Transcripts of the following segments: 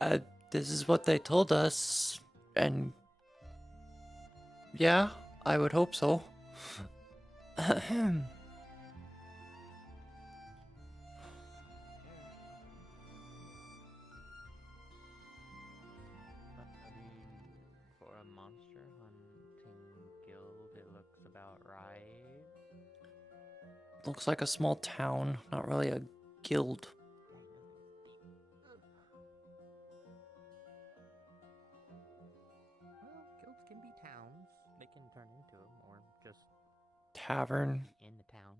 Uh, this is what they told us, and yeah, I would hope so. For a monster hunting guild, it looks about right. Looks like a small town, not really a guild. Well, guilds can be towns. They can turn into them, or just Tavern, in the town.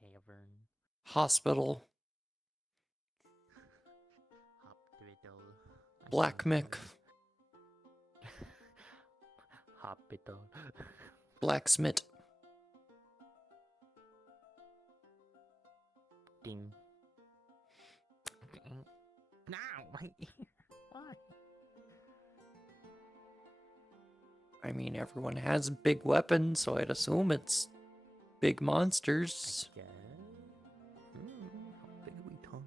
Tavern. hospital, Hospital. black mick, Hospital. blacksmith. Ding. No! Why? I mean, everyone has big weapons, so I'd assume it's big monsters. Yeah. How big are we talking?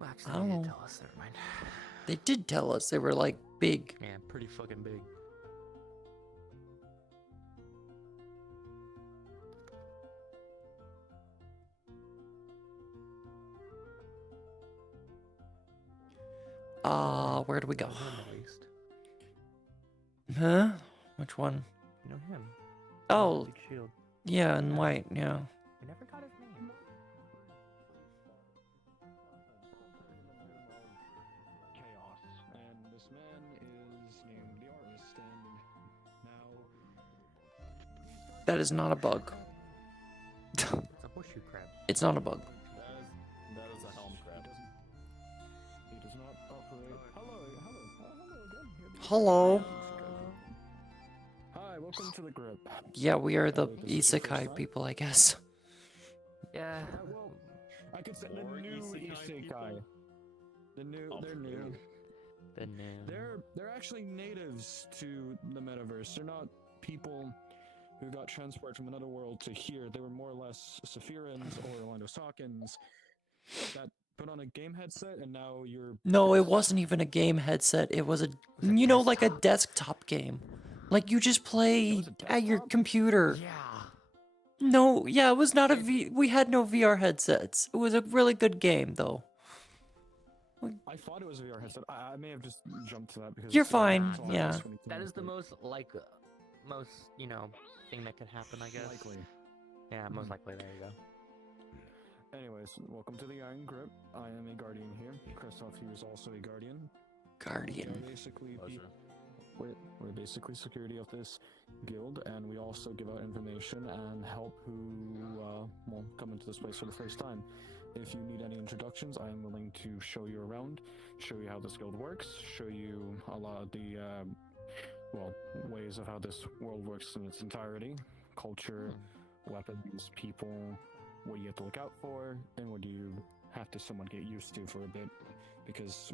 Well, actually, I don't they didn't know. tell us. Never mind. They did tell us they were like big. Yeah, pretty fucking big. Where do we go? You know him at least. Huh? Which one? You know him. Oh, Big shield. yeah, in white, yeah. I never got his name. Chaos, and this man is named the Artist, and now That is not a bug. It's a horseshoe crab. It's not a bug. That is a helm crab. he does not operate. Hello again. Hello. Hi, welcome to the grip. Yeah, we are the This is your first Isekai time? people, I guess. Yeah. Well, I could say the Or new Isekai Isekai. people? They're new. The name. They're actually natives to the metaverse. They're not people who got transported from another world to here. They were more or less Saphirans or Orlando Sawkins that put on a game headset, and now you're. No, it wasn't even a game headset. It was a, you know, like a desktop game. Like you just play was a at your desktop? computer. Yeah. No, yeah, it was not a we had no VR headsets. It was a really good game though. I thought it was a VR headset. I may have just jumped to that because You're fine, it's all yeah. this when you That can is the play. most thing that could happen, I guess. Likely. Yeah, most Mhm. likely. There you go. Anyways, welcome to the Iron Grip. I am a guardian here. Christoph here is also a guardian. Guardian. We are basically Pleasure. we're basically security of this guild, and we also give out information and help who come into this place for the first time. If you need any introductions, I am willing to show you around, show you how this guild works, show you a lot of the ways of how this world works in its entirety, culture, weapons, people, what you have to look out for, and what you have to somewhat get used to for a bit. Because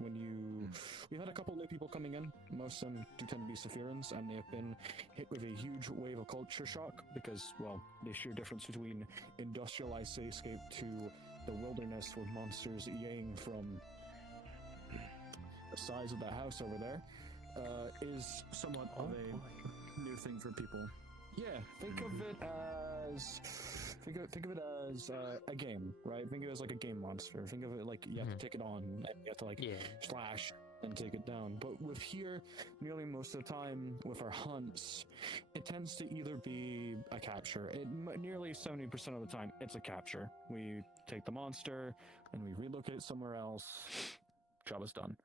we've had a couple new people coming in. Most of them do tend to be Saphirans, and they have been hit with a huge wave of culture shock because, well, the sheer difference between industrialized cityscape to the wilderness with monsters yaying from the size of that house over there is somewhat of a new thing for people. Yeah, think of it as a game, right? Think of it as like a game monster. Think of it like you have to take it on and you have to like slash and take it down. But with here, nearly most of the time with our hunts, it tends to either be a capture. Nearly 70% of the time, it's a capture. We take the monster and we relocate somewhere else. Job is done.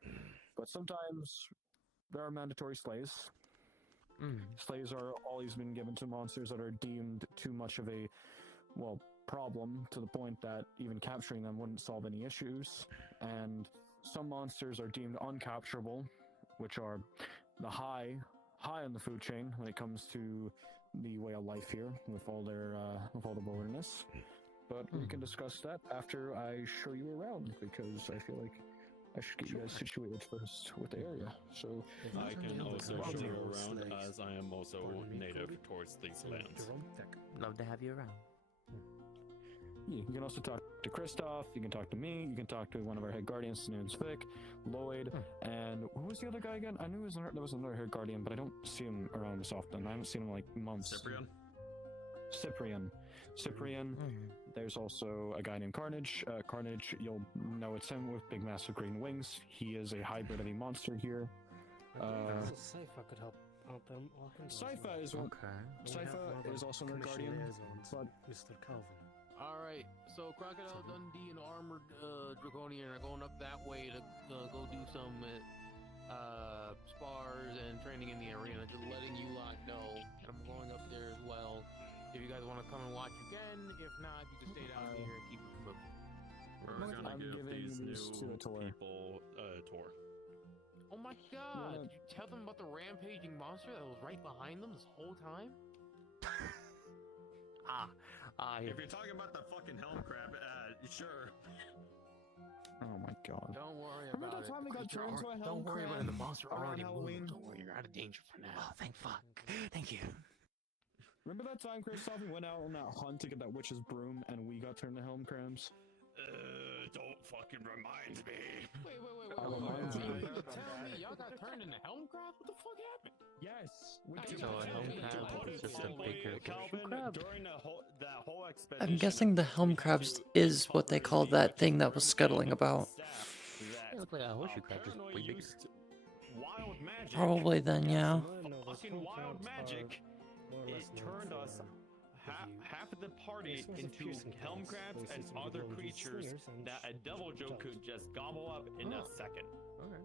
But sometimes there are mandatory slays. Slays are always been given to monsters that are deemed too much of a, problem to the point that even capturing them wouldn't solve any issues. And some monsters are deemed uncapturable, which are the high on the food chain when it comes to the way of life here with all the wilderness. But we can discuss that after I show you around, because I feel like I should get you guys situated first with the area. So I can also show you around as I am also native towards these lands. Love to have you around. yeah, You can also talk to Kristoff, you can talk to me, you can talk to one of our head guardians, named Vic, Lloyd, and who was the other guy again? I knew there was another head guardian, but I don't see him around this often. I haven't seen him in like months. Cyprian. There's also a guy named Carnage. Carnage, you'll know it's him with big, massive green wings. He is a hybrid of a monster here. Sypha could help them. Sypha is one. Sypha is also another guardian, but Mr. Calvin. Alright, so Crocodile Dundee and Armored Draconian are going up that way to go do some spars and training in the arena. Just letting you lot know. And I'm going up there as well. If you guys want to come and watch again, if not, you can stay down here and keep it moving. We're gonna give these new people a tour. Oh my god! Did you tell them about the rampaging monster that was right behind them this whole time? If you're talking about the fucking helm crab, sure. oh my god. Don't worry Remember about that time we got turned into a Don't helm worry about crab it. The monster around already Halloween? moved. Don't worry, you're out of danger for now. Oh, thank fuck. Thank you. Remember that time, Kristoff, we went out on that hunt to get that witch's broom and we got turned to helm crabs? Don't fucking remind me. Wait. I'll remind you. You tell me y'all got turned into helm crabs? What the fuck happened? Yes! We did. So a helm crab is just a bigger Calvin, crab. during that whole expedition, I'm guessing the helm crabs is what they call that thing that was scuttling about. It looked like a horseshoe crab, just way bigger. Wild magic. Probably then, yeah. Fucking wild magic. It turned us half of the party into helm crabs and other creatures that a devil joke could just gobble up in a second. Okay.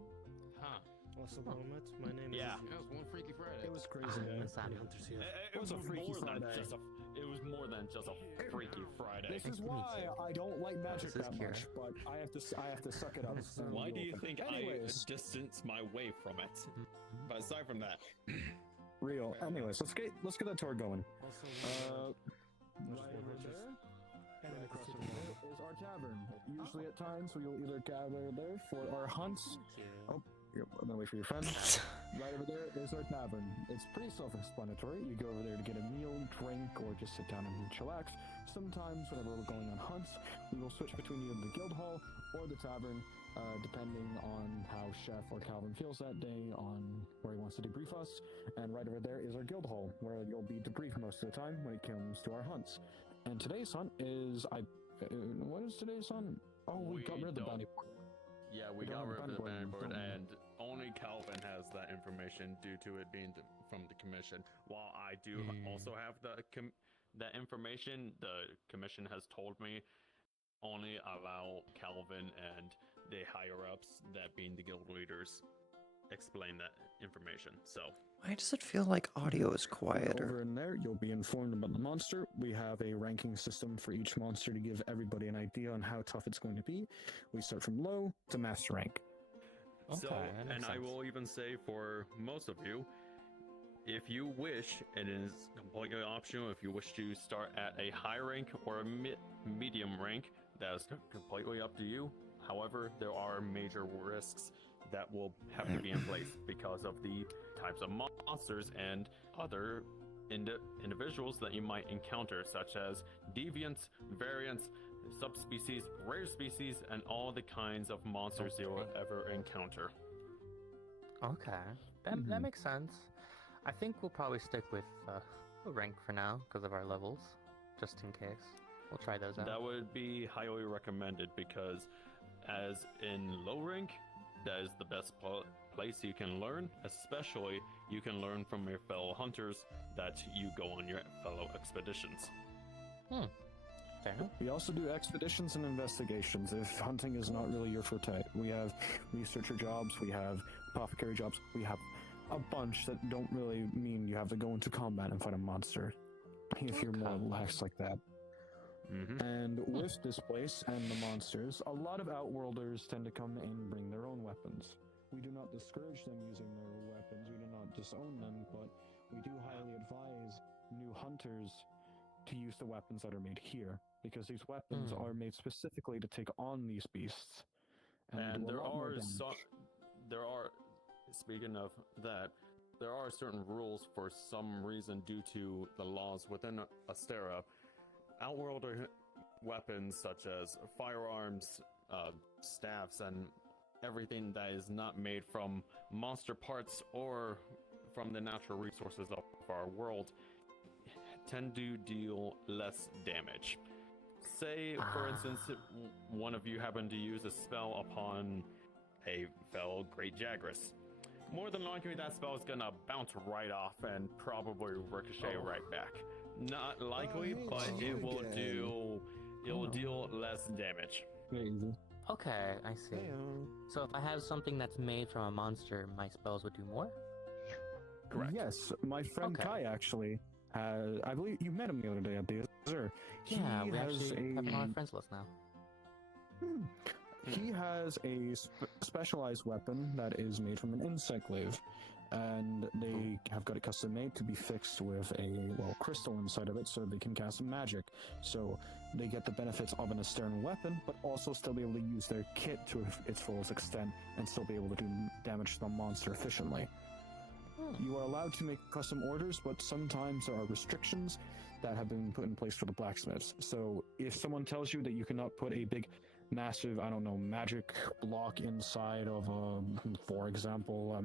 Huh. Also, well met. My name Yeah. That was one Freaky Friday. It was crazy, man. Hunters here. It was a Freaky more than Friday. more than just a Freaky Friday. This is why I don't like magic This is that Kira. much, but I have to suck it up. and Why deal do you with it. think Anyways, I distance my way from it? But aside from that, real. Anyways, let's get that tour going. Also, Right over there, and across the road is our tavern. Usually at times we will either gather there for our hunts. Oh, yep, I'm gonna wait for your friend. Right over there is our tavern. It's pretty self-explanatory. You go over there to get a meal, drink, or just sit down and chillax. Sometimes, whenever we're going on hunts, we will switch between either the guild hall or the tavern, depending on how Chef or Calvin feels that day, on where he wants to debrief us. And right over there is our guild hall, where you'll be debriefed most of the time when it comes to our hunts. And today's hunt is what is today's hunt? Oh, we got rid of the bounty board. yeah, we got rid of the banner board, and only Calvin has that information due to it being from the commission. While I do also have that information, the commission has told me only allow Calvin and the higher ups, that being the guild leaders, explain that information. So Why does it feel like audio is quieter? Over in there, you'll be informed about the monster. We have a ranking system for each monster to give everybody an idea on how tough it's going to be. We start from low to master rank. Okay, so, that makes and I sense. will even say for most of you, if you wish, it is completely optional. If you wish to start at a high rank or a medium rank, that is completely up to you. However, there are major risks that will have to be in place because of the types of monsters and other individuals that you might encounter, such as deviants, variants, subspecies, rare species, and all the kinds of monsters you will ever encounter. Okay, that makes sense. I think we'll probably stick with a rank for now because of our levels, just in case. We'll try those out. That would be highly recommended because, as in low rank, that is the best place you can learn. Especially, you can learn from your fellow hunters that you go on your fellow expeditions. Fair enough. We also do expeditions and investigations if hunting is not really your forte. We have researcher jobs, we have apothecary jobs, we have a bunch that don't really mean you have to go into combat and fight a monster. If you're more lax like that. And with this place and the monsters, a lot of outworlders tend to come and bring their own weapons. We do not discourage them using their weapons, we do not disown them, but we do highly advise new hunters to use the weapons that are made here, because these weapons are made specifically to take on these beasts. And do a there lot more are damage. speaking of that, there are certain rules for some reason due to the laws within Astera. weapons such as firearms, staffs, and everything that is not made from monster parts or from the natural resources of our world tend to deal less damage. Say, for instance, one of you happen to use a spell upon a fellow Great Jagrus. More than likely, that spell is gonna bounce right off and probably ricochet right back. Not likely, but it will deal less damage. Okay, I see. So if I have something that's made from a monster, my spells would do more? Correct. Yes, my friend Okay. Kai actually has. I believe you met him the other day at the Azure. Yeah, we actually have him on our friends list now. He has a specialized weapon that is made from an insect glaive, and they have got it custom made to be fixed with a crystal inside of it, so they can cast magic. So they get the benefits of an Astern weapon, but also still be able to use their kit to its fullest extent, and still be able to do damage to the monster efficiently. You are allowed to make custom orders, but sometimes there are restrictions that have been put in place for the blacksmiths. So if someone tells you that you cannot put a big, massive, magic block inside of, for example,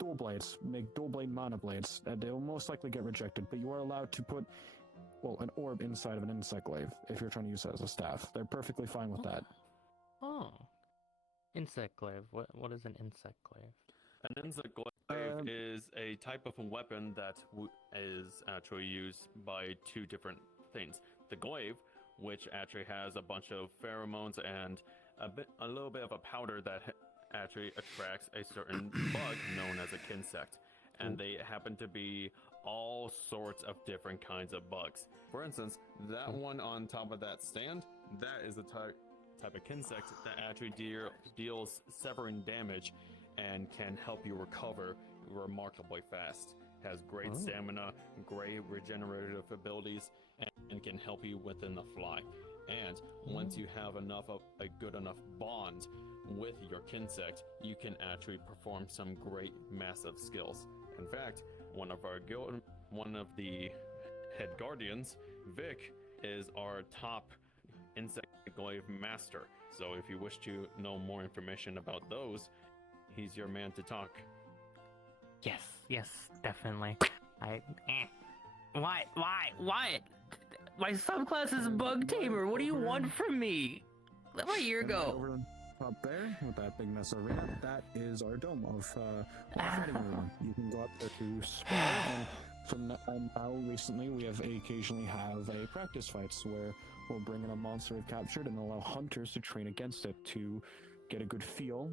dual blades, make dual blade mana blades, they'll most likely get rejected, but you are allowed to put, an orb inside of an insect glaive if you're trying to use it as a staff. They're perfectly fine with that. Oh. Insect glaive. What is an insect glaive? An insect glaive is a type of weapon that is actually used by two different things. The glaive, which actually has a bunch of pheromones and a little bit of a powder that actually attracts a certain bug known as a kinsect. And they happen to be all sorts of different kinds of bugs. For instance, that one on top of that stand, that is a type of kinsect that actually deals severing damage and can help you recover remarkably fast. Has great stamina, great regenerative abilities, and can help you within the fly. And once you have a good enough bond with your kinsect, you can actually perform some great massive skills. In fact, one of the head guardians, Vic, is our top insect glaive master. So if you wish to know more information about those, he's your man to talk. Yes, definitely. Why? My subclass is Bug Tamer. What do you want from me? Let my ear go. Over on top there, with that big mess arena, that is our dome of fighting room. You can go up there to spar, and from now recently we have occasionally have a practice fights where we'll bring in a monster we've captured and allow hunters to train against it to get a good feel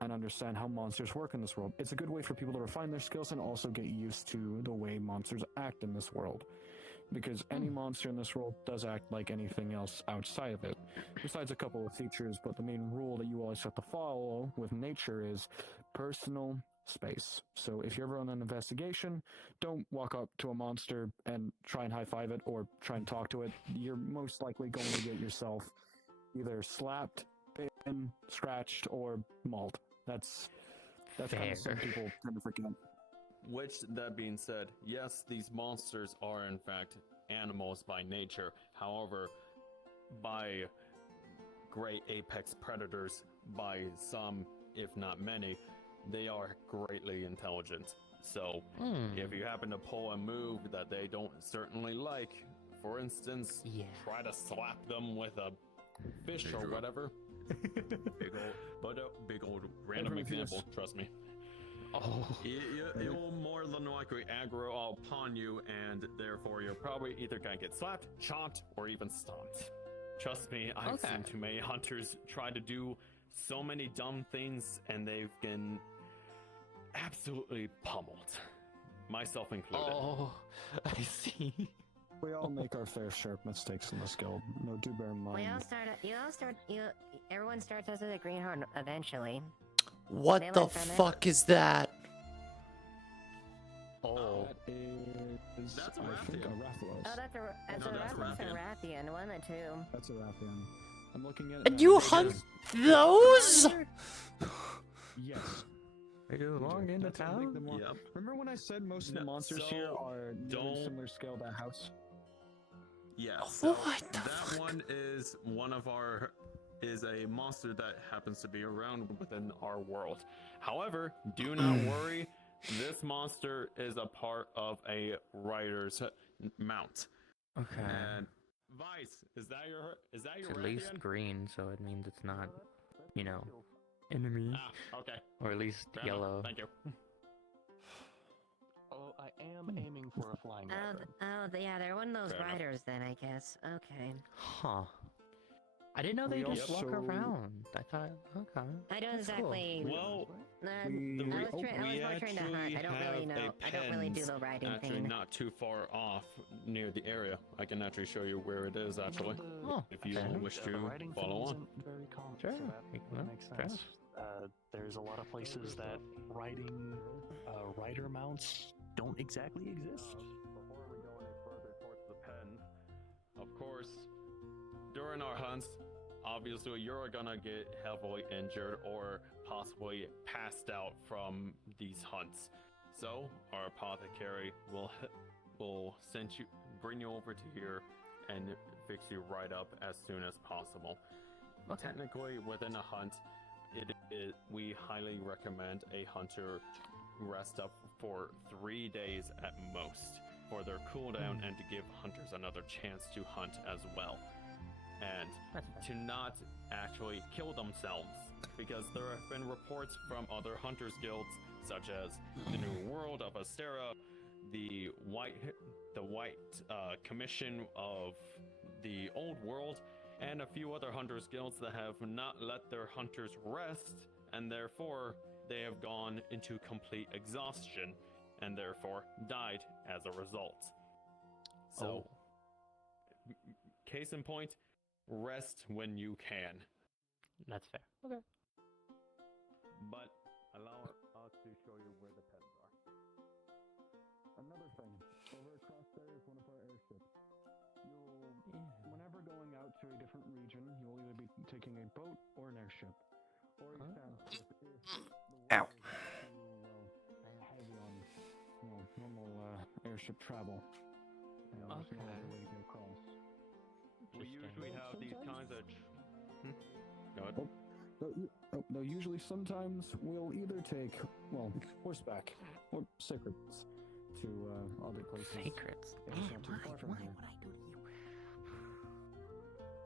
and understand how monsters work in this world. It's a good way for people to refine their skills and also get used to the way monsters act in this world. Because any monster in this world does act like anything else outside of it, besides a couple of features, but the main rule that you always have to follow with nature is personal space. So if you're ever on an investigation, don't walk up to a monster and try and high-five it or try and talk to it. You're most likely going to get yourself either slapped, bitten, scratched, or mauled. That's kind of some people tend to forget. Which, that being said, yes, these monsters are in fact animals by nature. However, by great apex predators, by some, if not many, they are greatly intelligent. So, if you happen to pull a move that they don't certainly like, for instance, try to slap them with a fish or whatever. big old random example, trust me. It will more than likely aggro upon you, and therefore you're probably either gonna get slapped, chomped, or even stomped. Trust me, I've seen too many hunters try to do so many dumb things, and they've been absolutely pummeled, myself included. Oh, I see. We all make our fair share of mistakes in this guild. No, do bear in mind. Everyone starts as a greenhorn eventually. What They the went from it. fuck is that? Oh, That is, That's a I think, a Rathian. Rathalos. Oh, that's No, that's a Rathian. One of the two. That's a Rathian. I'm looking at it And now. you It hunt is- those? Yes. are you long into That's what make town? them more- Yep. Remember when I said most of the No, monsters so here are nearly don't- similar scale to a house? Yeah, so What the that fuck? one is one of our is a monster that happens to be around within our world. However, do not worry. This monster is a part of a rider's mount. Okay. And Vice, is that your It's Rathian? at least green, so it means it's not, enemy. Ah, okay. Or at least Fair enough. yellow. Thank you. Oh, I am aiming for a flying Oh, rider. yeah, they're one of those Fair enough. riders then, I guess. Okay. Huh. I didn't know they We just walk also- around. I thought, okay. I don't That's cool. exactly. Well, I we- was, we I was more trying to hunt. I don't really know. I don't really do the riding actually thing. not too far off near the area. I can actually show you where it is actually, Oh, if you okay. wish The to writing thing follow on. isn't very common, Sure. so that makes Fair sense. There's a lot of places that riding rider mounts don't exactly exist. Before we go any further towards the pen, of course, during our hunts, obviously you're gonna get heavily injured or possibly passed out from these hunts. So our apothecary will bring you over to here and fix you right up as soon as possible. Okay. Technically, within a hunt, we highly recommend a hunter rest up for 3 days at most for their cooldown and to give hunters another chance to hunt as well. And That's fair. to not actually kill themselves, because there have been reports from other hunters guilds such as the New World of Astera, the White Commission of the Old World, and a few other hunters guilds that have not let their hunters rest, and therefore they have gone into complete exhaustion and therefore died as a result. So, case in point, rest when you can. That's fair. Okay. But allow us to show you where the pens are. Another thing, over across there is one of our airships. Whenever going out to a different region, you will either be taking a boat or an airship. Or a transport if the Ow. weather is too heavy on normal airship travel. There's no other way to get across. We usually have these kinds of. Go ahead. No, usually sometimes we'll either take, horseback or secrets to other places. Secrets. if it's not too far from here.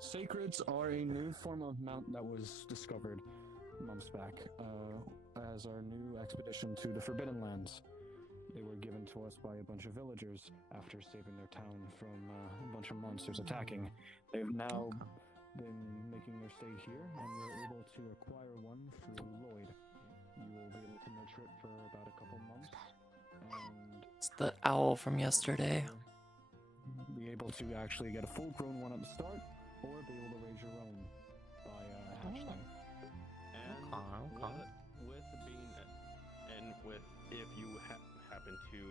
Sacreds are a new form of mount that was discovered months back as our new expedition to the Forbidden Lands. They were given to us by a bunch of villagers after saving their town from a bunch of monsters attacking. They've now been making their stay here, and we're able to acquire one through Lloyd. You will be able to nurture it for about a couple months, and It's the owl from yesterday. be able to actually get a full-grown one at the start, or be able to raise your own by hatchling. And Okay. with being and with if you happen to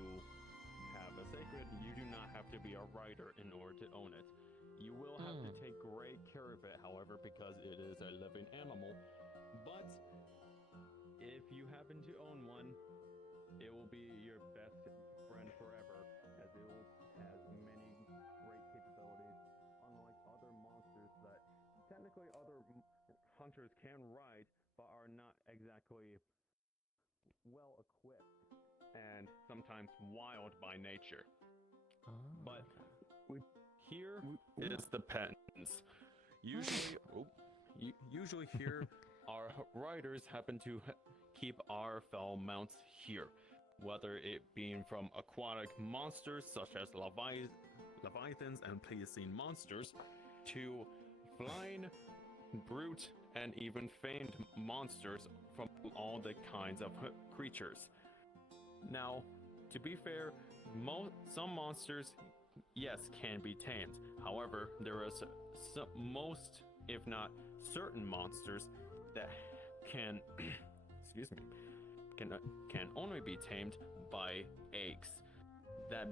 have a sacred, you do not have to be a rider in order to own it. You will have to take great care of it, however, because it is a living animal. But if you happen to own one, it will be your best friend forever, as it will has many great capabilities, unlike other monsters that technically other hunters can ride, but are not exactly well equipped and sometimes wild by nature. But here is the pens. Usually here, our riders happen to keep our fell mounts here, whether it being from aquatic monsters such as leviathans and Pleistocene monsters, to flying, brute, and even famed monsters from all the kinds of creatures. Now, to be fair, some monsters, yes, can be tamed. However, there is most, if not certain monsters that can, excuse me, can only be tamed by eggs. That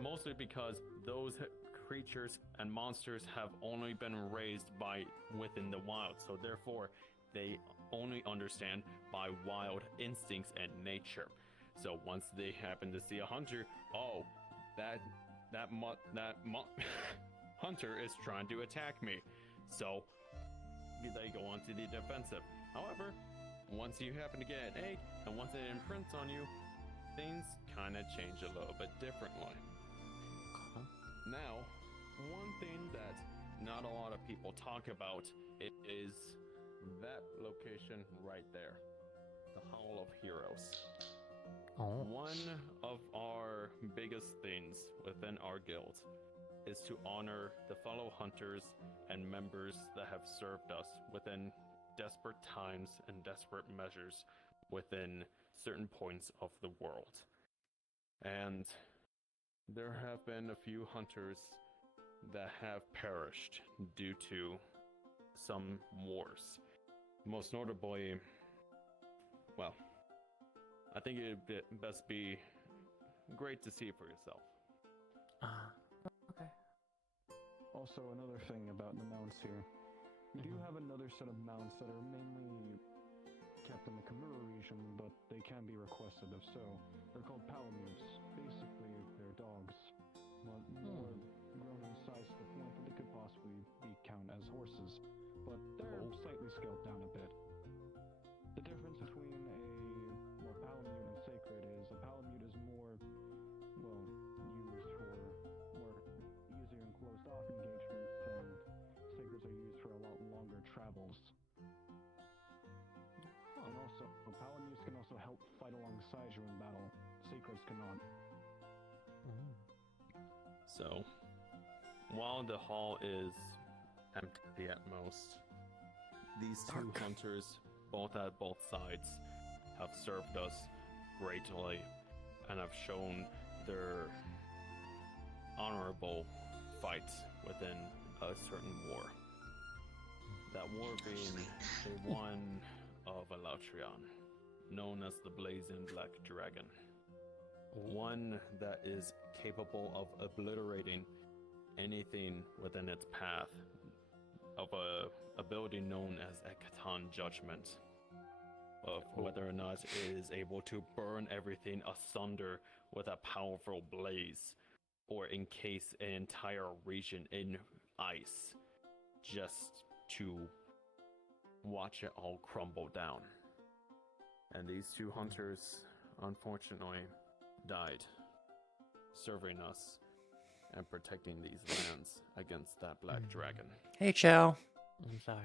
mostly because those creatures and monsters have only been raised within the wild, so therefore they only understand by wild instincts and nature. So once they happen to see a hunter, that hunter is trying to attack me. So they go onto the defensive. However, once you happen to get an egg, and once it imprints on you, things kind of change a little bit differently. Now, one thing that not a lot of people talk about is that location right there, the Hall of Heroes. Oh. One of our biggest things within our guild is to honor the fellow hunters and members that have served us within desperate times and desperate measures within certain points of the world. And there have been a few hunters that have perished due to some wars. Most notably, well, I think it'd best be great to see for yourself. Okay. Also, another thing about the mounts here. We do have another set of mounts that are mainly kept in the Kamura region, but they can be requested if so. They're called palamutes. Basically, they're dogs, but more grown in size to the point that they could possibly be counted as horses. But they're slightly scaled down a bit. The difference between a palamute and sacred is a palamute is more, well, used for more easier and closed off engagements, and sacreds are used for a lot longer travels. And also, palamutes can also help fight alongside you in battle. Sacreds cannot. So, while the hall is empty at most, these two hunters, both at both sides, have served us greatly and have shown their honorable fight within a certain war. That war being the one of Elatreon, known as the Blazing Black Dragon. One that is capable of obliterating anything within its path, of a ability known as Ekatan Judgment, of whether or not it is able to burn everything asunder with a powerful blaze, or encase an entire region in ice, just to watch it all crumble down. And these two hunters, unfortunately, died, serving us and protecting these lands against that black dragon. Hey, Chow. I'm sorry.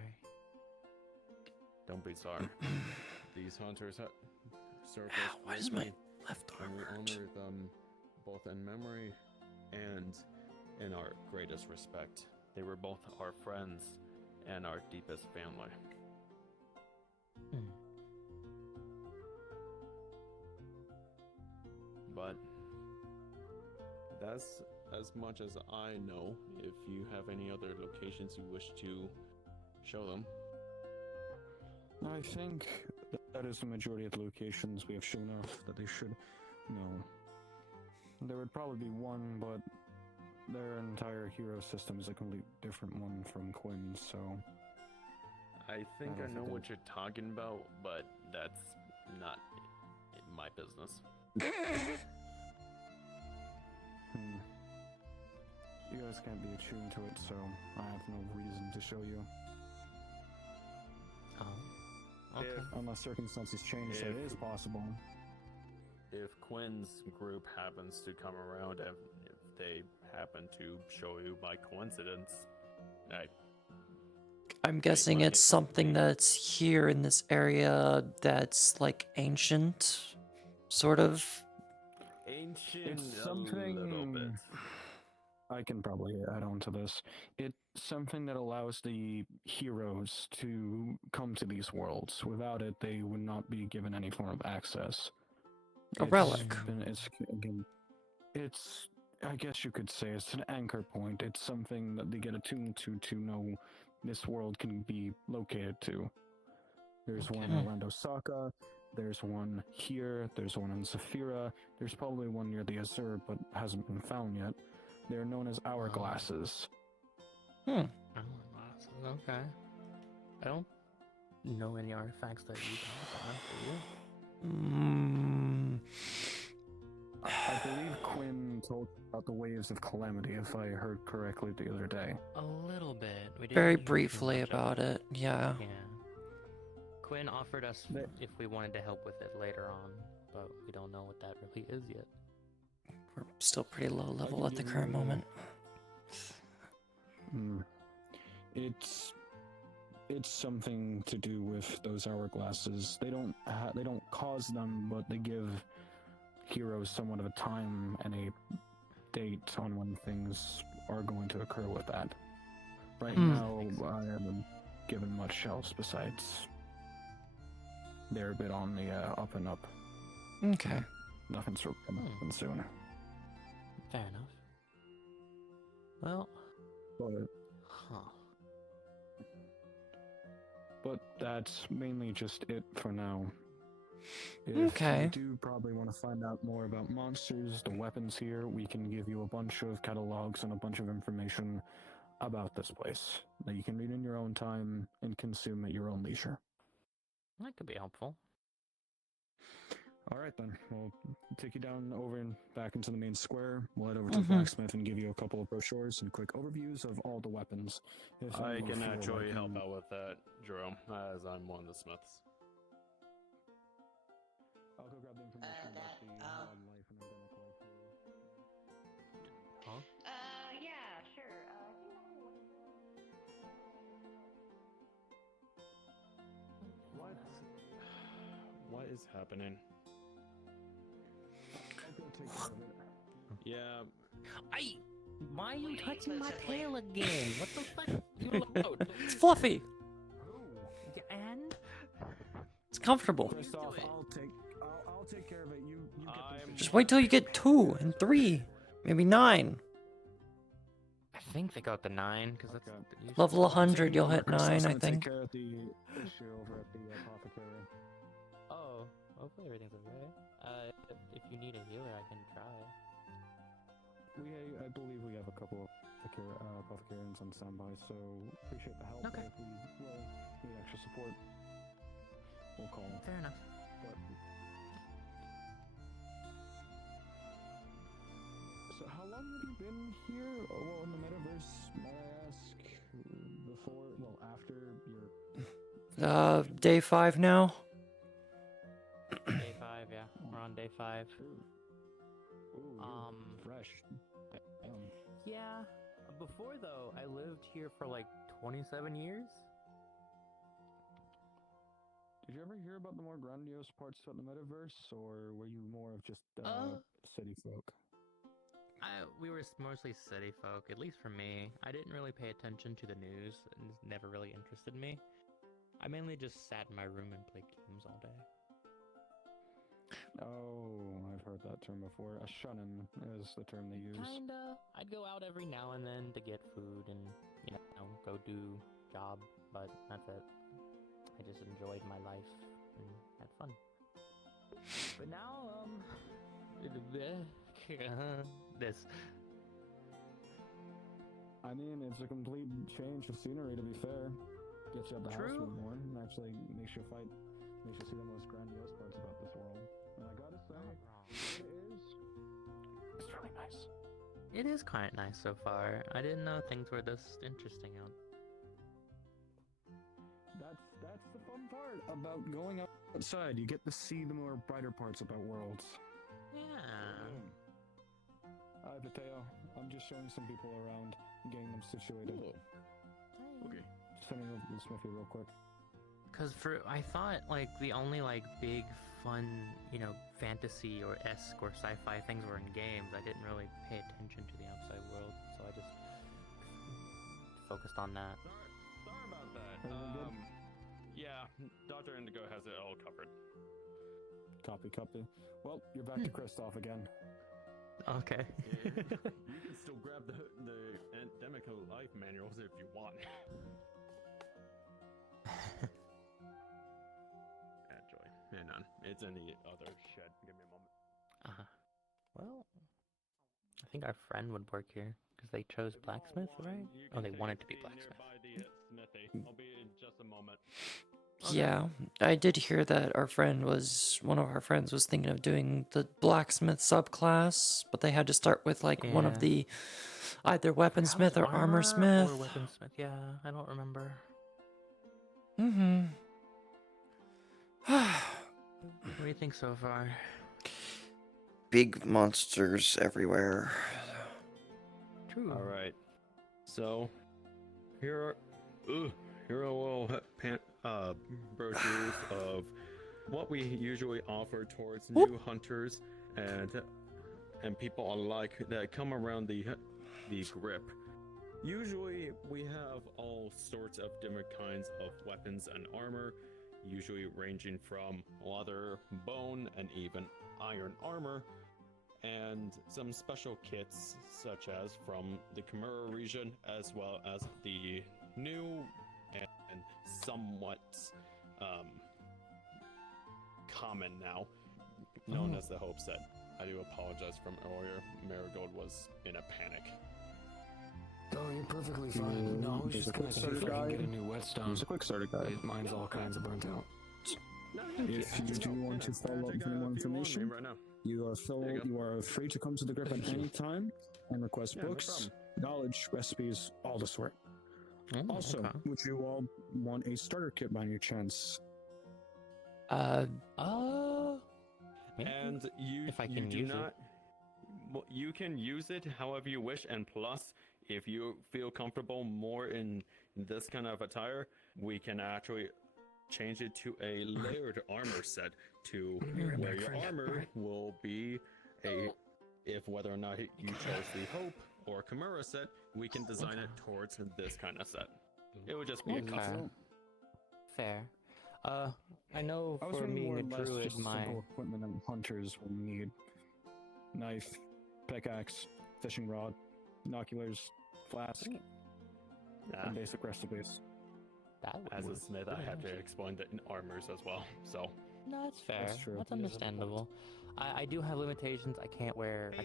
Don't be sorry. These hunters have served us Why does my greatly, left arm and we hurt? honor them both in memory and in our greatest respect. They were both our friends and our deepest family. But that's as much as I know. If you have any other locations you wish to show them. I think that is the majority of the locations we have shown off that they should know. There would probably be one, but their entire hero system is a completely different one from Quinn's, so... I think I I don't know think what you're talking about, but that's not my business. You guys can't be attuned to it, so I have no reason to show you. Oh. Okay. Unless circumstances change, that it is possible. If Quinn's group happens to come around, if they happen to show you by coincidence, I'm guessing it's something that's here in this area that's like ancient, sort of. Ancient, It's a little bit. something... I can probably add on to this. It's something that allows the heroes to come to these worlds. Without it, they would not be given any form of access. A relic. It's, I guess you could say, it's an anchor point. It's something that they get attuned to know this world can be located to. There's one around Osaka, there's one here, there's one in Saphira, there's probably one near the Azure, but hasn't been found yet. They're known as hourglasses. Hourglasses, okay. I don't know any artifacts that you can find, do you? I believe Quinn told about the waves of calamity, if I heard correctly the other day. A little bit. We didn't Very hear too briefly much of about it, yeah. Yeah. Quinn offered us if we wanted to help with it later on, but we don't know what that really is yet. We're still pretty low level at the current moment. It's something to do with those hourglasses. They don't cause them, but they give heroes somewhat of a time and a date on when things are going to occur with that. Right now, I haven't given much else besides they're a bit on the up and up. Okay. Nothing's going to happen soon. Fair enough. Well, But that's mainly just it for now. Okay. If you do probably want to find out more about monsters, the weapons here, we can give you a bunch of catalogs and a bunch of information about this place that you can read in your own time and consume at your own leisure. that could be helpful. All right then, we'll take you down over and back into the main square. We'll head over to the blacksmith and give you a couple of brochures and quick overviews of all the weapons. I can actually help out with that, Jerome, as I'm one of the smiths. I'll go grab the information about the wildlife and endemic life here. Huh? Yeah, sure. What is happening? I'll go take care of it. Yeah. Why are you touching my tail again? What the fuck? You allowed? It's fluffy. And? It's comfortable. Christoph, I'll take care of it. You get Just wait till you get 2 and 3, maybe 9. I think they got the 9 because that's usually Level 100, you'll hit 9, I Take think. care of the issue over at the apothecary. Oh, hopefully everything's okay. If you need a healer, I can try. I believe we have a couple of apothecarians on standby, so appreciate the help. Okay. If we will need extra support, we'll call. Fair enough. But... So how long have you been here? Oh, well, in the metaverse, might I ask? Before, well, after your... Day 5 now. Day 5, yeah. We're on day 5. Ooh, fresh. Yeah. Before, though, I lived here for like 27 years. Did you ever hear about the more grandiose parts about the metaverse, or were you more of just city folk? We were mostly city folk, at least for me. I didn't really pay attention to the news. It never really interested me. I mainly just sat in my room and played games all day. Oh, I've heard that term before. A shunnin is the term they use. Kinda. I'd go out every now and then to get food and, go do job, but that's it. I just enjoyed my life and had fun. But now, this. I mean, it's a complete change of scenery, to be fair. Gets you out the house a bit more, and actually makes you see the most grandiose parts about this world. And I gotta say, it's really nice. It is quite nice so far. I didn't know things were this interesting out. That's the fun part about going outside. You get to see the more brighter parts about worlds. Yeah. Hi, Mateo. I'm just showing some people around and getting them situated. Okay. Just sending over to the smithy real quick. Cause I thought like the only like big fun, fantasy or esque or sci-fi things were in games. I didn't really pay attention to the outside world, so I just focused on that. Sorry about that. Yeah, Dr. Indigo has it all covered. Copy. Well, you're back to Kristoff again. Okay. You can still grab the endemic life manuals if you want. Joy. Hang on. It's in the other shed. Give me a moment. Well, I think our friend would work here because they chose blacksmith, right? Oh, they wanted to be blacksmith. Nearby the smithy. I'll be in just a moment. Yeah, I did hear that one of our friends was thinking of doing the blacksmith subclass, but they had to start with like one of Yeah. the either weaponsmith Perhaps or armor smith. Or weaponsmith. Yeah, I don't remember. Mm-hmm. What do you think so far? Big monsters everywhere. True. All right. So here are a little brochures of what we usually offer towards new hunters and people alike that come around the grip. Usually we have all sorts of different kinds of weapons and armor, usually ranging from leather, bone, and even iron armor, and some special kits such as from the Kimura region, as well as the new and somewhat common now, known as the Hope Set. I do apologize from earlier. Marigold was in a panic. Oh, you're perfectly fine. No, I was just gonna see if I can get a new whetstone. Here's a quick starter guide. Mine's all kinds of burnt out. If you do want to follow up with any more information, right now. you are free to come to the grip at any time and request No books, knowledge, recipes, all the sort. Also, okay. would you all want a starter kit by any chance? Maybe. And If I you can do use it. not. Well, you can use it however you wish, and plus, if you feel comfortable more in this kind of attire, we can actually change it to a layered armor set to where your armor will be if whether or not you chose the Hope or Kimura set, we can design it towards this kind of set. It would just be a custom. Fair. I know I was for thinking being more a or less druid, just my simple equipment that hunters will need: knife, pickaxe, fishing rod, binoculars, flask, and basic recipes. that would As a work. smith, I have to explain the armors as well. So No, that's fair. That's true. That's understandable. I do have limitations. I can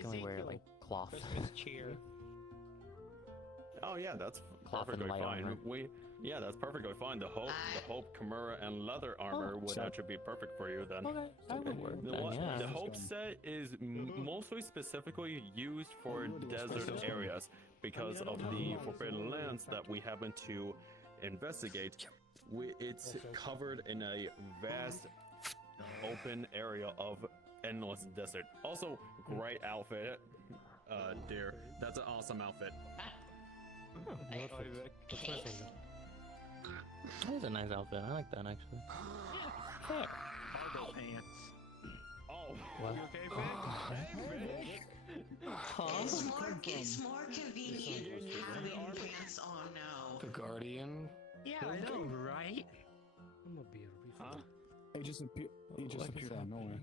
only wear like cloth. Christmas cheer. oh yeah, that's Cloth and perfectly light fine. armor. Yeah, that's perfectly fine. The Hope, Kimura, and leather armor would actually be perfect for you then. Okay, that would work. The, Then, yeah. the Hope set is mostly specifically used for desert areas because of the forbidden lands that we happen to investigate. It's covered in a vast open area of endless desert. Also, great outfit, dear. That's an awesome outfit. That is a nice outfit. I like that actually. Fair. Cargo pants. Oh, What? It's more convenient having pants on now. The Guardian. Yeah, I know, right? I'm gonna be a refund. It just appeared out of nowhere.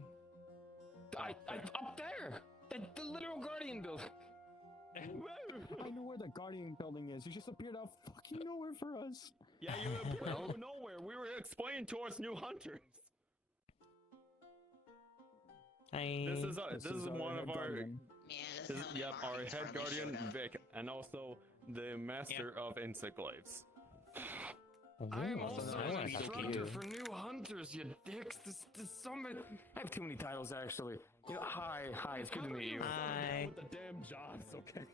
Up there! The literal Guardian building. I know where the Guardian building is. He just appeared out fucking nowhere for us. yeah, you appeared out of nowhere. We were explaining to us new hunters. This is one of our. Our head guardian Vic, and also the master of Encyclades. I'm also I an like that instructor you. for new hunters, you dicks. This so many. I have too many titles, actually. You know, hi, it's good to meet you. Hi. With the damn jobs, okay.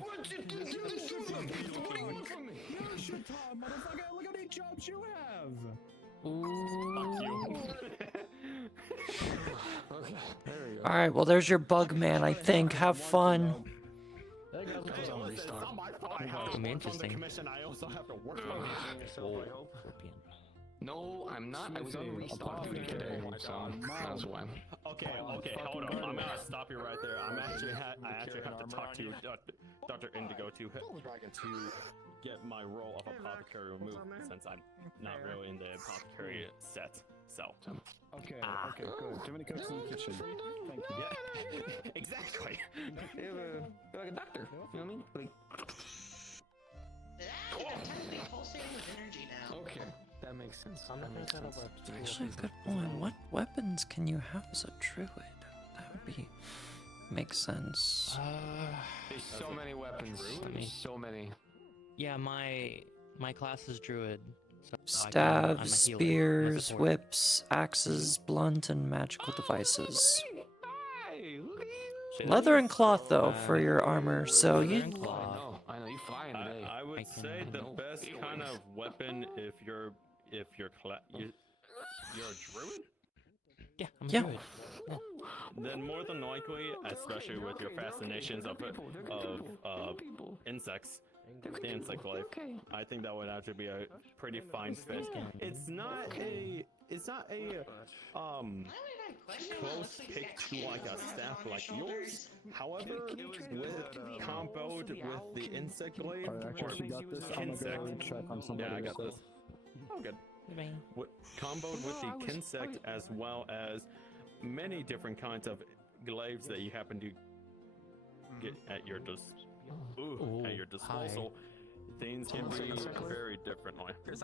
What you do? What do you want from me? No shit, Tom, motherfucker. Look how many jobs you have. Ooh. Okay, there we go. All right, well, there's your bug man. I think. Have fun. That goes on restart. It'll be interesting. I also have to work on No, I'm not. I was on restock duty today, so that's why. Okay, hold on. I'm gonna stop you right there. I actually have to talk to Dr. Indigo to get my role of apothecary removed since I'm not really in the apothecary set. So. Okay, good. Too many cooks in the kitchen. Thank you. Yeah, exactly. You're like a doctor. You know what I mean? Like, I'm technically pulsating with energy now. okay, that makes sense. I'm not gonna set up a Actually, a good point. What weapons can you have as a druid? That would be makes sense. There's so many weapons. I mean, so many. Yeah, my class is druid, So I'm a Staves, healer, I'm a spears, support. whips, axes, blunt, and magical devices. Hey, look at you! Say that Leather again? and cloth, though, for your armor, so Leather you... and cloth. I know, you flying today. I would I say can- the I know. best kind of weapon if you're you're a druid, Yeah, I'm a Yeah. druid. then more than likely, especially with your fascinations of insects, the insect life, I think that would actually be a pretty fine fit. It's not a close pick to like a staff like yours. However, with comboed with the insect glaive Alright, actually, you got this. I'm gonna go check on somebody. yeah, I got this. Oh, good. Bye. Comboed with the kinsect as well as many different kinds of glaives that you happen to get at your at your disposal. Things can be very differently. Chris,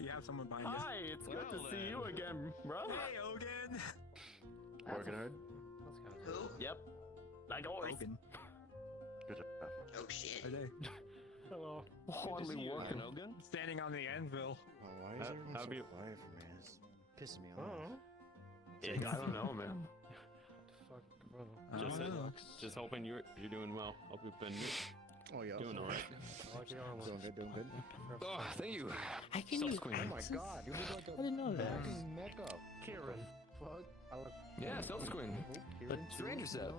you have someone behind you. Hi, it's good to see you again, bro. Hey, Hogan. Working hard? Who? Yep. Like always. Hogan. Oh shit. Hey, there. Hello. Hardly working. Standing on the anvil. Why is everyone how so do you- quiet for me? It's pissing me off. I don't know, man. Fuck, bro. I Just, don't know. just hoping you're doing well. Hope you've been Oh yeah. doing alright. Doing good, doing good. Oh, thank you. I can use Oh my god, you look like a I didn't know that. fucking neck up. Kieran. Fuck. I look. Yeah, Silk Squid. But Stranger set.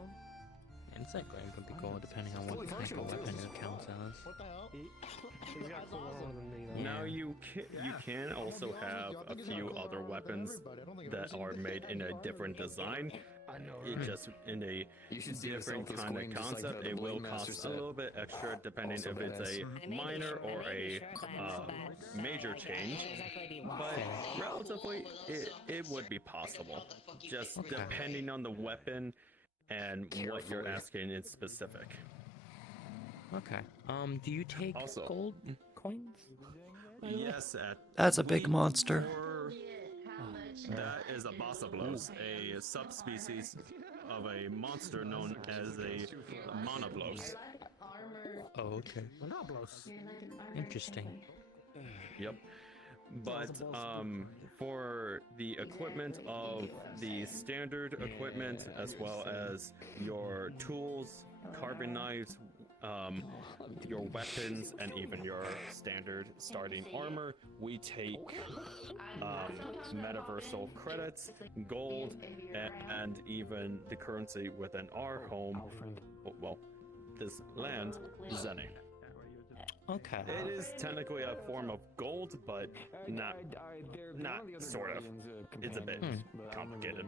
insect glaive would be cool depending on what type of weapon it counts as. What the hell? He's got cooler armor than me though. Now you can also have a few other weapons that are made in a different design. I know, It right? just in a You should see different Silk kind Squid of just like concept. the It will Blade Master cost a set. little bit extra depending Also if it's a badass. minor or a major change, but relatively it would be possible. Just depending on the weapon and what you're asking in specific. Okay. Do you take Also- gold coins? by the way? Yes, That's a big monster. That is a Bossablos, a subspecies of a monster known as a Monoblos. Oh, okay. Interesting. Yep. But for the equipment of the standard equipment, as well as your tools, carving knives, your weapons, and even your standard starting armor, we take metaversal credits, gold, and even the currency within our home. Well, this land, Zenny. Okay. It is technically a form of gold, but not sort of. It's a bit complicated.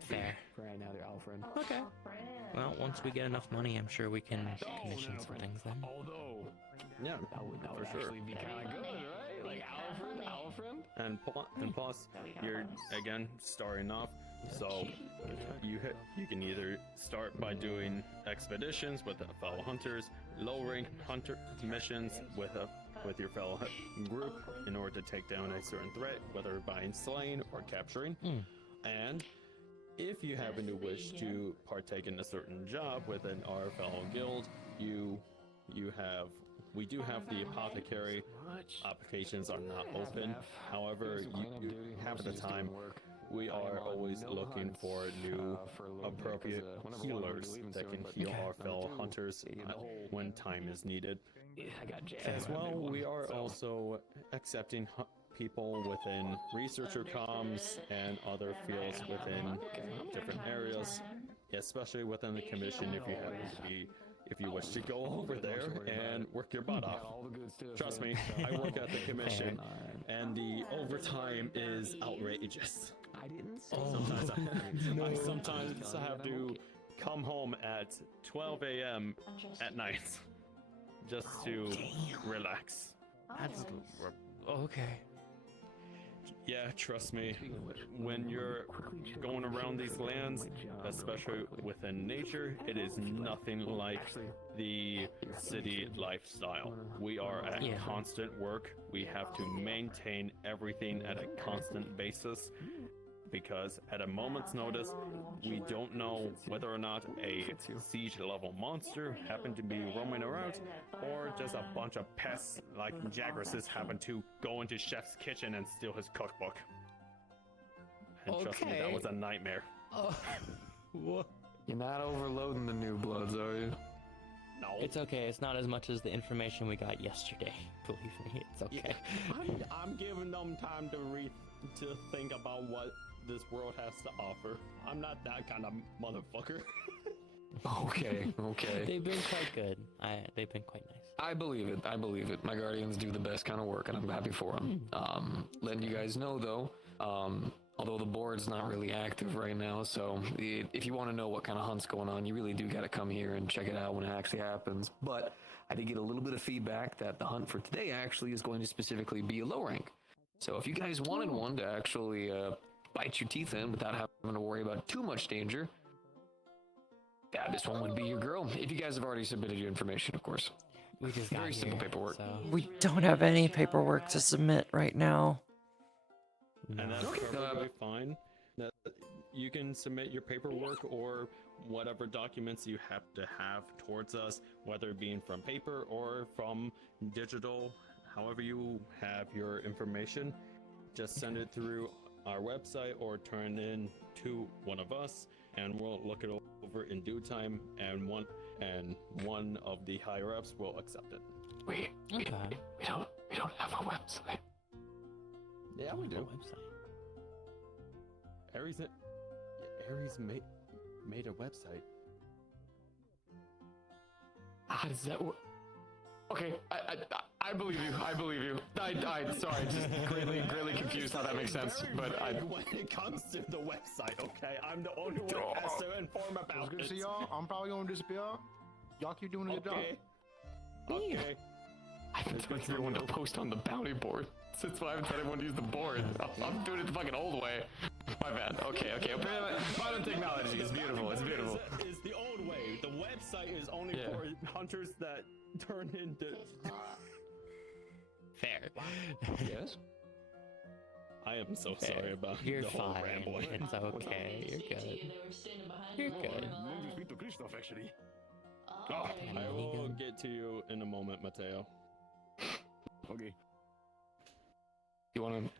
Fair. Okay. Well, once we get enough money, I'm sure we can commission some things then. Although, Yeah, that would for sure. actually be kind of good, right? Like Alfred? And plus, you're again starting off, so you can either start by doing expeditions with fellow hunters, low rank hunter missions with your fellow group in order to take down a certain threat, whether by slaying or capturing. And if you happen to wish to partake in a certain job within our fellow guild, we do have the apothecary. Applications are not open. However, half of the time, we are always looking for new appropriate healers that can heal our fellow hunters when time is needed. As well, we are also accepting people within researcher comms and other fields within different areas, especially within the commission if you wish to go over there and work your butt off. Trust me, I work at the commission, and the overtime is outrageous. I sometimes have to come home at 12 a.m. at night just to relax. That's okay. Yeah, trust me, when you're going around these lands, especially within nature, it is nothing like the city lifestyle. We are at constant work. We have to maintain everything at a constant basis. because at a moment's notice, we don't know whether or not a siege level monster happened to be roaming around, or just a bunch of pests like Jaggerses happened to go into Chef's kitchen and steal his cookbook. And trust me, that was a nightmare. What? You're not overloading the new bloods, are you? No. It's okay. It's not as much as the information we got yesterday. Believe me, it's okay. I'm giving them time to think about what this world has to offer. I'm not that kind of motherfucker. Okay. They've been quite good. They've been quite nice. I believe it. My guardians do the best kind of work, and I'm happy for them. Letting you guys know, though, although the board's not really active right now, so if you want to know what kind of hunt's going on, you really do got to come here and check it out when it actually happens. But I did get a little bit of feedback that the hunt for today actually is going to specifically be a low rank. So if you guys wanted one to actually bite your teeth in without having to worry about too much danger, yeah, this one would be your girl. If you guys have already submitted your information, of course. We just Very simple paperwork. So. We don't have any paperwork to submit right now. And that's perfectly fine. That you can submit your paperwork or whatever documents you have to have towards us, whether it being from paper or from digital, however you have your information. Just send it through our website or turn it in to one of us, and we'll look it over in due time, and one of the higher ups will accept it. We don't have a website. Yeah, we do. Ares made a website. How does that work? Okay, I believe you. I sorry, just greatly confused how that makes sense. But when it comes to the website, okay, I'm the only one who has to inform about It's good it. to see y'all. I'm probably gonna disappear. Y'all keep doing a good job. Okay. I haven't told everyone to post on the bounty board. That's why I haven't told everyone to use the board. I'm doing it the fucking old way. My bad. Okay. Modern technology is beautiful. It's beautiful. It's the old way. The website is only for hunters that turn into. Fair. Yes. I am so sorry about You're the whole fine. rambling. It's okay. You're good. You're good. Actually. I will get to you in a moment, Mateo. Okay. Do you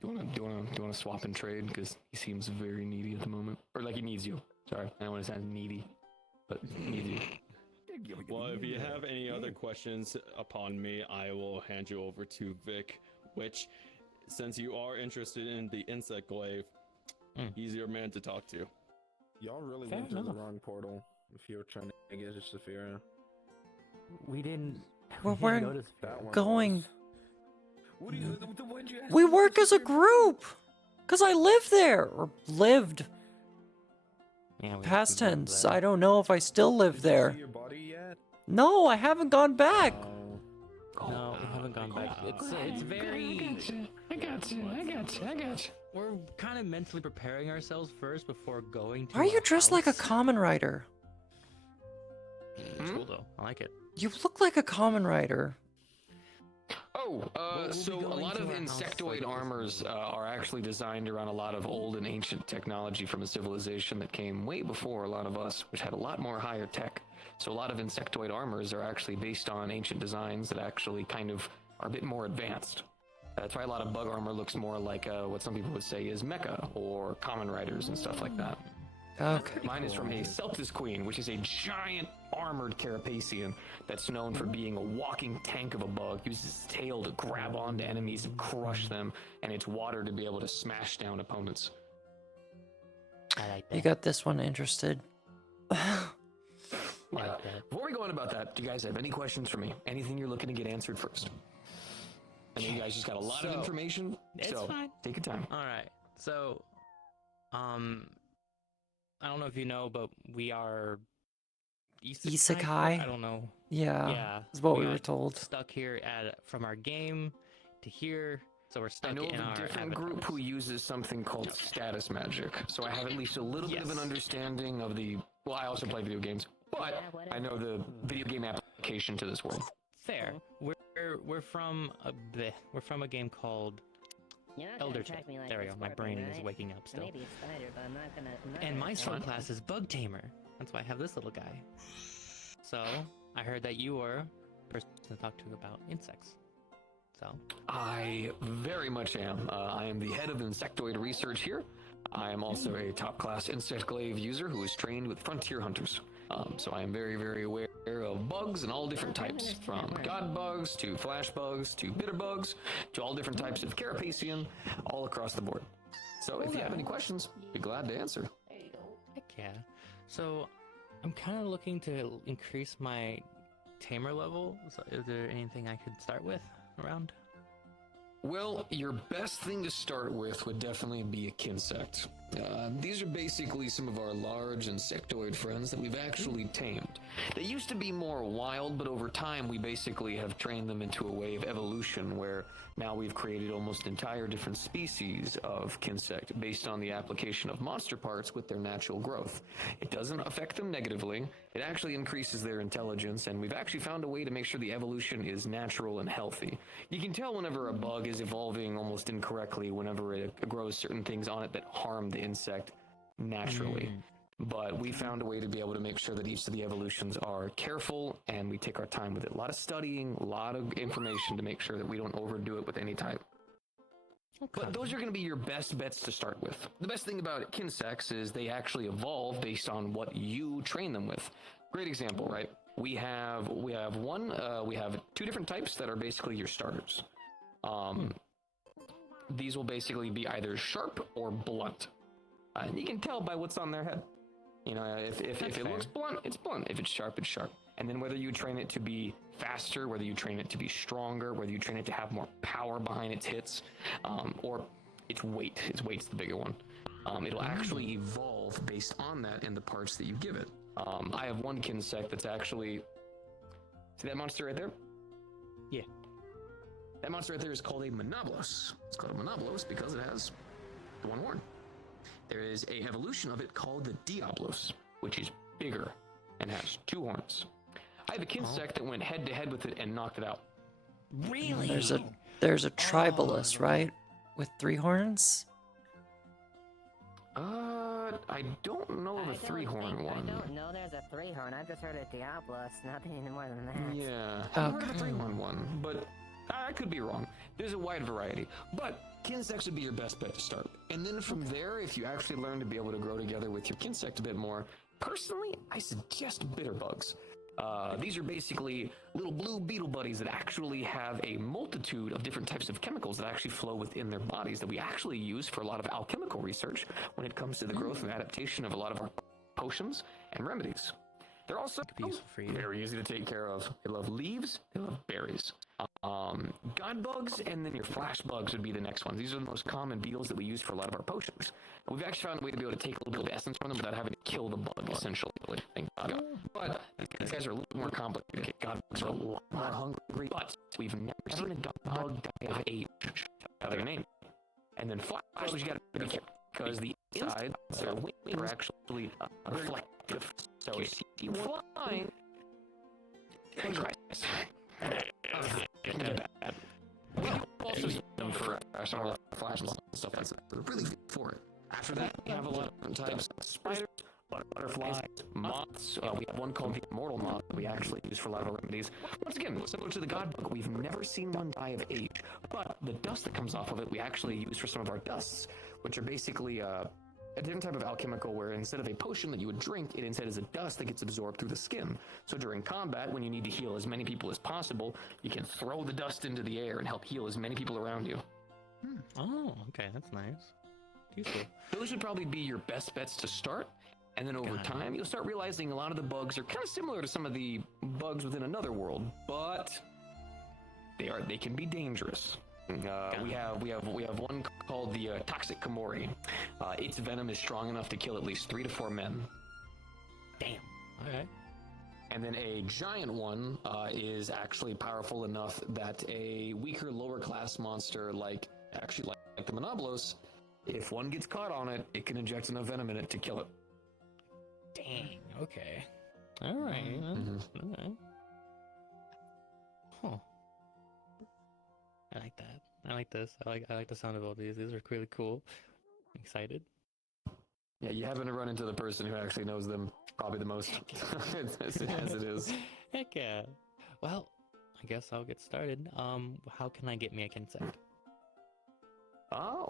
wanna swap and trade? Because he seems very needy at the moment, or like he needs you. Sorry, I don't want to sound needy, but he needs you. Well, if you have any other questions upon me, I will hand you over to Vic, which, since you are interested in the insect glaive, he's your man to talk to. Y'all really went through the wrong portal if you were trying to get to Saphira. We didn't. Well, we we're didn't notice going. What do you? We work as a group! Because I live there! Or lived. Yeah, Past tense. I don't know if I still live there. See your body yet? No, I haven't gone back! No, we haven't gone back. It's very. I got you. We're kind of mentally preparing ourselves first before going to. Why are you our dressed like a house. common rider? It's cool though. I like it. You look like a common rider. So a lot of insectoid armors are actually designed around a lot of old and ancient technology from a civilization that came way before a lot of us, which had a lot more higher tech. So a lot of insectoid armors are actually based on ancient designs that actually kind of are a bit more advanced. That's why a lot of bug armor looks more like what some people would say is mecha or common riders and stuff like that. Okay. Mine is from a Celtis Queen, which is a giant armored carapacian that's known for being a walking tank of a bug. Uses its tail to grab onto enemies and crush them, and its water to be able to smash down opponents. I like that. You got this one interested. Before we go on about that, do you guys have any questions for me? Anything you're looking to get answered first? I know you guys just got a lot of information, so fine. take your time. All right. So, I don't know if you know, but we are Isekai? I don't know. Yeah. Yeah. Is what we got were told. Stuck here from our game to here, so we're stuck I know in of our a different group who uses something called status magic, so I have at least a little bit of an understanding of the. Well, I also play video games, but I know the video game application to this world. Fair. We're from a game called You're not gonna Elder attack Chip. me like There we a go. My scorpion, brain is right? waking up still. Maybe it's spider, but I'm not gonna. And my sword subclass is Bug Tamer. That's why I have this little guy. So I heard that you were the person to talk to about insects. So I very much am. I am the head of insectoid research here. I am also a top class insect glaive user who is trained with frontier hunters. So I am very, very aware of bugs and all different types, from god bugs to flash bugs to bitter bugs to all different types of carapacean, all across the board. So if you have any questions, be glad to answer. heck yeah. So I'm kind of looking to increase my tamer level. So is there anything I could start with around? Well, your best thing to start with would definitely be a kinsect. These are basically some of our large insectoid friends that we've actually tamed. They used to be more wild, but over time we basically have trained them into a way of evolution where now we've created almost entire different species of kinsect based on the application of monster parts with their natural growth. It doesn't affect them negatively, it actually increases their intelligence, and we've actually found a way to make sure the evolution is natural and healthy. You can tell whenever a bug is evolving almost incorrectly whenever it grows certain things on it that harm the insect naturally. But we found a way to be able to make sure that each of the evolutions are careful and we take our time with it. A lot of studying, a lot of information to make sure that we don't overdo it with any type. But those are going to be your best bets to start with. The best thing about kinsects is they actually evolve based on what you train them with. Great example, right? We have two different types that are basically your starters. These will basically be either sharp or blunt. And you can tell by what's on their head. You know, if it looks blunt, it's blunt. If it's sharp, it's sharp. And then whether you train it to be faster, whether you train it to be stronger, whether you train it to have more power behind its hits, or its weight. Its weight's the bigger one. It'll actually evolve based on that and the parts that you give it. I have one kinsect that's actually... See that monster right there? Yeah. That monster right there is called a Monoblos. It's called a Monoblos because it has the one horn. There is a evolution of it called the Diablos, which is bigger and has two horns. I have a kinsect that went head to head with it and knocked it out. Really? There's a tribalist, right? With 3 horns? I don't know of a 3-horn one. I don't know there's a 3-horn. I've just heard of Diablos, nothing more than that. Yeah, I've heard of a 3-horn one, but I could be wrong. There's a wide variety. But kinsects would be your best bet to start. And then from there, if you actually learn to be able to grow together with your kinsect a bit more, personally, I suggest bitter bugs. These are basically little blue beetle buddies that actually have a multitude of different types of chemicals that actually flow within their bodies that we actually use for a lot of alchemical research when it comes to the growth and adaptation of a lot of our potions and remedies. They're also very easy to take care of. They love leaves, they love berries. God bugs, and then your flash bugs would be the next ones. These are the most common beetles that we use for a lot of our potions. We've actually found a way to be able to take a little bit of essence from them without having to kill the bug, essentially. Thank God. But these guys are a little more complicated. God bugs are a lot more hungry, but we've never seen a god bug die of age. Their name. And then flash bugs, you gotta be careful, because the insides, their wings are actually reflective. So you see one flying, and tries. We do also use them for some of the flashes and stuff like that. They're really good for it. After that, we have a lot of different types of spiders, butterflies, moths. We have one called the immortal moth that we actually use for a lot of our remedies. Once again, similar to the god bug, we've never seen one die of age, but the dust that comes off of it, we actually use for some of our dusts, which are basically a different type of alchemical where instead of a potion that you would drink, it instead is a dust that gets absorbed through the skin. So during combat, when you need to heal as many people as possible, you can throw the dust into the air and help heal as many people around you. Oh, okay, that's nice. Useful. Those would probably be your best bets to start, and then over time, you'll start realizing a lot of the bugs are kind of similar to some of the bugs within another world, but they can be dangerous. We have one called the toxic Komori. Its venom is strong enough to kill at least 3 to 4 men. Damn. Okay. And then a giant one is actually powerful enough that a weaker, lower class monster like the Monoblos, if one gets caught on it, it can inject enough venom in it to kill it. Dang. Okay. All right. All right. Huh. I like that. I like this. I like the sound of all these. These are really cool. I'm excited. Yeah, you haven't run into the person who actually knows them probably the most as it is. Heck yeah. Well, I guess I'll get started. How can I get me a Kinsect?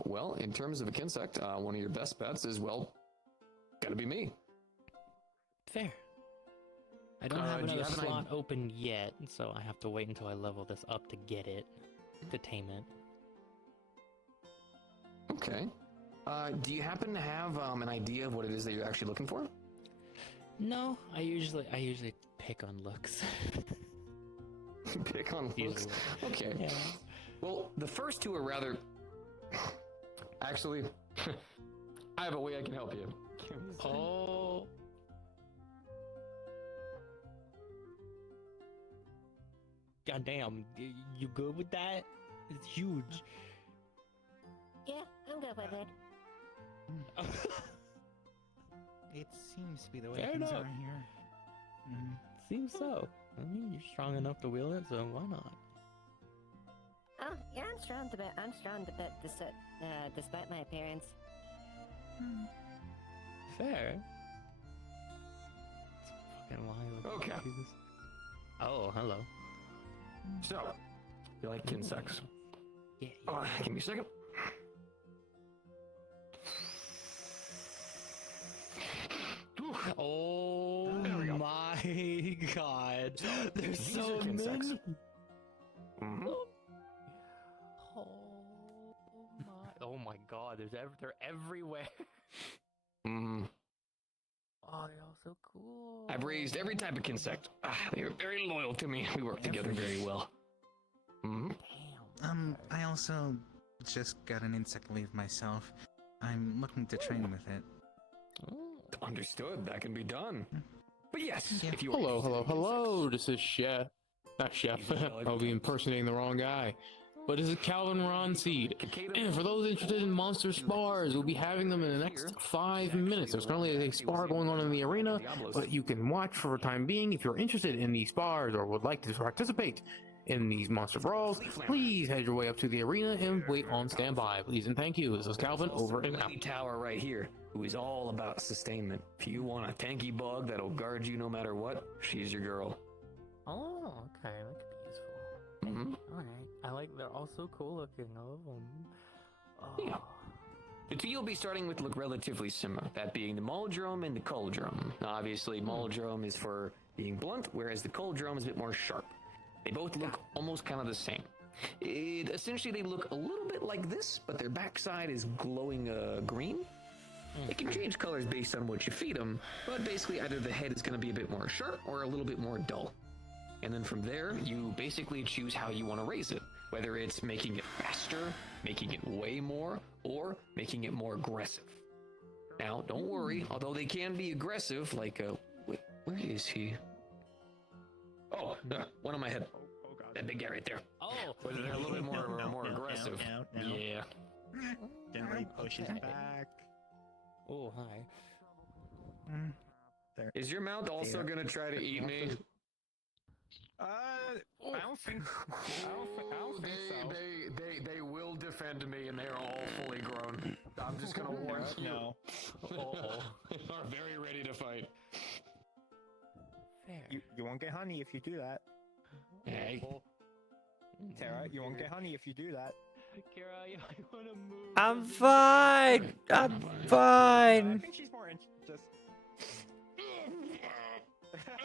Well, in terms of a Kinsect, one of your best bets is, well, gotta be me. Fair. I don't have another slot open yet, so I have to wait until I level this up to get it, to tame it. Okay. Do you happen to have an idea of what it is that you're actually looking for? No, I usually pick on looks. Pick on looks? Okay. Yeah. Well, the first two are rather... Actually, I have a way I can help you. Oh. Goddamn, you good with that? It's huge. Yeah, I'm good with it. It seems to be the way Fair things enough. are here. Seems so. I mean, you're strong enough to wield it, so why not? Oh, yeah, I'm strong to bet. Despite my appearance. Fair. It's fucking wild. Okay. Jesus. Oh, hello. So, you like Kinsects? Yeah. Give me a second. Oh my god. There's These so are many. Kinsects. Oh my god, they're everywhere. Mm-hmm. Oh, they're all so cool. I've raised every type of Kinsect. They are very loyal to me. We work together very well. I also just got an insect leaf myself. I'm looking to train with it. Understood. That can be done. But yes, Yeah. if you Hello. This is Chef. Not Chef. I'll be impersonating the wrong guy. But this is Calvin Ronseed. And for those interested in monster spars, we'll be having them in the next 5 minutes. There's currently a spar going on in the arena, but you can watch for the time being. If you're interested in these spars or would like to participate in these monster brawls, please head your way up to the arena and wait on standby. Please and thank you. This is Calvin, over and out. Tower right here, who is all about sustainment. If you want a tanky bug that'll guard you no matter what, she's your girl. Oh, okay, that could be useful. Alright, I like, they're all so cool looking. I love them. Oh. Yeah. The two you'll be starting with look relatively similar, that being the Muldrome and the Kuldrome. Now, obviously, Muldrome is for being blunt, whereas the Kuldrome is a bit more sharp. They both look almost kind of the same. Essentially, they look a little bit like this, but their backside is glowing green. It can change colors based on what you feed them, but basically either the head is going to be a bit more sharp or a little bit more dull. And then from there, you basically choose how you want to raise it, whether it's making it faster, making it way more, or making it more aggressive. Now, don't worry, although they can be aggressive, like, where is he? Oh, one on my head. That big guy right there. Oh, but they're a little bit more aggressive. No. Yeah. Gently pushes back. Oh, hi. There. Is your mount also gonna try to eat me? I don't think so. They will defend me, and they are all fully grown. I'm just gonna warn you. No. They are very ready to fight. Fair. You won't get honey if you do that. Hey. Tara, you won't get honey if you do that. Kira, you want to move? I'm fine. I'm I fine. think she's more just.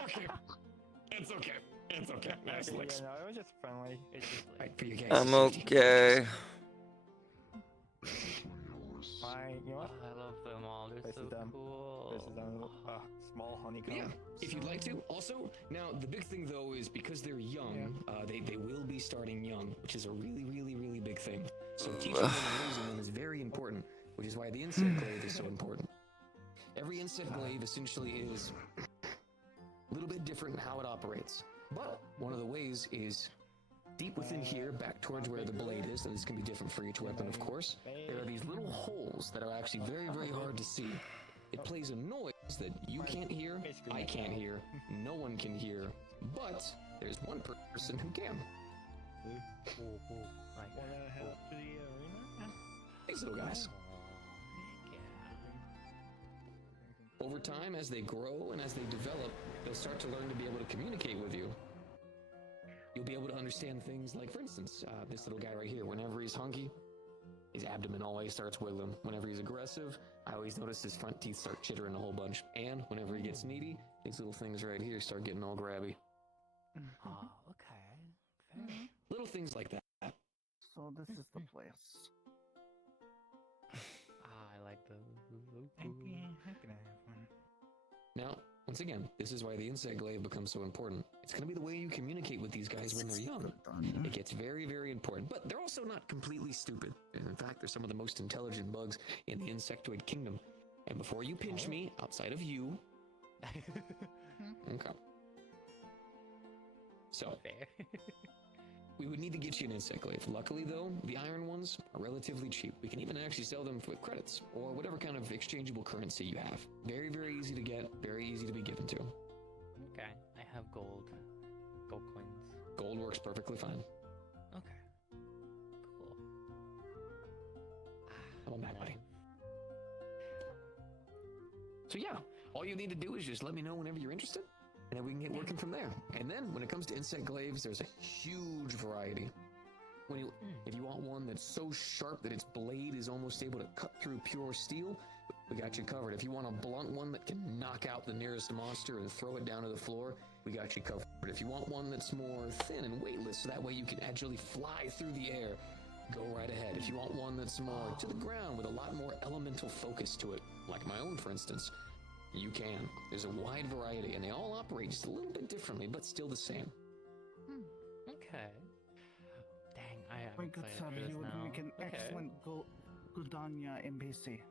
Okay. It's okay. It's okay. Nice licks. Yeah, no, it was just friendly. It's just like, Right for you guys. I'm okay. fine. You know what? I love them all. They're This so is them. cool. This is a small honeycomb. Yeah, if you'd like to. Also, now the big thing though is because they're young, they will be starting young, which is a really big thing. So teaching them and raising them is very important, which is why the insect glaive is so important. Every insect glaive essentially is a little bit different in how it operates. But one of the ways is deep within here, back towards where the blade is, and this can be different for each weapon, of course. There are these little holes that are actually very hard to see. It plays a noise that you can't hear, I can't hear, no one can hear, but there's one person who can. Nice. Wanna head up to the arena? Thanks, little guys. Over time, as they grow and as they develop, they'll start to learn to be able to communicate with you. You'll be able to understand things like, for instance, this little guy right here, whenever he's hungry, his abdomen always starts wiggling. Whenever he's aggressive, I always notice his front teeth start chittering a whole bunch. And whenever he gets needy, these little things right here start getting all grabby. Oh, okay. Fair. Little things like that. So this is the place. I like those. I can have one. Now, once again, this is why the insect glaive becomes so important. It's going to be the way you communicate with these guys when they're young. It gets very, very important. But they're also not completely stupid. In fact, they're some of the most intelligent bugs in the insectoid kingdom. And before you pinch me, outside of you... Okay. So, we would need to get you an insect glaive. Luckily, though, the iron ones are relatively cheap. We can even actually sell them with credits, or whatever kind of exchangeable currency you have. Very, very easy to get, very easy to be given to. Okay, I have gold. Gold coins. Gold works perfectly fine. Okay. Cool. How about that, buddy? So yeah, all you need to do is just let me know whenever you're interested, and then we can get working from there. And then when it comes to insect glaives, there's a huge variety. If you want one that's so sharp that its blade is almost able to cut through pure steel, we got you covered. If you want a blunt one that can knock out the nearest monster and throw it down to the floor, we got you covered. If you want one that's more thin and weightless, so that way you can actually fly through the air, go right ahead. If you want one that's more to the ground with a lot more elemental focus to it, like my own, for instance, you can. There's a wide variety, and they all operate just a little bit differently, but still the same. Okay. Dang, I am My good excited sir, for this you would now. make an excellent Gudanya NPC.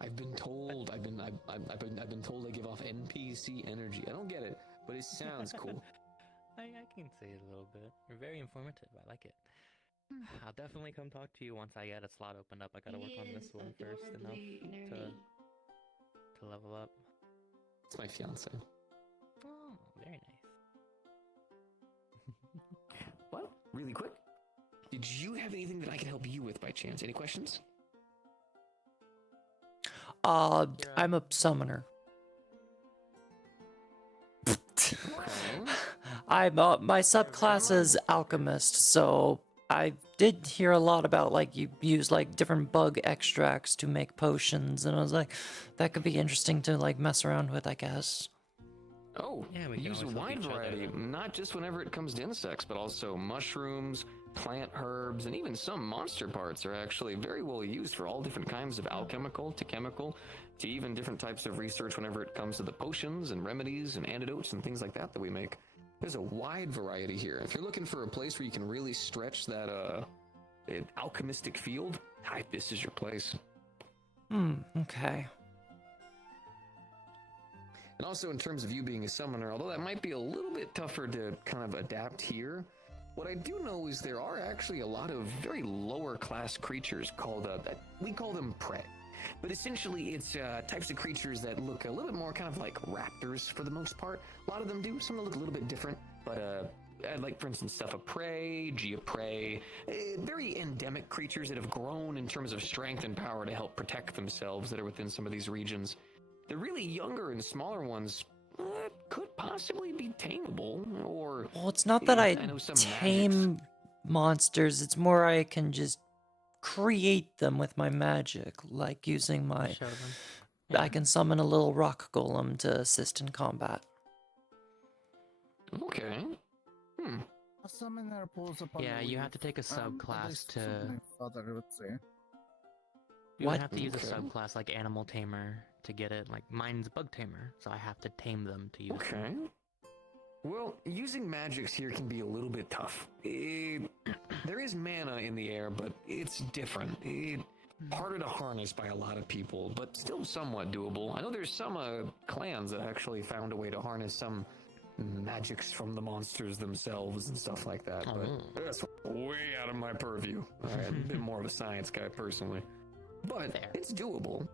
I've been told. I've been told I give off NPC energy. I don't get it, but it sounds cool. I can see it a little bit. You're very informative. I like it. I'll definitely come talk to you once I get a slot opened up. I gotta work on this one first enough to level up. It's my fiance. Oh, very nice. What? Really quick? Did you have anything that I can help you with by chance? Any questions? I'm a summoner. I'm my subclass is alchemist, so I did hear a lot about like you use like different bug extracts to make potions, and I was like, that could be interesting to like mess around with, I guess. Oh, yeah, we we can use a always help wide each other. variety, not just whenever it comes to insects, but also mushrooms, plant herbs, and even some monster parts are actually very well used for all different kinds of alchemical to chemical to even different types of research whenever it comes to the potions and remedies and antidotes and things like that we make. There's a wide variety here. If you're looking for a place where you can really stretch that alchemistic field, this is your place. Okay. And also in terms of you being a summoner, although that might be a little bit tougher to kind of adapt here, what I do know is there are actually a lot of very lower class creatures called, we call them prey. But essentially it's types of creatures that look a little bit more kind of like raptors for the most part. A lot of them do, some look a little bit different, but like for instance stuff of prey, geoprey, very endemic creatures that have grown in terms of strength and power to help protect themselves that are within some of these regions. The really younger and smaller ones could possibly be tameable, or... Well, it's not that I know some tame monsters, it's more I can just create them with my magic, like using my... I can summon a little rock golem to assist in combat. Okay. A summoner pulls up on Yeah, the you leaf. have to take a At subclass least to... my father would say. You What? have to use a Okay. subclass like Animal Tamer to get it. Like, mine's Bug Tamer, so I have to tame them to use them. Okay. Well, using magics here can be a little bit tough. There is mana in the air, but it's different. Harder to harness by a lot of people, but still somewhat doable. I know there's some clans that actually found a way to harness some magics from the monsters themselves and stuff like that, but that's way out of my purview. I'm a bit more of a science guy personally. But it's doable.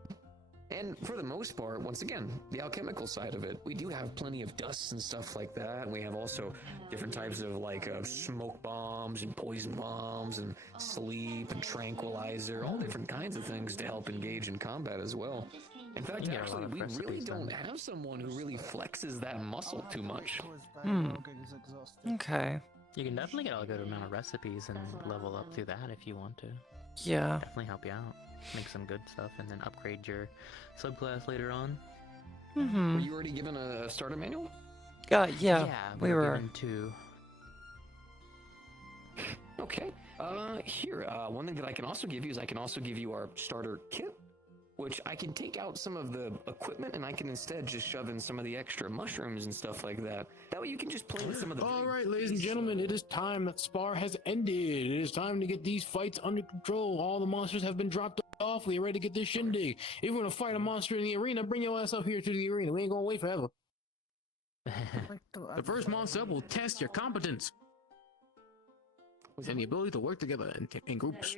And for the most part, once again, the alchemical side of it, we do have plenty of dusts and stuff like that. And we have also different types of like smoke bombs and poison bombs and sleep and tranquilizer, all different kinds of things to help engage in combat as well. In fact, actually, we really don't have someone who really flexes that muscle too much. Okay. You can definitely get a good amount of recipes and level up through that if you want to. Yeah. Definitely help you out. Make some good stuff and then upgrade your subclass later on. Were you already given a starter manual? Yeah, we were. Given two. Okay. Here, one thing that I can also give you is I can also give you our starter kit, which I can take out some of the equipment and I can instead just shove in some of the extra mushrooms and stuff like that. That way you can just play with some of the... All right, ladies and gentlemen, it is time that spar has ended. It is time to get these fights under control. All the monsters have been dropped off. We are ready to get this shindig. If we're going to fight a monster in the arena, bring your ass up here to the arena. We ain't going to wait forever. The first monster up will test your competence and the ability to work together in groups.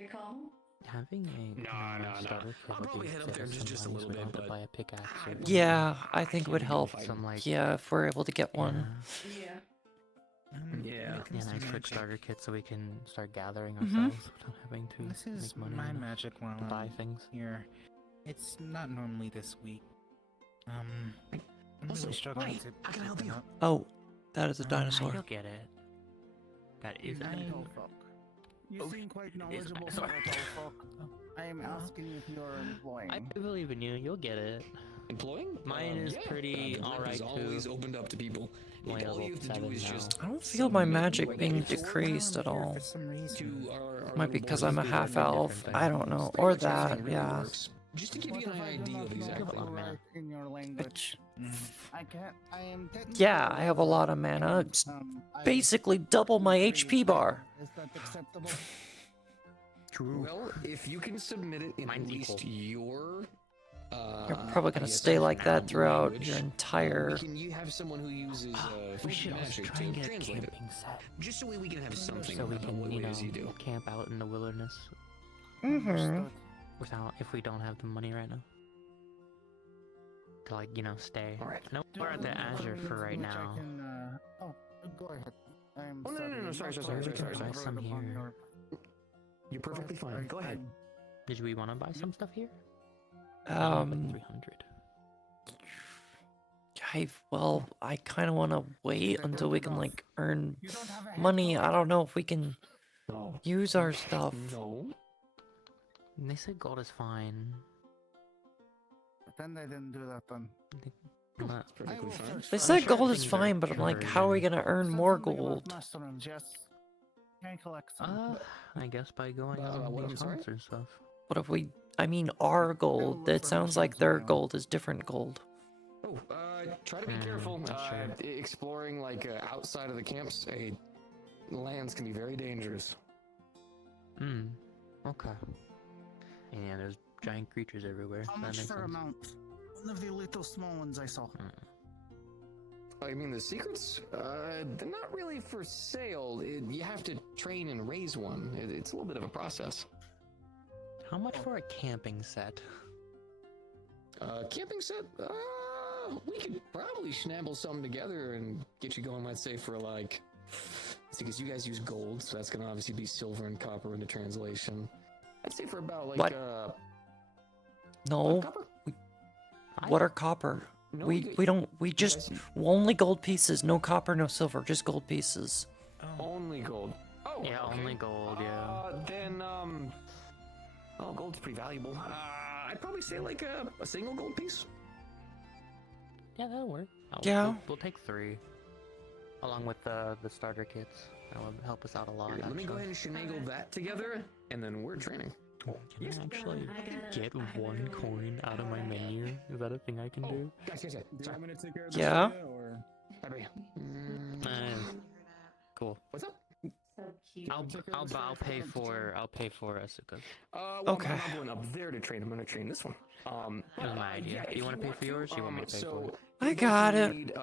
Having a No. I'll probably head up there just a little bit, but... buy a pickaxe. Yeah, I think it would help. Some, like, yeah, if we're able to get one. Yeah. Yeah, nice quick starter kit so we can start gathering ourselves without having to This is make money my to magic while buy I'm things. here. It's not normally this week. I'm really struggling to... I can help you. Oh, that is a dinosaur. You'll get it. That is You seem quite knowledgeable about Elfolk. I am asking if you're employing. I believe in you. You'll get it. Employing? Mine is pretty alright too. Always opened up to people. Only All you have to do is just... I don't feel my magic being decreased at all. Might be because I'm a half elf. I don't know. Or that, yeah. Just to give you an idea of exactly. In your language. I am Yeah, I have a lot of mana. It's basically double my HP bar. Is that acceptable? True. Well, if you can submit it in at least your... You're probably gonna stay like that throughout your entire... You have someone who uses we should also magic try and to get a translate it. camping set. Just so we can have something So we about can, what you it know, is you do. camp out in the wilderness without, if we don't have the money right now. To, like, you know, stay. Alright. No, we're at the Azure for right now. Oh, go ahead. I'm Oh, no, sorry. Buy some here. You're perfectly fine. Go ahead. Did we want to buy some stuff here? 300. Well, I kind of want to wait until we can, like, earn money. I don't know if we can use our stuff. No. They said gold is fine. Then they didn't do that then. That's perfectly fine. They said gold is fine, but I'm like, how are we gonna earn more gold? Can collect some. I guess by going on these hunts or stuff. What if we... I mean, our gold. It sounds like their gold is different gold. Oh, try to be careful. Exploring, like, outside of the camps, lands can be very dangerous. Okay. Yeah, there's giant creatures everywhere. How much for a mount? One of the little small ones I saw. Oh, you mean the secrets? They're not really for sale. You have to train and raise one. It's a little bit of a process. How much for a camping set? Camping set? We could probably schnabble something together and get you going, let's say, for like... because you guys use gold, so that's going to obviously be silver and copper in the translation. I'd say for about, like, What? No. Copper? What are copper? No, we just only gold pieces, no copper, no silver, just gold pieces. Only gold. Oh, yeah, okay. Only gold. Yeah. Then oh, gold's pretty valuable. I'd probably say like a single gold piece. Yeah, that'll work. Yeah. We'll take 3, along with the starter kits. That would help us out a lot. Here, let me go ahead and finagle that together, and then we're training. Can I actually get 1 coin out of my menu? Is that a thing I can do? Guys. Do you want me to take care of this Yeah. idea, or... Cool. What's up? I'll pay for Asuka's. Okay. I'm not going up there to train. I'm going to train this one. That was my idea. Do you want to pay for yours? Or you want me to pay for it? I got it. Need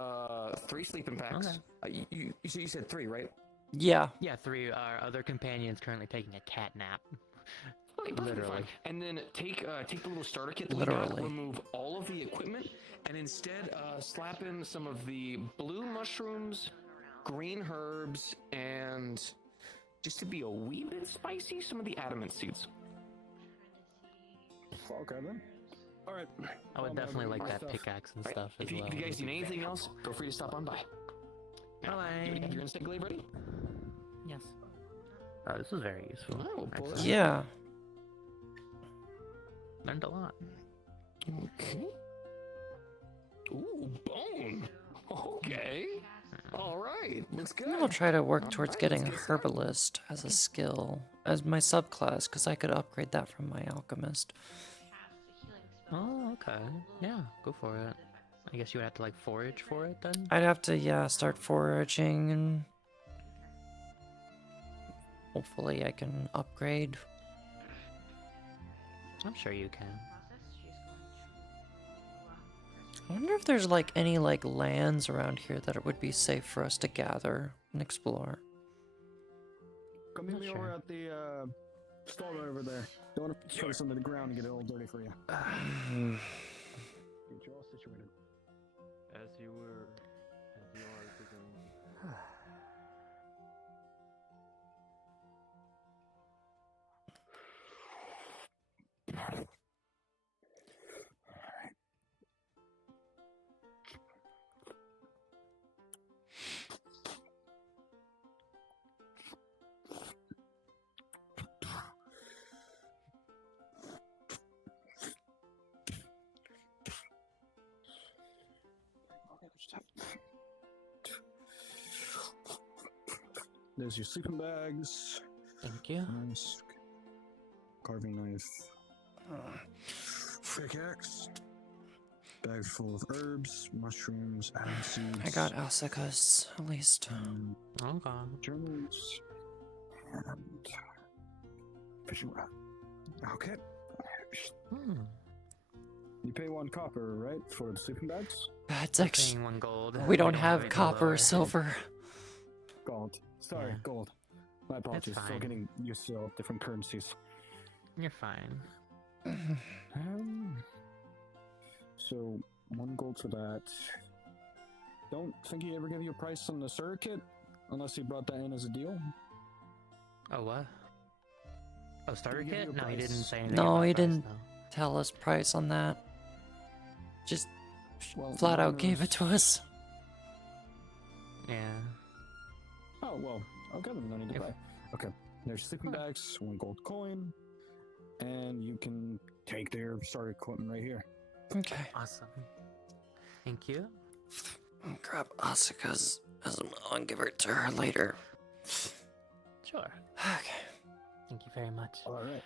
3 sleeping packs. Okay. You said 3, right? Yeah. Yeah, 3. Our other companion is currently taking a cat nap. fine, perfectly fine. Literally. And then take the little starter kit that we Literally. got, remove all of the equipment, and instead slap in some of the blue mushrooms, green herbs, and just to be a wee bit spicy, some of the adamant seeds. Okay then. All right. I would definitely like my that stuff. pickaxe and Right. stuff as If you, well. if you guys need anything else, feel free to stop on by. Now, Bye-bye. you have your instant glaive ready? Yes. Oh, this is very useful. Oh, boy. Actually. Yeah. Learned a lot. Okay. Ooh, bone. Okay. All right. Looks good. I'll try to work towards Alright, getting let's get started. herbalist as a skill, as my subclass, because I could upgrade that from my alchemist. Oh, okay. Yeah, go for it. I guess you would have to like forage for it then? I'd have to, yeah, start foraging and hopefully I can upgrade. I'm sure you can. I wonder if there's like any like lands around here that it would be safe for us to gather and explore. Come meet me over at the stall right over there. Don't want to throw something to the ground and get it all dirty for you. Get you all situated. As you are thinking. There's your sleeping bags. Thank you. Nice. Carving knife. Pickaxe. Bag full of herbs, mushrooms, and seeds. I got Alsicas, at least. Okay. Journals. And fishing rod. Okay. You pay 1 copper, right, for the sleeping bags? That's Paying actually 1 gold. we don't have any copper or lower. silver. Gold. Sorry, Yeah. gold. My apologies. Still fine. getting used to all different currencies. You're fine. So 1 gold for that. Don't think he ever gave you a price on the starter kit, unless he brought that in as a deal. Oh, what? Oh, starter Did he give kit? you a No, he price? didn't say anything. No, about he price, didn't though. tell us price on that. Just Well, flat out mine gave it was- to us. Yeah. Oh well. Okay, then no need to buy. Okay, there's sleeping bags, 1 gold coin, and you can take their starter equipment right here. Okay. Awesome. Thank you. I'll grab Asuka's as well and give it to her later. Sure. Okay. Thank you very much. All right.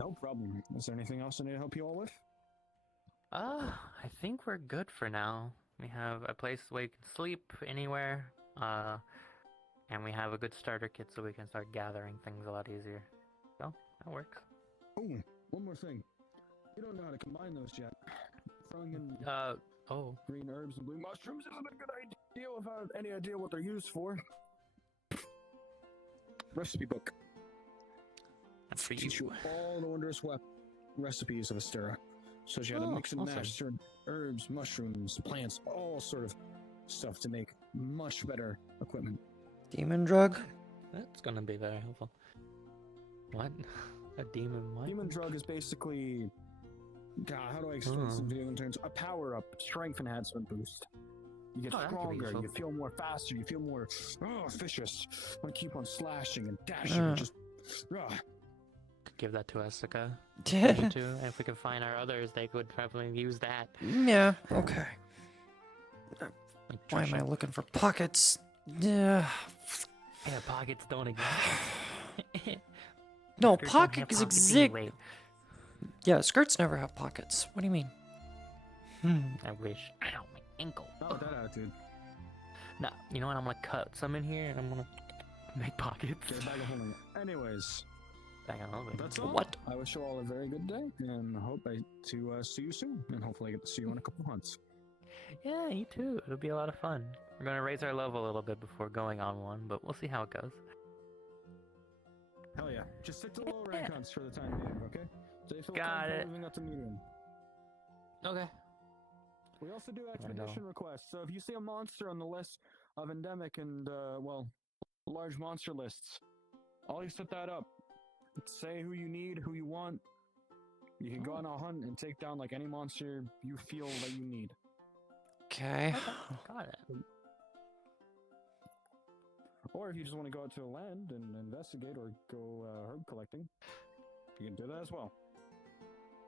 No problem. Is there anything else I need to help you all with? I think we're good for now. We have a place where you can sleep anywhere, and we have a good starter kit so we can start gathering things a lot easier. So, that works. Oh, one more thing. You don't know how to combine those yet. Throwing in green herbs and blue mushrooms isn't a good idea without any idea what they're used for. Recipe book. That's for Teach you. you all the wondrous recipes of Astera. So you had to mix and awesome. match certain herbs, mushrooms, plants, all sort of stuff to make much better equipment. Demon drug? That's gonna be very helpful. What? A demon what? Demon drug is basically, God, how do I explain this in video game terms? A power-up, strength enhancement boost. You get Oh, that could be stronger, useful. you feel more faster, you feel more vicious. Want to keep on slashing and dashing and just. Could give that to Asuka. Yeah. Too. And if we could find our others, they could probably use that. Yeah, okay. Like Why am I Trisha. looking for pockets? Yeah. Yeah, pockets don't exist. No, Skirts don't have pockets pockets exist. anyway. Yeah, skirts never have pockets. What do you mean? I wish. Ow, my ankle. Not with that attitude. Nah, you know what? I'm gonna cut some in here and I'm gonna make pockets. Get a bag of holding. Anyways, Bag of holding. that's all. What? I wish you all a very good day, and hope to see you soon, and hopefully I get to see you in a couple months. Yeah, you too. It'll be a lot of fun. We're gonna raise our level a little bit before going on one, but we'll see how it goes. Hell yeah. Just stick to low rank hunts for the time being, okay? So you feel Got comfortable it. moving up to medium. Okay. We also do expedition requests. So if you see a monster on the list of endemic and, large monster lists, I'll just set that up. Say who you need, who you want. You can go on a hunt and take down like any monster you feel that you need. Okay. Got it. Or if you just want to go out to a land and investigate or go herb collecting, you can do that as well.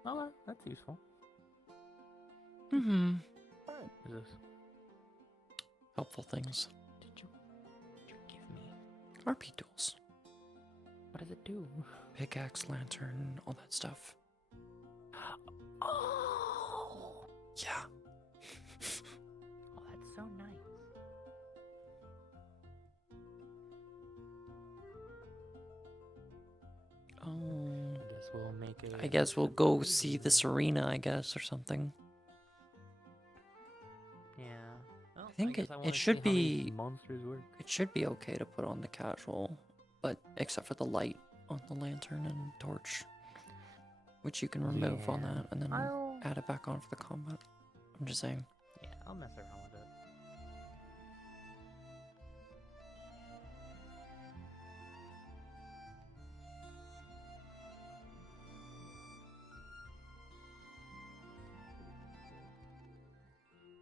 Okay, that's useful. Mm-hmm. Alright. What is this? Helpful things. Did you give me? RP tools. What does it do? Pickaxe, lantern, all that stuff. Oh! Yeah. Oh, that's so nice. Oh. I guess we'll make it. I guess we'll go see this arena, I guess, or something. Yeah. Well, I think guess it, I wanna it should see how these be monsters work. it should be okay to put on the casual, but except for the light on the lantern and torch, which you can remove on that and then add it back on for the combat. I'm just saying. Yeah, I'll mess around with it.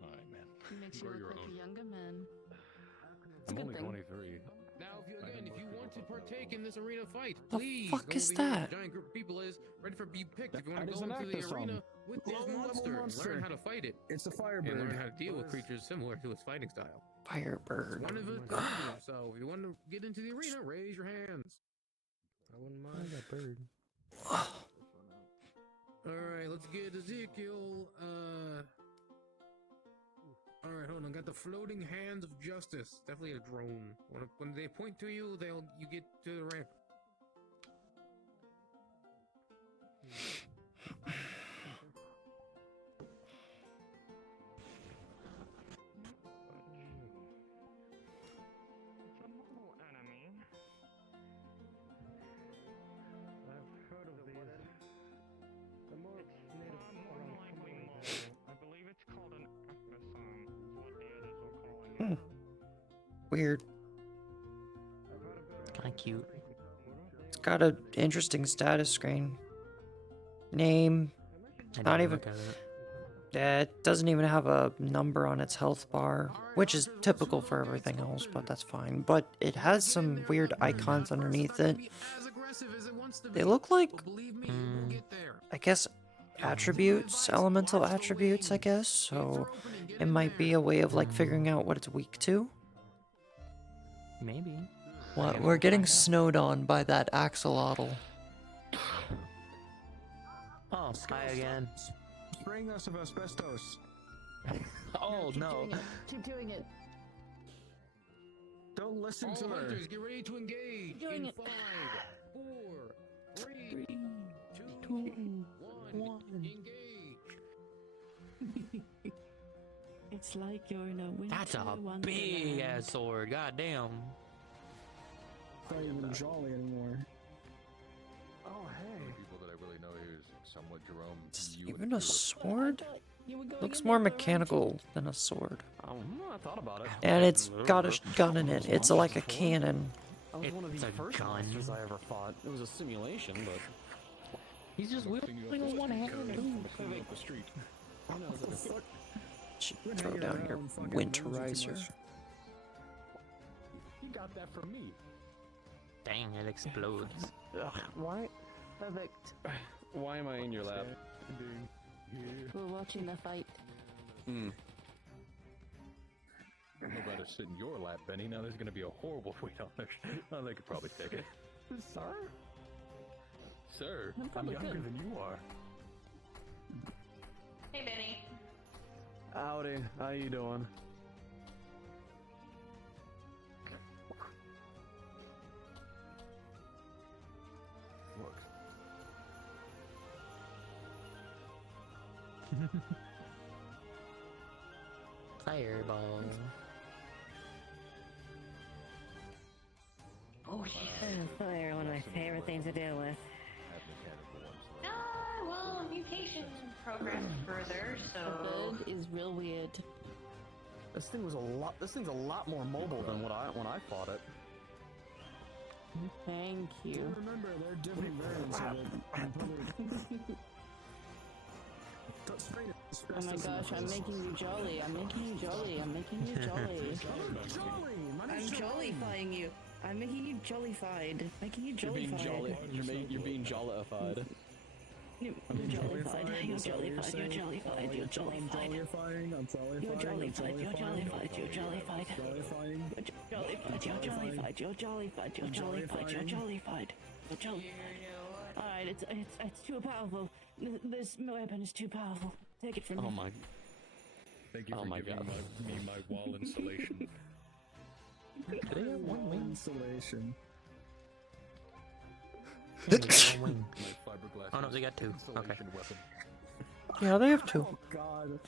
Alright, man. He makes you Grow look your like own. a younger man. I'm good only thing. 23. Now, if you want to partake in this arena fight, The please fuck go is over here where that? the giant group of people is ready for be picked. If you want That to is go an into the actor arena song. with this Low-level monster, monster. learn how to fight it, It's a and firebird. learn how to deal with creatures similar to its fighting style. Firebird. One of it, so if you want to get into the arena, raise your hands. I wouldn't mind that bird. All right, let's get Ezekiel. All right, hold on. Got the floating hands of justice. Definitely a drone. When they point to you, you get to the ramp. It's a mobile enemy. I've heard of these. It's more than likely mobile. I believe it's called an Acmason, is what the others were calling it. Weird. Kind of cute. It's got an interesting status screen. Name. Not even. It doesn't even have a number on its health bar, which is typical for everything else, but that's fine. But it has some weird icons underneath it. They look like, I guess, attributes, elemental attributes, I guess. So it might be a way of like figuring out what it's weak to. Maybe. What? We're getting snowed on by that axolotl. Oh, hi again. Spraying us of asbestos. Oh no. Keep doing it. Don't listen to All her. hunters, get ready to engage. Doing In it. 5, 4, 3, 2, 1. Engage. It's like you're in a winter That's a wonderland. big ass sword. God damn. It's not even jolly anymore. Oh, hey. People that I really know here is somewhat Jerome. Even a sword? You were going Looks in more the other mechanical than a sword. I thought about it. And it's got a gun in it. It's like a cannon. That was one of It's the a first gun. monsters I ever fought. It was a simulation, but He's just wielding with one hand. The street. I know, what the fuck? Throw down your winterizer. You got that from me. Dang, it explodes. why? Perfect. Why am I in your lab? We're watching the fight. Hmm. I'm about to sit in your lap, Benny. Now there's going to be a horrible wait on there. Oh, they could probably take it. Sir? Sir, I'm I'm probably younger good. than you are. Hey, Benny. Howdy. How you doing? Look. Fireball. Oh, shit. Fire, one of my favorite things to deal with. Well, mutation progressed further, so. The bird is real weird. This thing's a lot more mobile than when I fought it. Thank you. Remember, there are different variants of it. Oh my gosh, I'm making you jolly. I'm making you jolly. I'm making you jolly. I'm jollifying you. I'm making you jollified. Making you You're being jollified. jolly. You're being jollified. You're jollified. You're jollified. You're jollified. You're jollified. You're jollified. You're jollified. You're jollified. You're jollified. You're jollified. You're jollified. You're jollified. You're jollified. You're jollified. Alright, it's too powerful. This weapon is too powerful. Take it from me. Oh my. Thank you Oh for my giving God. me my wall insulation. They have one wing insulation. My fiberglass. Oh no, they got two. Okay. Weapon. Yeah, they have two. Oh god.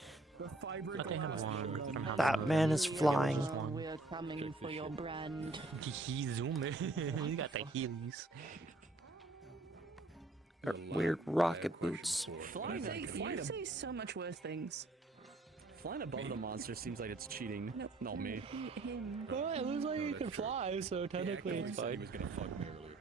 The fiber But they have one from how That man is flying. We're coming for your brand. He's zooming. He got the heelys. Or weird rocket boots. You say so much worse things. Flying above the monster seems like it's cheating. No, Not me. Him. Well, it looks like you can fly, so technically it's He fine. was gonna fuck me earlier.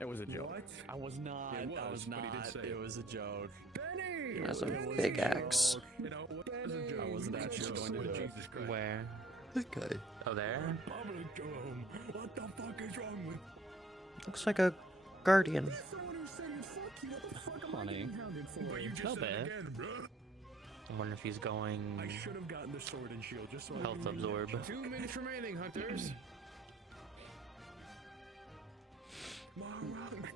It was a joke. What? I was not. It I was, was but he not. did say It it. was a joke. Benny! That's a It was big a axe. joke. You know, what was a joke? I wasn't actually going to do it. Jesus Christ. Where? This guy. Oh, there? Public go home. What the fuck is wrong with? Looks like a guardian. Honey. But you just Not said it bad. again, bruh. I wonder if he's going I should have gotten the sword and shield just so I health could read absorb. that. 2 minutes remaining, hunters. Maharaga!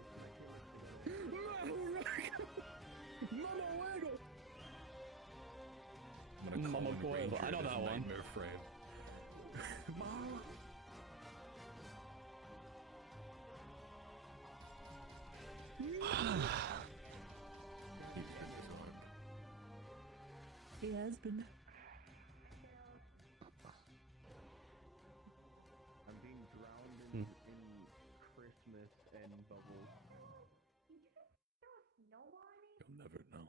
I'm gonna call Mama in Coil. Ranger I know this that one. Nightmare frame. He has been. I'm being drowned in Christmas and bubbles. You'll never know.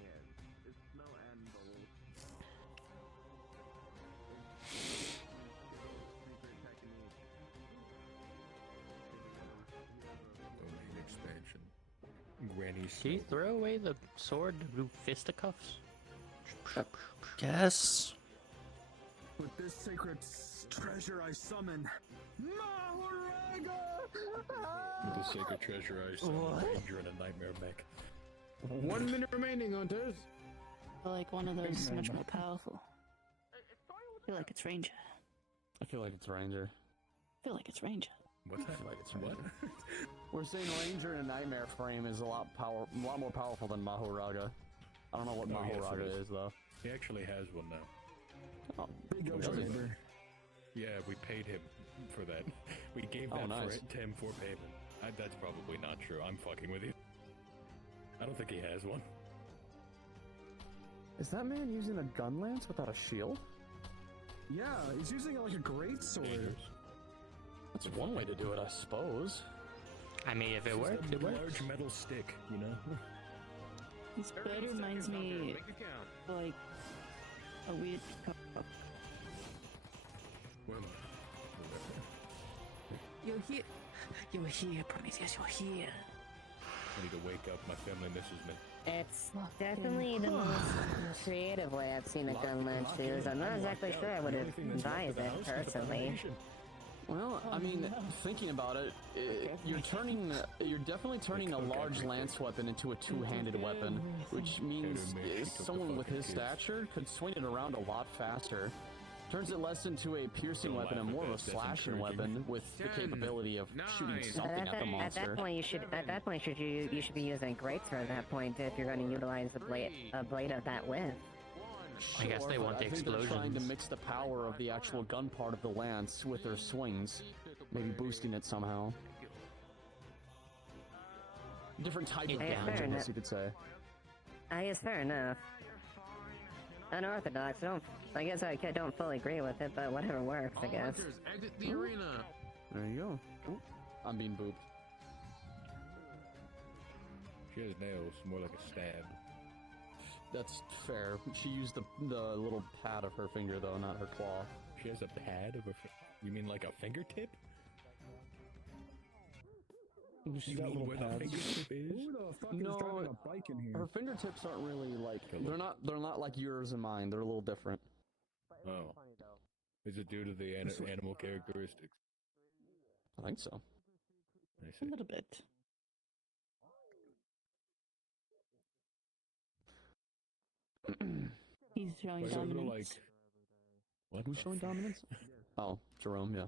Yeah, it's snow and bubbles. Secret technique. Domain expansion. Granny's. Did he throw away the sword to do fisticuffs? Yes. With this sacred treasure I summon, Maharaga! With the sacred treasure I summon a ranger and a nightmare mech. 1 minute remaining, hunters. I feel like one of those is much more powerful. I feel like it's Ranger. I feel like it's Ranger. I feel like it's Ranger. What's that? Like it's What? We're saying Ranger in a nightmare frame is a lot more powerful than Maharaga. I don't know what Oh, yes, it Maharaga is. is though. He actually has one now. Oh, Big does he? neighbor. Yeah, we paid him for that. We gave Oh, that nice. to him for payment. That's probably not true. I'm fucking with you. I don't think he has one. Is that man using a gun lance without a shield? Yeah, he's using it like a great sword. That's one way to do it, I suppose. I mean, if it It's works, a it works. large metal stick, you know? This bird reminds me of like a weird peacock. Well, You're here. You're here, Prometheus. You're here. I need to wake up. My family misses me. It's definitely the most creative way I've seen a gun launch used. I'm not exactly sure I would advise it personally. Well, I mean, thinking about it, you're definitely turning a large lance weapon into a two-handed weapon, which means someone with his stature could swing it around a lot faster. Turns it less into a piercing weapon and more of a slashing weapon with the capability of shooting something at the monster. At that point, you should be using a greatsword at that point if you're going to utilize a blade of that width. I guess they Sure, want but the I think they're trying to explosions. mix the power of the actual gun part of the lance with their swings, maybe boosting it somehow. Different type of Yeah, damage, fair I guess enough. you could say. I guess fair enough. unorthodox. I guess I don't fully agree with it, but whatever works, I guess. Hunters, exit the arena. There you go. Ooh, I'm being booped. She has nails, more like a stab. That's fair. She used the little pad of her finger though, not her claw. She has a pad of you mean like a fingertip? She's got little pads. Who the fuck is driving a bike in here? Her fingertips aren't really like they're not like yours and mine. They're a little different. Oh. Is it due to the animal characteristics? I think so. I A see. little bit. He's showing So dominance. like, what? Who's showing dominance? Oh, Jerome, yeah.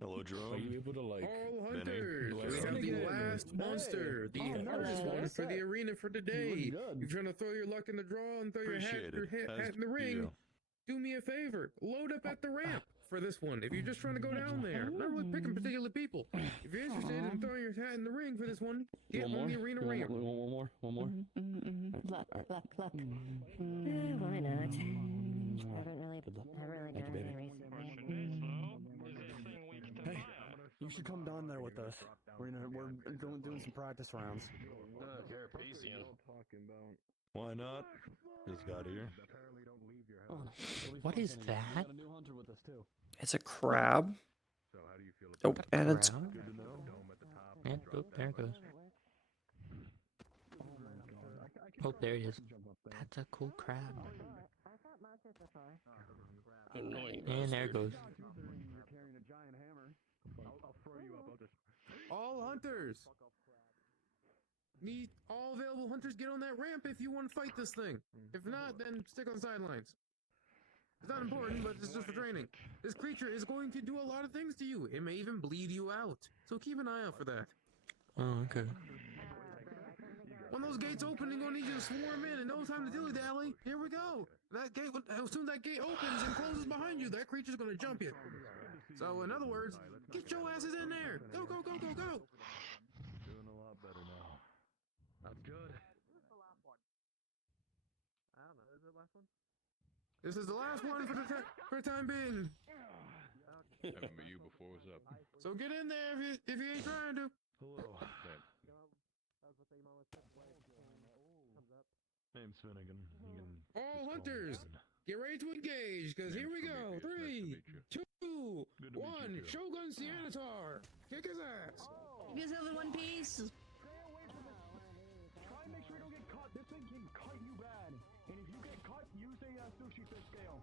Hello, Jerome. Are you able to like? All hunters, we have the last monster, the hardest one for the arena for today. You're trying to throw your luck in the draw and throw your hat in the ring. Do me a favor, load up at the ramp for this one. If you're just trying to go down there, not really picking particular people. If you're interested in throwing your hat in the ring for this one, get on the arena ramp. One more. Luck. Why not? I haven't really done any recently. Hey, you should come down there with us. We're doing some practice rounds. Why not? Just got here. What is that? It's a crab. Oh, and it's Yeah, oh, there it goes. Oh, there it is. That's a cool crab. And there it goes. All hunters! Need all available hunters get on that ramp if you want to fight this thing. If not, then stick on the sidelines. It's not important, but it's just for training. This creature is going to do a lot of things to you. It may even bleed you out. So keep an eye out for that. Oh, okay. When those gates open, they're gonna need you to swarm in, and no time to dilly-dally. Here we go. That gate, as soon as that gate opens and closes behind you, that creature's gonna jump you. So, in other words, get your asses in there. Go, go, go, go, go. Doing a lot better now. That's good. This is the last one for the time being. Haven't met you before. What's up? So get in there if you ain't trying to. Hello. Name's Finnegan. All hunters, get ready to engage, because here we go. 3, 2, 1. Shogun Sianatar. Kick his ass. You guys have in one piece. Try and make sure you don't get caught. This thing can cut you bad. And if you get caught, use a sushi fish scale.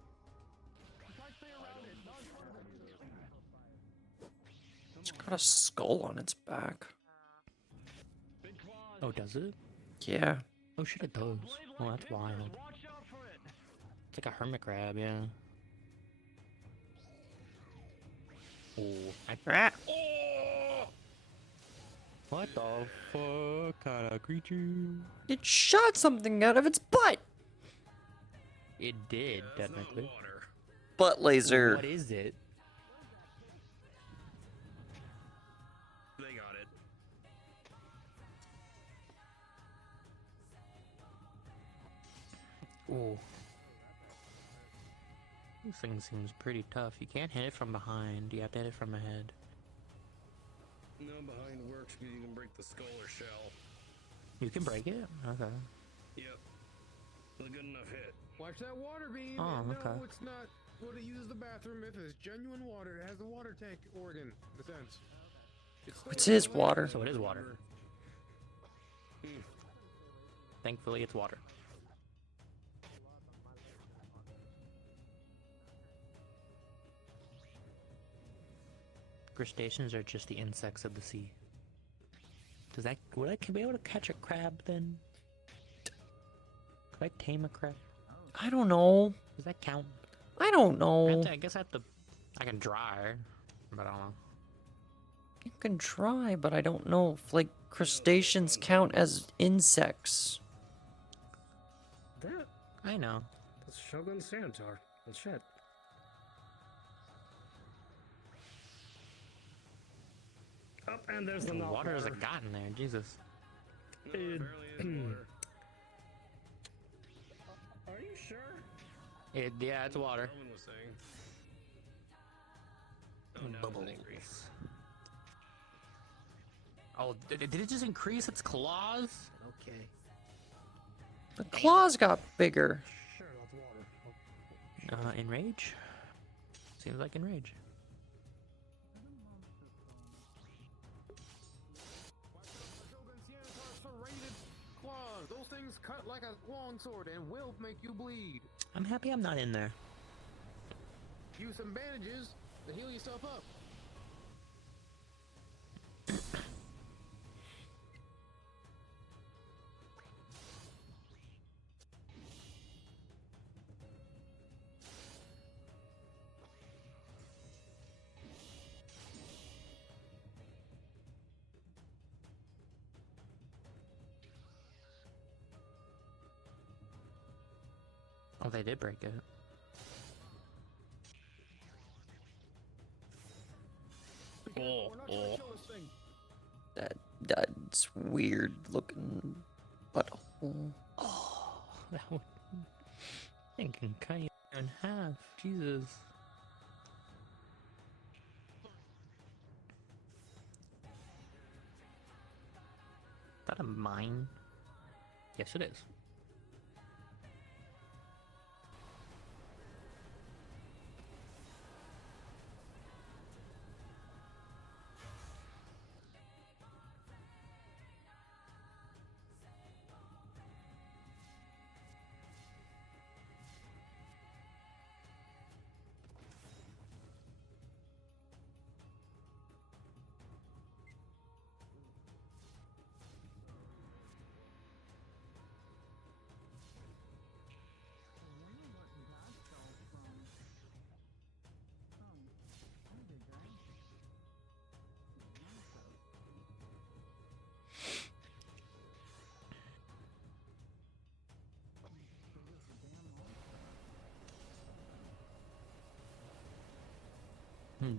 Try to stay around it. Not in front of it. It's got a skull on its back. Oh, does it? Yeah. Oh shit, it does. Oh, that's wild. It's like a hermit crab, yeah. Oh, what the fuck kind of creature? It shot something out of its butt. It did, technically. Butt laser. What is it? They got it. Ooh. This thing seems pretty tough. You can't hit it from behind. You have to hit it from ahead. No, behind works because you can break the skull or shell. You can break it? Okay. Yep. A good enough hit. Watch that water beam. Oh, and okay. No, it's not what it uses the bathroom with. It's genuine water. It has a water tank organ, in a sense. It is water. So it is water. Thankfully, it's water. Crustaceans are just the insects of the sea. Does that... Would I be able to catch a crab, then? Could I tame a crab? I don't know. Does that count? I don't know. I guess I have to... I can try, but I don't know. You can try, but I don't know if, like, crustaceans count as insects. That? I know. That's Shogun Santar. Well, shit. Up and there's the water has gotten there, Jesus. Are you sure? Yeah, it's water. Roman was saying. Oh no, Bubbles. it increased. Oh, did it just increase its claws? Okay. The claws got bigger. Sure, that's water. Enrage? Seems like enrage. Claws, those things cut like a long sword and will make you bleed. I'm happy I'm not in there. Use some bandages to heal yourself up. Oh, they did break it. Oh. That's weird looking butthole. Oh, that would... I can cut you in half. Jesus. Is that a mine? Yes, it is.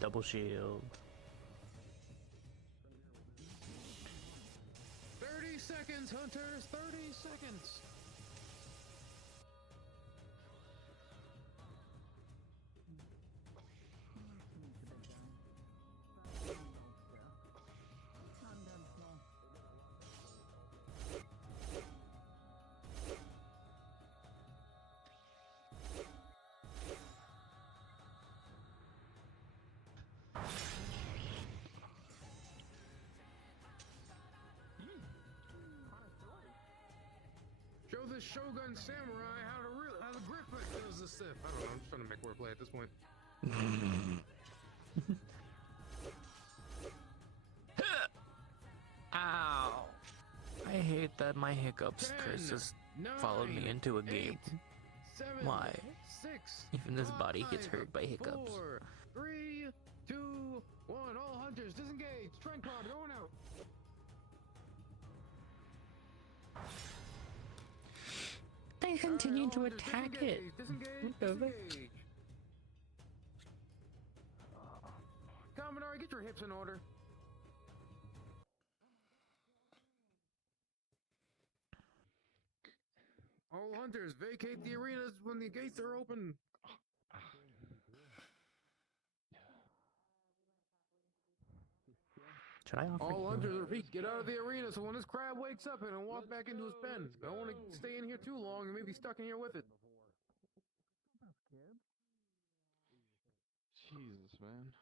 Double shield. 30 seconds, hunters! 30 seconds! Show this Shogun Samurai how the grip does the stiff. I don't know, I'm just trying to make wordplay at this point. Ow! I hate that my hiccups curse just followed me into a game. 7, Why? 6, Even this body gets hurt by 5, hiccups. 4, 3, 2, 1. All hunters disengage. Strength pod going out. They continue to attack it. Disengage. Commodore, get your hips in order. All hunters, vacate the arenas when the gates are open. Should I offer All healing? hunters, repeat, get out of the arena so when this crab wakes up and walk back into his pen. Don't want to stay in here too long and maybe stuck in here with it. Jesus, man.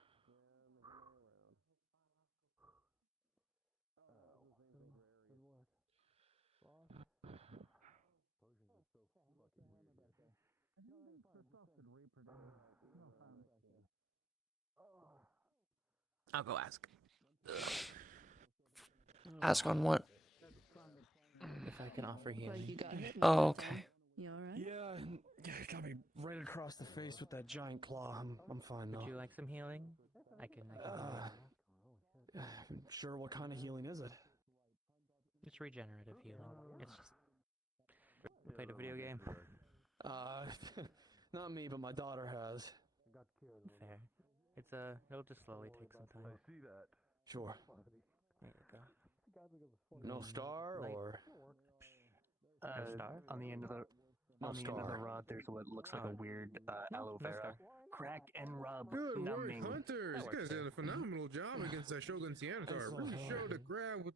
I'll go ask. Ask on what? If I can offer healing. Oh, okay. You alright? Yeah, it got me right across the face with that giant claw. I'm fine though. Would you like some healing? I can Sure, what kind of healing is it? It's regenerative healing. It's just... You played a video game? Not me, but my daughter has. Fair. It'll just slowly take some time. I see that. Sure. There we go. No star Light. or? No star? On the end of the On the end of the rod, there's what looks like a weird aloe vera. Crack and rub. Good work, numbing. hunters! You guys did a phenomenal job against that Shogun Senator. Really showed the crowd what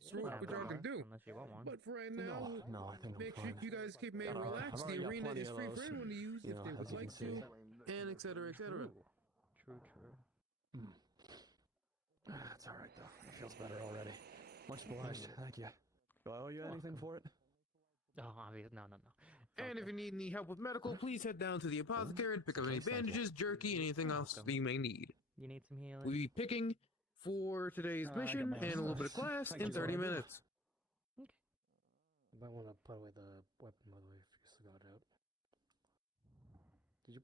y'all can do. Unless you want one. But for right now, No, I think I'm make sure fine. you guys keep me relaxed. The already got arena plenty is of free for those, anyone to use you if know, they as would you like can see. to, and etc. etc. True. That's alright though. It feels better already. Much obliged. Thank you. Do I owe you anything for it? Oh, obvious. No. And if you need any help with medical, please head down to the apothecary to pick up any bandages, jerky, anything else that you may need. You need some healing? We'll be picking for today's mission and a little bit of class in 30 minutes. You might want to put away the weapon, by the way, if you still got it out. Did you...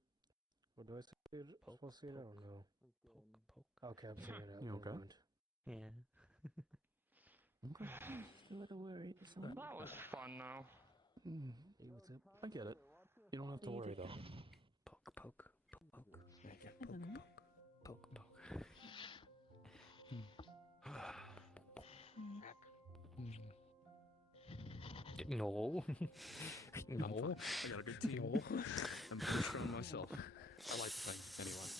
What do I say? Supposed to see it out or no? Poke. Okay, I'm seeing it out. You okay? Yeah. Okay. Just a little worried. That was fun, though. I get it. You don't have to worry, though. Poke. Thank you. Poke. No. No. I got a good team. I'm pretty strong myself. I like the thing, anyway.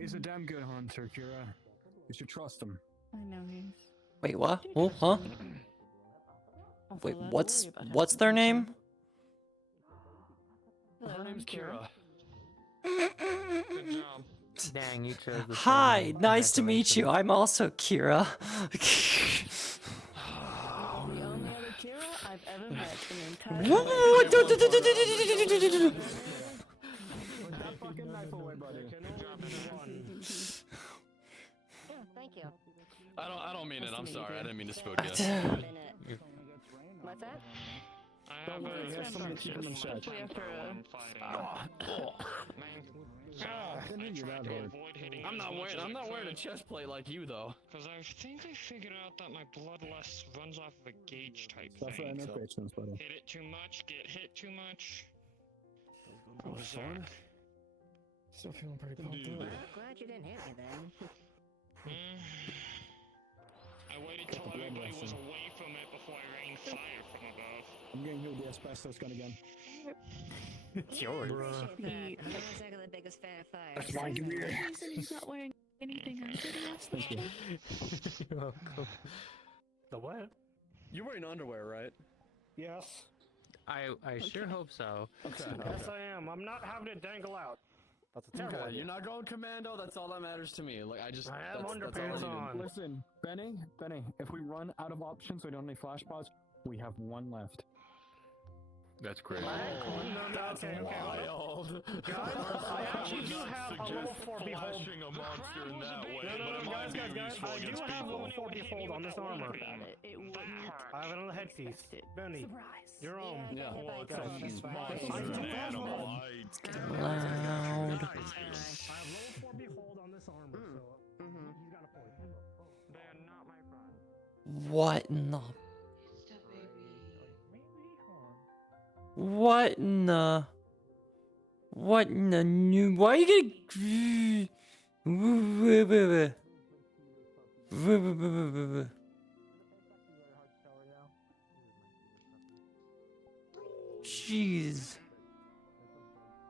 He's a damn good hunter, Kira. You should trust him. I know he's. Wait, what? Oh, huh? Wait, what's their name? Her name's Kira. Good job. Dang, you chose the Hi, same nice to meet you. I'm also Kira. The only other Kira I've ever met in the entire Put that fucking knife away, buddy. Thank you. I don't mean it. I'm sorry. I didn't mean to spook you. What's that? Don't worry, he has somebody keeping him safe. Especially after I'm not wearing a chest plate like you though. Because I think I figured out that my bloodlust runs off of a gauge type That's thing. right, no patience, buddy. Hit it too much, get hit too much. That was fun. Still feeling pretty pumped up. Glad you didn't hit me then. I waited till everybody was away from it before I rained fire from above. I'm getting healed the asbestos gun again. It's yours. Appreciate that. I'm not exactly the biggest fan of fire. That's fine, give me your... He said he's not wearing anything under the Thank you. You're welcome. The what? You're wearing underwear, right? Yes. I sure hope so. Okay. Yes, I am. I'm not having it dangle out. That's a terrible Okay, idea. you're not going commando. That's all that matters to me. Like I I have that's all underpants I needed. on. Listen, Benny, if we run out of options, we don't have any flash pods, we have one left. That's crazy. Okay. Wild. Guys, I actually do have a level 4 behold. Flashing a monster in that way, No, but it might be guys. useful I do against have people. level 4 behold on this armor. It wouldn't. I have it on the headpiece. Benny, Surprise. you're on. Yeah. Well, it's a monster, an animal. Loud. I have level 4 behold on this armor, so he's got a point. They are not my friend. What in the... What in the... What in the new... Why are you gonna... Jeez.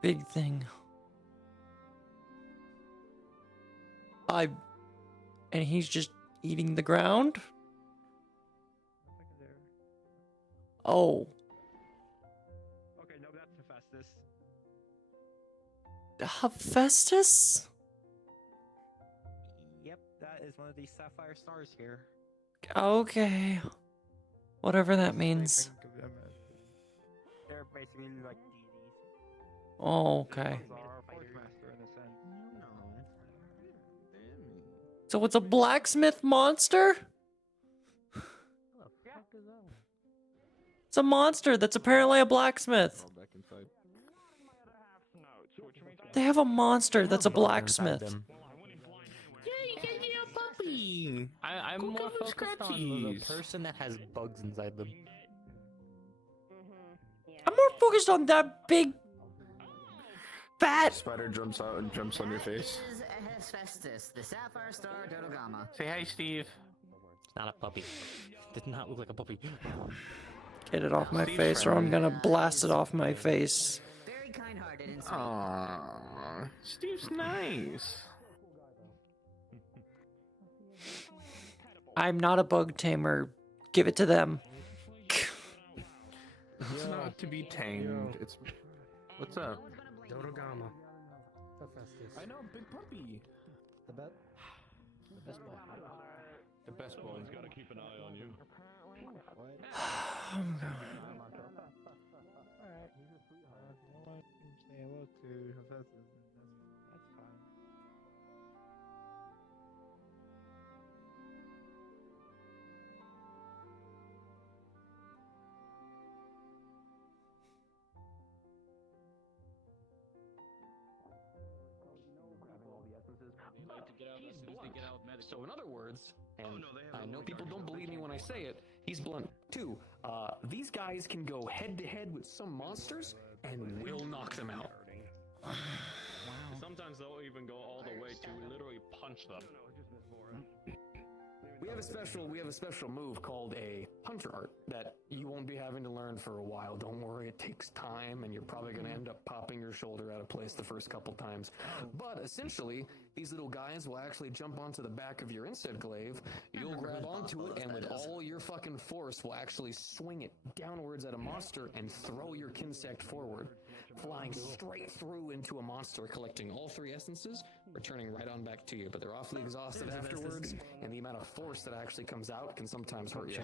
Big thing. And he's just eating the ground? Oh. Okay, no, that's Hephaestus. Hephaestus? Yep, that is one of these sapphire stars here. Okay. Whatever that means. They're basically like deities. Oh, okay. So it's a blacksmith monster? It's a monster that's apparently a blacksmith. Back inside. They have a monster that's a blacksmith. Yeah, you can get a puppy. I'm more focused on the person that has bugs inside them. I'm more focused on that big fat Spider jumps out and jumps on your face. This is Hephaestus, the sapphire star Dodogama. Say hi, Steve. It's not a puppy. Did not look like a puppy. hit it off my Steve's face, or I'm friendly. gonna blast it off my face. Very kind-hearted and sweet. Aww, Steve's nice. I'm not a bug tamer. Give it to them. It's not to be tamed. It's what's up? Dodogama. Hephaestus. I know, big puppy. The best boy. The best boy's gotta keep an eye on you. Say hello to Hephaestus. That's fine. So in other words, and I know people don't believe me when I say it, he's blunt too. These guys can go head to head with some monsters, and we'll knock them out. Sometimes they'll even go all the way to literally punch them. We have a special move called a hunter art that you won't be having to learn for a while. Don't worry, it takes time, and you're probably going to end up popping your shoulder out of place the first couple times. But essentially, these little guys will actually jump onto the back of your insect glaive. You'll grab onto it, and with all your fucking force, will actually swing it downwards at a monster and throw your kinsect forward, flying straight through into a monster, collecting all 3 essences, returning right on back to you. But they're awfully exhausted afterwards, and the amount of force that actually comes out can sometimes hurt you.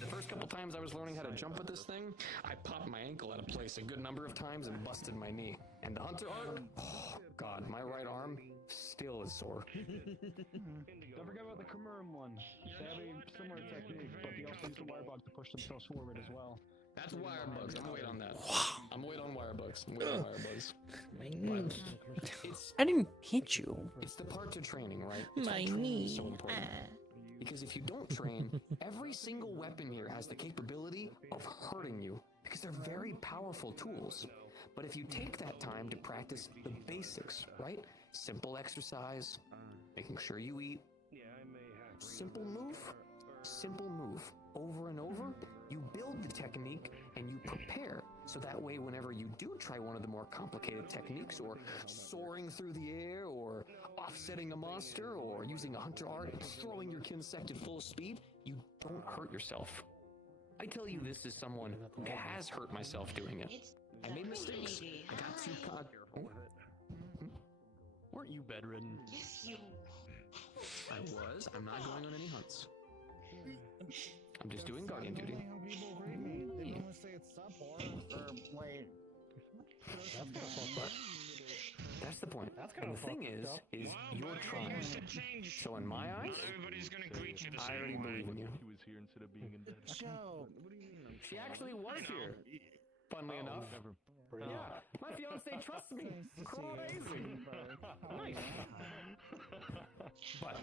The first couple times I was learning how to jump with this thing, I popped my ankle out of place a good number of times and busted my knee. And the hunter art, oh god, my right arm still is sore. Don't forget about the Khmer ones. They have a similar technique, but they also use the wirebug to push themselves forward as well. That's wirebugs. I'm gonna wait on that. I'm gonna wait on wirebugs. I'm waiting on wirebugs. I didn't hit you. It's the part to training, right? My knee. So important. Because if you don't train, every single weapon here has the capability of hurting you, because they're very powerful tools. But if you take that time to practice the basics, right? Simple exercise, making sure you eat, simple move, over and over, you build the technique and you prepare. So that way, whenever you do try one of the more complicated techniques, or soaring through the air, or offsetting a monster, or using a hunter art and throwing your kinsect at full speed, you don't hurt yourself. I tell you this as someone who has hurt myself doing it. I made mistakes. I got too caught. Weren't you bedridden? Yes, you. I was. I'm not going on any hunts. I'm just doing guardian duty. They want to say it's subpar. Or wait. That's the point. And the thing is you're trying. So in my eyes, I already believe in you. He was here instead of being in bed. Joe. She actually was here. Funnily enough. Yeah, my fiance trusts me. Crazy. Nice. But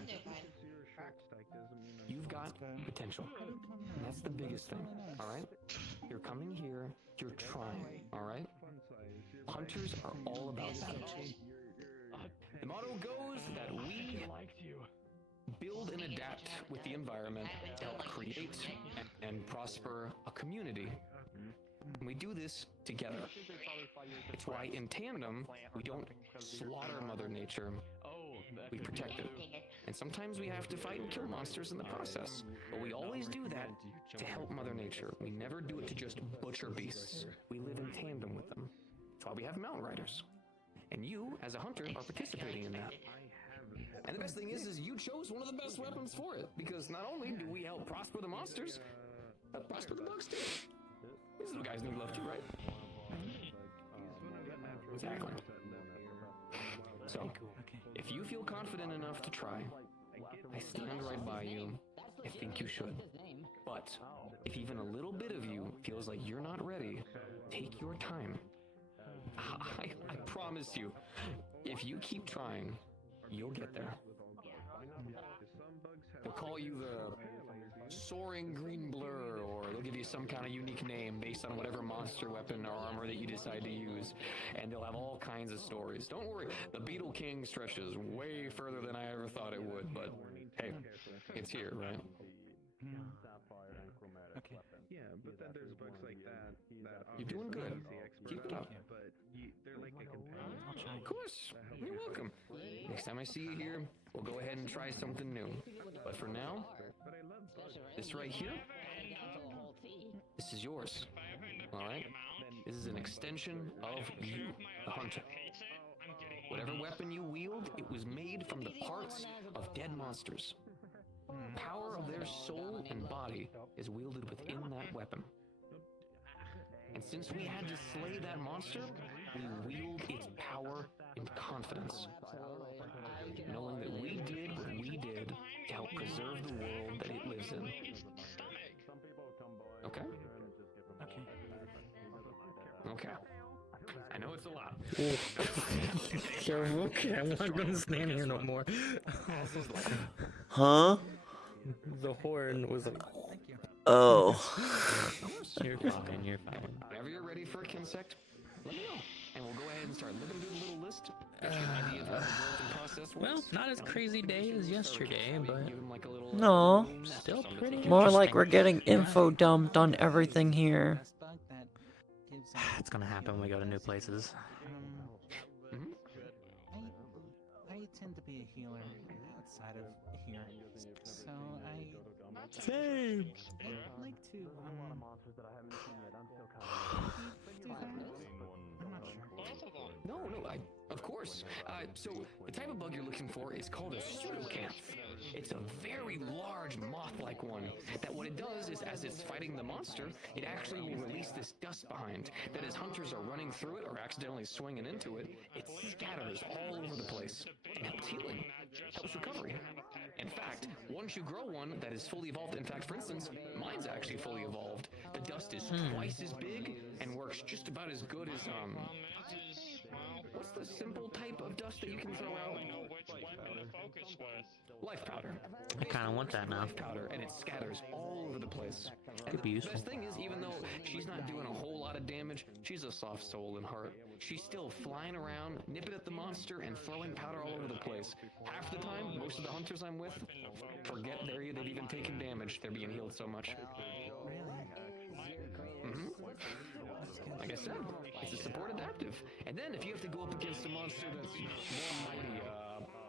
you've got potential. And that's the biggest thing, all right? You're coming here, you're trying, all right? Hunters are all about that. The motto goes that we build and adapt with the environment to help create and prosper a community. And we do this together. It's why in tandem, we don't slaughter Mother Nature, we protect it. And sometimes we have to fight and kill monsters in the process. But we always do that to help Mother Nature. We never do it to just butcher beasts. We live in tandem with them. That's why we have mountain riders. And you, as a hunter, are participating in that. And the best thing is you chose one of the best weapons for it. Because not only do we help prosper the monsters, but prosper the bugs too. These little guys need love too, right? Exactly. So, if you feel confident enough to try, I stand right by you. I think you should. But, if even a little bit of you feels like you're not ready, take your time. I promise you, if you keep trying, you'll get there. They'll call you the soaring green blur, or they'll give you some kind of unique name based on whatever monster weapon or armor that you decide to use, and they'll have all kinds of stories. Don't worry, the Beetle King stretches way further than I ever thought it would, but hey, it's here, right? Okay. Yeah, but then there's bugs like that. You're doing good. Keep it up. But they're like a companion. Of course. You're welcome. Next time I see you here, we'll go ahead and try something new. But for now, this right here, this is yours. Alright? This is an extension of you, the hunter. Whatever weapon you wield, it was made from the parts of dead monsters. Power of their soul and body is wielded within that weapon. And since we had to slay that monster, we wield its power and confidence. Knowing that we did what we did to help preserve the world that it lives in. Okay? Okay. I know it's a lot. Okay, I'm not gonna stand here no more. Huh? The horn was like... Oh. You're fine, you're fine. Whenever you're ready for a kinsect, let me know. And we'll go ahead and start looking through the little list. Get you an idea of how the growth process works. Well, not as crazy day as yesterday, but... No. Still pretty More like interesting. we're getting info dumped on everything here. It's gonna happen when we go to new places. I tend to be a healer outside of here, so Same. I'd like to, No, of course. So the type of bug you're looking for is called a pseudocanth. It's a very large moth-like one that what it does is as it's fighting the monster, it actually will release this dust behind that as hunters are running through it or accidentally swinging into it, it scatters all over the place. It helps healing, helps recovery. In fact, once you grow one that is fully evolved, in fact, for instance, mine's actually fully evolved. The dust is twice as big and works just about as good as, what's the simple type of dust that you can throw out? Life powder. I kind of want that now. Life powder, and it scatters all over the place. Could be useful. The best thing is, even though she's not doing a whole lot of damage, she's a soft soul and heart. She's still flying around, nipping at the monster, and throwing powder all over the place. Half the time, most of the hunters I'm with forget they've even taken damage. They're being healed so much. Like I said, it's a support adaptive. And then if you have to go up against a monster that's more mighty,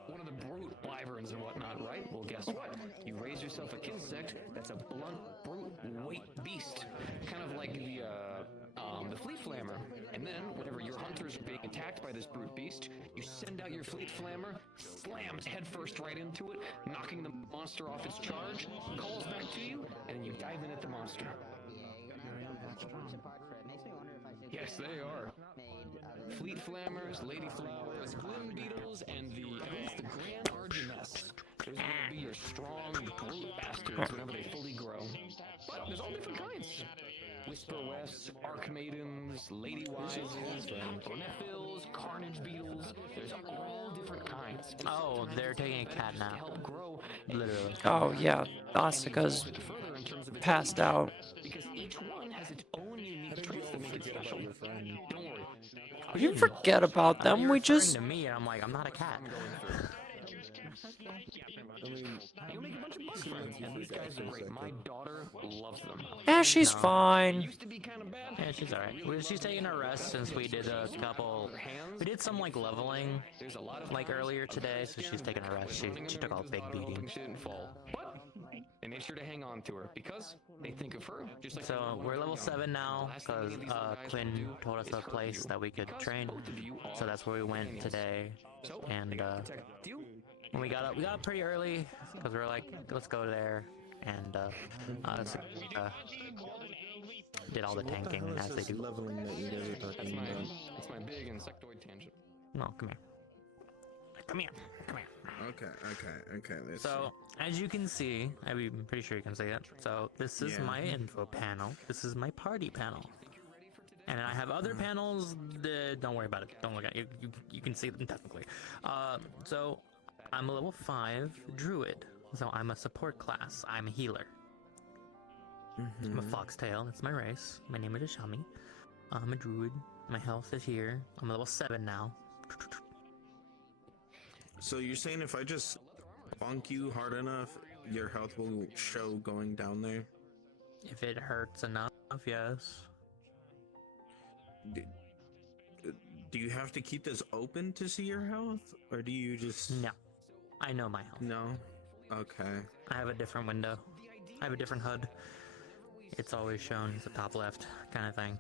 one of the brute wyverns and whatnot, right? Well, guess what? You raise yourself a kinsect that's a blunt, brute, weight beast. Kind of like the fleet flammer. And then, whenever your hunters are being attacked by this brute beast, you send out your fleet flammer, slams headfirst right into it, knocking the monster off its charge, calls back to you, and then you dive in at the monster. Yes, they are. Fleet flammers, lady flowers, glim beetles, and the grand arginess. Those are going to be your strong brute bastards whenever they fully grow. But there's all different kinds. Whisper Wefts, Arc Maidens, Lady Wises, Ornithils, Carnage Beetles. There's all different kinds. Oh, they're taking a cat nap. Help grow. Literally. Oh yeah, Asuka's passed out. Because each one has its own unique traits that make it special. Don't worry. We didn't forget about them. We just. To me, and I'm like, I'm not a cat. You'll make a bunch of bug friends, and these guys are great. My daughter loves them. Yeah, she's fine. Used to be kind of bad. Yeah, she's alright. She's taking a rest since we did a couple. We did some like leveling, like earlier today, so she's taking a rest. She took a big beating. She didn't fall. But they made sure to hang on to her because they think of her just like. So we're level 7 now because Quinn told us a place that we could train. So that's where we went today, and when we got up pretty early because we were like, let's go there, and did all the tanking as they do. Leveling that you guys are talking about. That's my big insectoid tangent. No, come here. Come here. Okay. Let's So, as you can see, I'm pretty sure you can see it. So, this is my info panel. This is my party panel. And I have other panels that, don't worry about it. Don't look at it. You can see them technically. So, I'm a level 5 druid. So, I'm a support class. I'm a healer. I'm a foxtail. That's my race. My name is Ishami. I'm a druid. My health is here. I'm level 7 now. So you're saying if I just bonk you hard enough, your health will show going down there? If it hurts enough, yes. Do you have to keep this open to see your health, or do you just? No, I know my health. No. Okay. I have a different window. I have a different HUD. It's always shown as the top left kind of thing.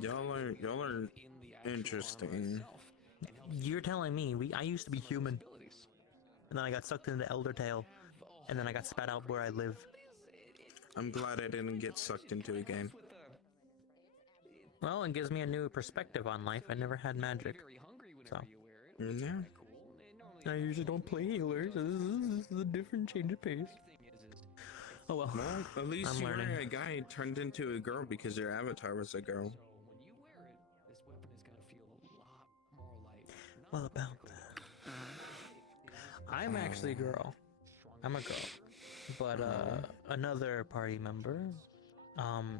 Y'all are interesting. You're telling me I used to be human, and then I got sucked into Elder Tale, and then I got spat out where I live. I'm glad I didn't get sucked into a game. Well, it gives me a new perspective on life. I never had magic, so. Yeah. I usually don't play healers, so this is a different change of pace. Oh well. Well, at least I'm you learning. were a guy turned into a girl because your avatar was a girl. Well, about that. I'm actually a girl. I'm a girl. But another party member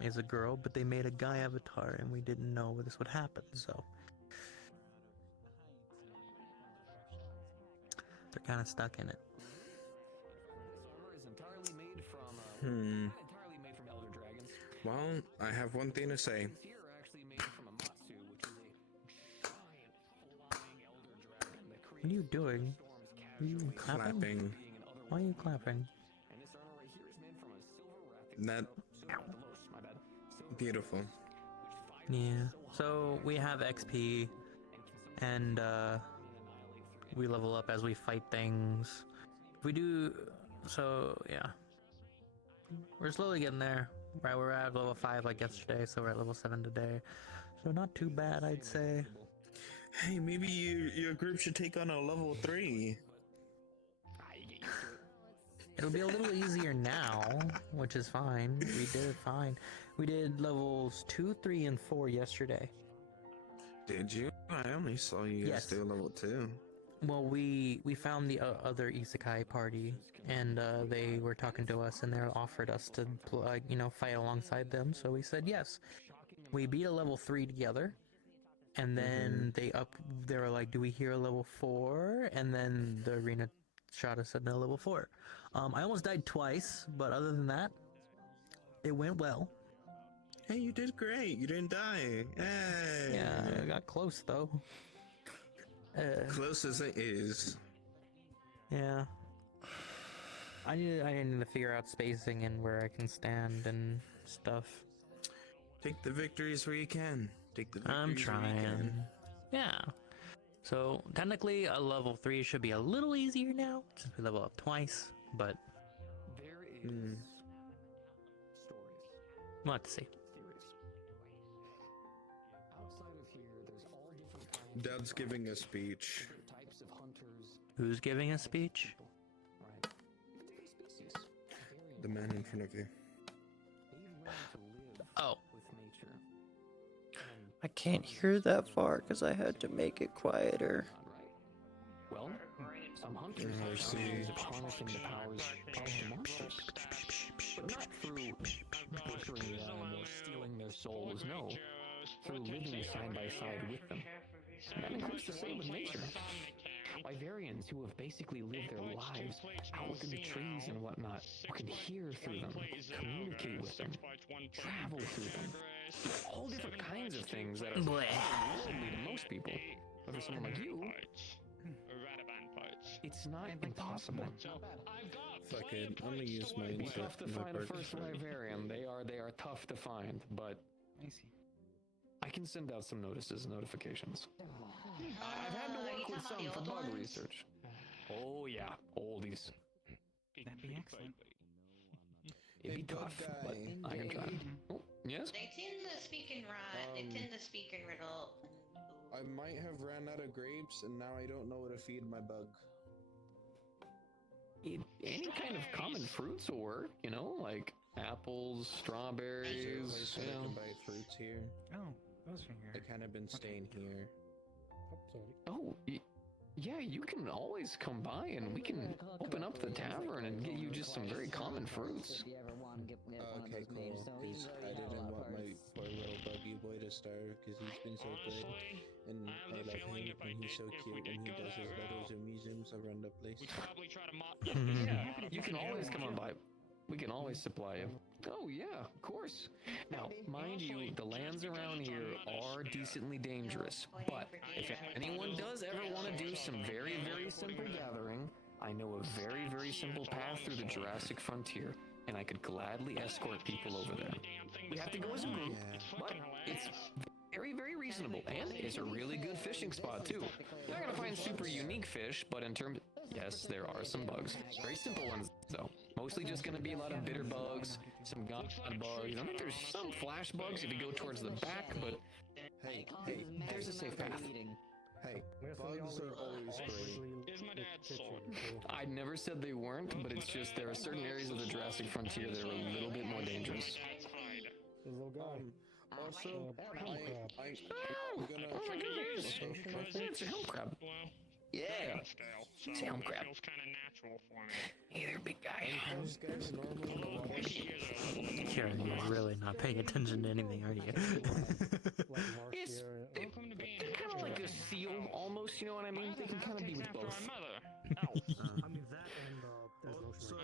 is a girl, but they made a guy avatar and we didn't know this would happen, so they're kind of stuck in it. Well, I have one thing to say. What are you doing? Are you Clapping. Why are you clapping? That beautiful. Yeah. So we have XP, and we level up as we fight things. We do. So yeah, we're slowly getting there. Right, we're at level 5 like yesterday, so we're at level 7 today. So not too bad, I'd say. Hey, maybe your group should take on a level 3. It'll be a little easier now, which is fine. We did fine. We did levels 2, 3, and 4 yesterday. Did you? I only saw you guys do level 2. Well, we found the other Isekai party, and they were talking to us, and they offered us to, fight alongside them. So we said yes. We beat a level 3 together, and then they were like, "Do we hear a level 4?" And then the arena shot us at a level 4. I almost died twice, but other than that, it went well. Hey, you did great. You didn't die. Hey. Yeah, I got close though. Close as it is. Yeah. I need to figure out spacing and where I can stand and stuff. Take the victories where you can. Take the victories I'm trying. where you can. Yeah. So technically, a level 3 should be a little easier now since we level up twice, but we'll have to see. Dad's giving a speech. Who's giving a speech? The man in front of you. Oh. I can't hear that far because I had to make it quieter. Well, some hunters have shown to harnessing the powers of the monsters. But not through butchering them or stealing their souls, no. Through living side by side with them. And that includes the same with nature. Vivarians who have basically lived their lives out in the trees and whatnot, who can hear through them, communicate with them, travel through them. All different kinds of things that are worldly to most people. But for someone like you, it's not impossible. Fuck it, I'm gonna use my It'd be tough to find a bird. first Vivarian. They are tough to find, but I can send out some notifications. I've had to work with some for bug research. Oh yeah, oldies. That'd be excellent. It'd be tough, but I can try. Oh, yes? They tend to speak in riddle. I might have ran out of grapes and now I don't know what to feed my bug. Any kind of common fruits will work, like apples, strawberries. I can buy fruits here. Oh, those are here. I kind of been staying here. Oh, yeah, you can always come by and we can open up the tavern and get you just some very common fruits. Okay, cool. I didn't want my poor little buggy boy to starve because he's been so good. And I love him and he's so cute and he does his little zoomy zooms around the place. Yeah, you can always come on by. We can always supply you. Oh yeah, of course. Now, mind you, the lands around here are decently dangerous, but if anyone does ever want to do some very, very simple gathering, I know a very, very simple path through the Jurassic frontier, and I could gladly escort people over there. We have to go as a group, but it's very, very reasonable, and it's a really good fishing spot too. You're not gonna find super unique fish, but in terms, yes, there are some bugs. Very simple ones though. Mostly just gonna be a lot of bitter bugs, some god bugs. I think there's some flash bugs if you go towards the back, but Hey, there's a safe path. Hey, bugs are always great. Here's my dad's sword. I never said they weren't, but it's just there are certain areas of the Jurassic frontier that are a little bit more dangerous. The little guy. Also, I'm gonna. Oh my goodness! It's a helm crab. Yeah. So It's a helm crab. feels kind of natural for me. Hey there, big guy. Kieran, you're really not paying attention to anything, are you? It's kind of like a seal, almost. You know what I mean? They can kind of be with both. I mean that and there's no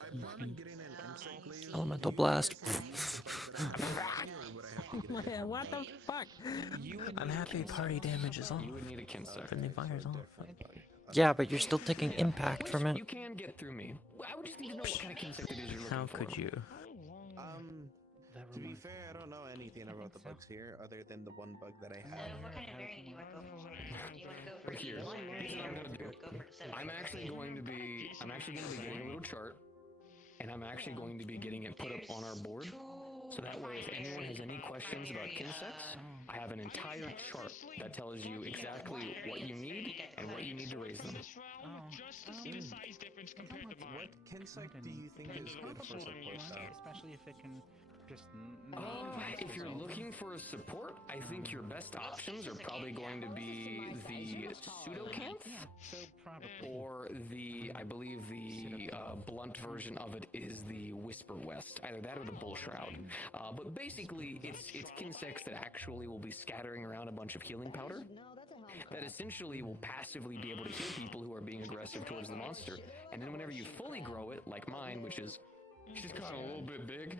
I plan on getting an insect glaive. Elemental blast. Man, what the fuck? I'm happy party damage is off. You would need a Kinsect. Friendly fire's off. Yeah, but you're still taking impact from it. You can get through me. I would just need to know what kind of Kinsect it is you're looking How for. could you? To be fair, I don't know anything about the bugs here other than the one bug that I have. What kind of variant do you want to go for? Do you want to go for Here, each one, or do here's you what I'm want gonna to do. go for the 7? I'm actually going to be getting a little chart, and I'm actually going to be getting it put up on our board. So that way, if anyone has any questions about Kinsects, I have an entire chart that tells you exactly what you need and what you need to raise them. Just to see the size difference compared to mine. What Kinsect do you think is good for support though? Especially if it can just. If you're looking for a support, I think your best options are probably going to be the Pseudocanth, or I believe the blunt version of it is the Whisper West. Either that or the Bull Shroud. But basically, it's Kinsects that actually will be scattering around a bunch of healing powder that essentially will passively be able to heal people who are being aggressive towards the monster. And then whenever you fully grow it, like mine, which is she's gotten a little bit big,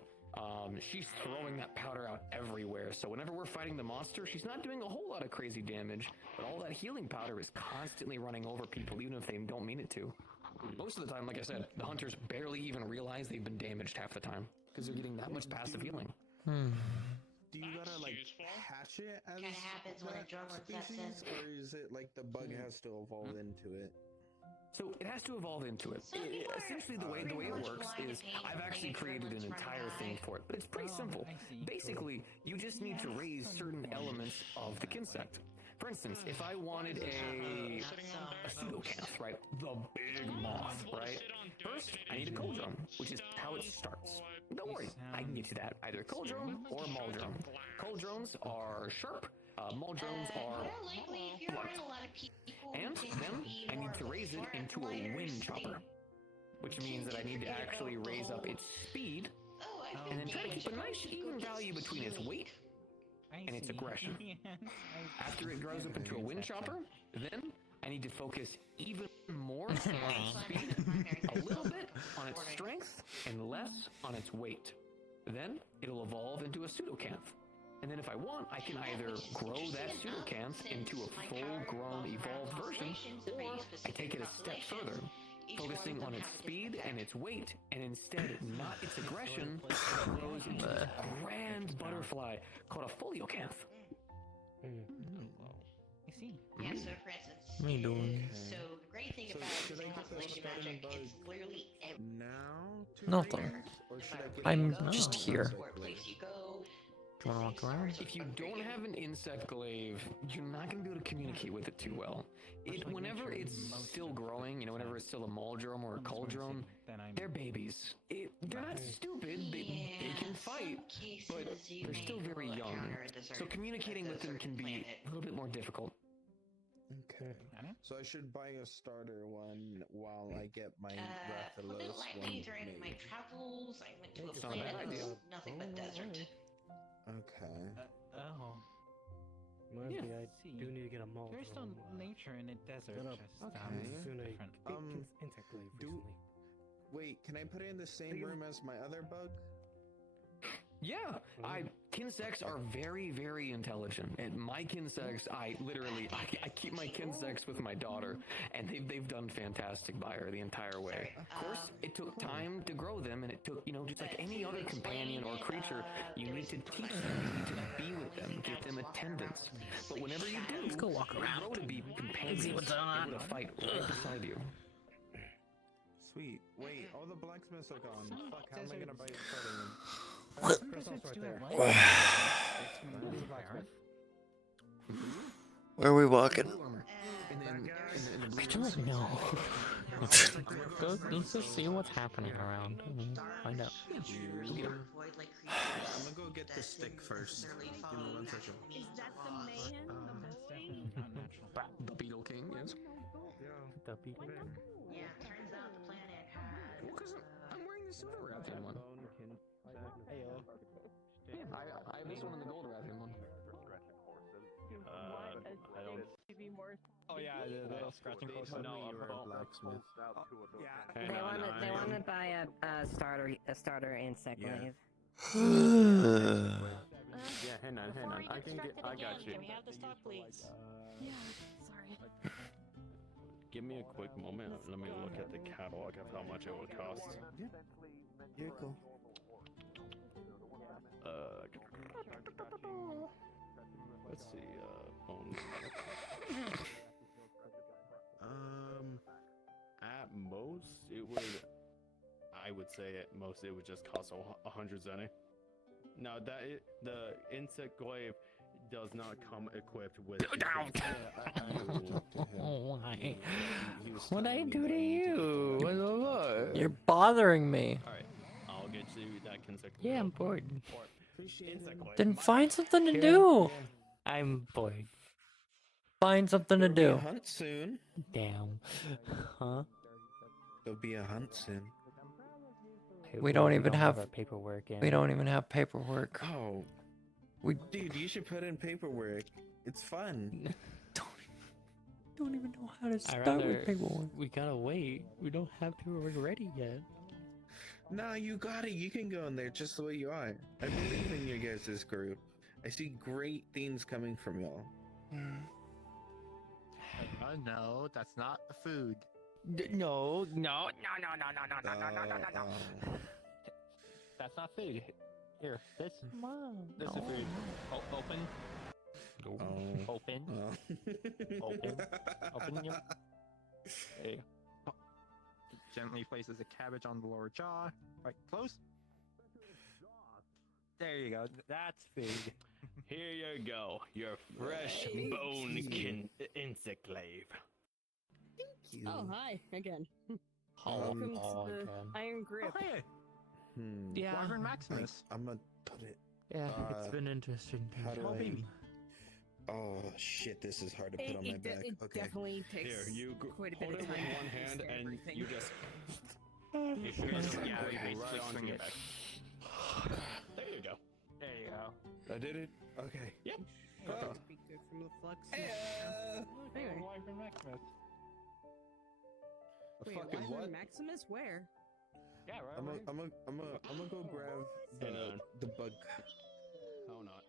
she's throwing that powder out everywhere. So whenever we're fighting the monster, she's not doing a whole lot of crazy damage, but all that healing powder is constantly running over people, even if they don't mean it to. Most of the time, like I said, the hunters barely even realize they've been damaged half the time because they're getting that much passive healing. Do you gotta like hatch it as happens when a drummer steps in. species, or is it like the bug has to evolve into it? So it has to evolve into it. Essentially, the way it works is I've actually created an entire thing for it, but it's pretty simple. Basically, you just need to raise certain elements of the Kinsect. For instance, if I wanted a Pseudocanth, right, the big moth, right? First, I need a Coldrum, which is how it starts. Don't worry, I can get you that, either Coldrum or Muldrum. Coldrums are sharp, Muldrums are blunt. And then I need to raise it into a wind chopper, which means that I need to actually raise up its speed and then try to keep a nice even value between its weight and its aggression. After it grows up into a wind chopper, then I need to focus even more on its speed, a little bit on its strength, and less on its weight. Then it'll evolve into a Pseudocanth. And then if I want, I can either grow that Pseudocanth into a full-grown evolved version, or I take it a step further, focusing on its speed and its weight, and instead not its aggression, it grows into this grand butterfly called a Foliocanth. Yeah, so for instance, What are you doing? so the great thing about Constellation Magic, it's literally now? Nothing. I'm just here. place you go. Do you want to walk around? If you don't have an insect glaive, you're not going to be able to communicate with it too well. Whenever it's still growing, whenever it's still a Muldrum or a Coldrum, they're babies. They're not stupid, they can fight, but they're still very young. So communicating with them can be a little bit more difficult. Okay. So I should buy a starter one while I get my Rathalos Well, one likely during made. my travels, I went to a It's not a bad planet idea. with nothing but desert. Okay. Reminds me, I do need to get a mold. There's no nature in a desert. Got a Just soon a different. big insect glaive recently. Wait, can I put it in the same room as my other bug? Yeah, Kinsects are very, very intelligent. And my Kinsects, I keep my Kinsects with my daughter, and they've done fantastic by her the entire way. Of course, it took time to grow them, and it took, just like any other companion or creature, you need to teach them, you need to be with them, give them attendance. But whenever you do, let's go walk around. They grow to be companions, able to fight right beside you. Sweet. Wait, all the blacksmiths are gone. Fuck, how am I gonna buy a Where are we walking? I don't know. Let's just see what's happening around. Find out. I'm gonna go get the stick first. Give me 1 second. Is that the man? The boy? The Beetle King, yes. The Beetle King? Yeah, turns out the planet has. Well, because I'm wearing the silver Rathian one. I have this one and the gold Rathian one. I don't. Oh yeah, the scratching horse. No, blacksmith. They want to buy a starter insect wave. Yeah, hang on. I got you. Can we have the stock, please? Yeah, sorry. Give me a quick moment. Let me look at the catalog of how much it would cost. You're cool. Let's see. Bones. At most, I would say at most it would just cost 100 zenny. Now the insect glaive does not come equipped with. Why? What'd I do to you? What the fuck? You're bothering me. All right, I'll get you that insect. Yeah, I'm bored. Then find something to do. I'm bored. Find something to do. Hunt soon. Damn. Huh? There'll be a hunt soon. We don't even have our paperwork in. We don't even have paperwork. Oh. Dude, you should put in paperwork. It's fun. Don't even know how to start with paperwork. We gotta wait. We don't have paperwork ready yet. Nah, you got it. You can go in there just the way you are. I believe in you guys' group. I see great things coming from y'all. No, that's not the food. No. That's not food. Here, this. This is food. Open. Open. Open your. There you go. Gently places a cabbage on the lower jaw. Right, close. There you go. That's food. Here you go, your fresh bone insect glaive. Thank you. Oh, hi again. Welcome to the Iron Grip. Oh, hey. Yeah. Wyvern Maximus. I'm gonna put it. Yeah, it's been interesting. How do Oh, I? baby. Oh shit! This is hard to put on my back. It Okay. definitely takes Here, you quite a hold bit it of with time. one hand and Everything. you just. Yeah, you basically swing it. There you go. There you go. I did it. Okay. Yep. Speaker from the flux. Anyway. Wyvern Maximus. Wait, Fucking Wyvern what? Maximus? Where? Yeah, right. I'm gonna go grab the bug. How not?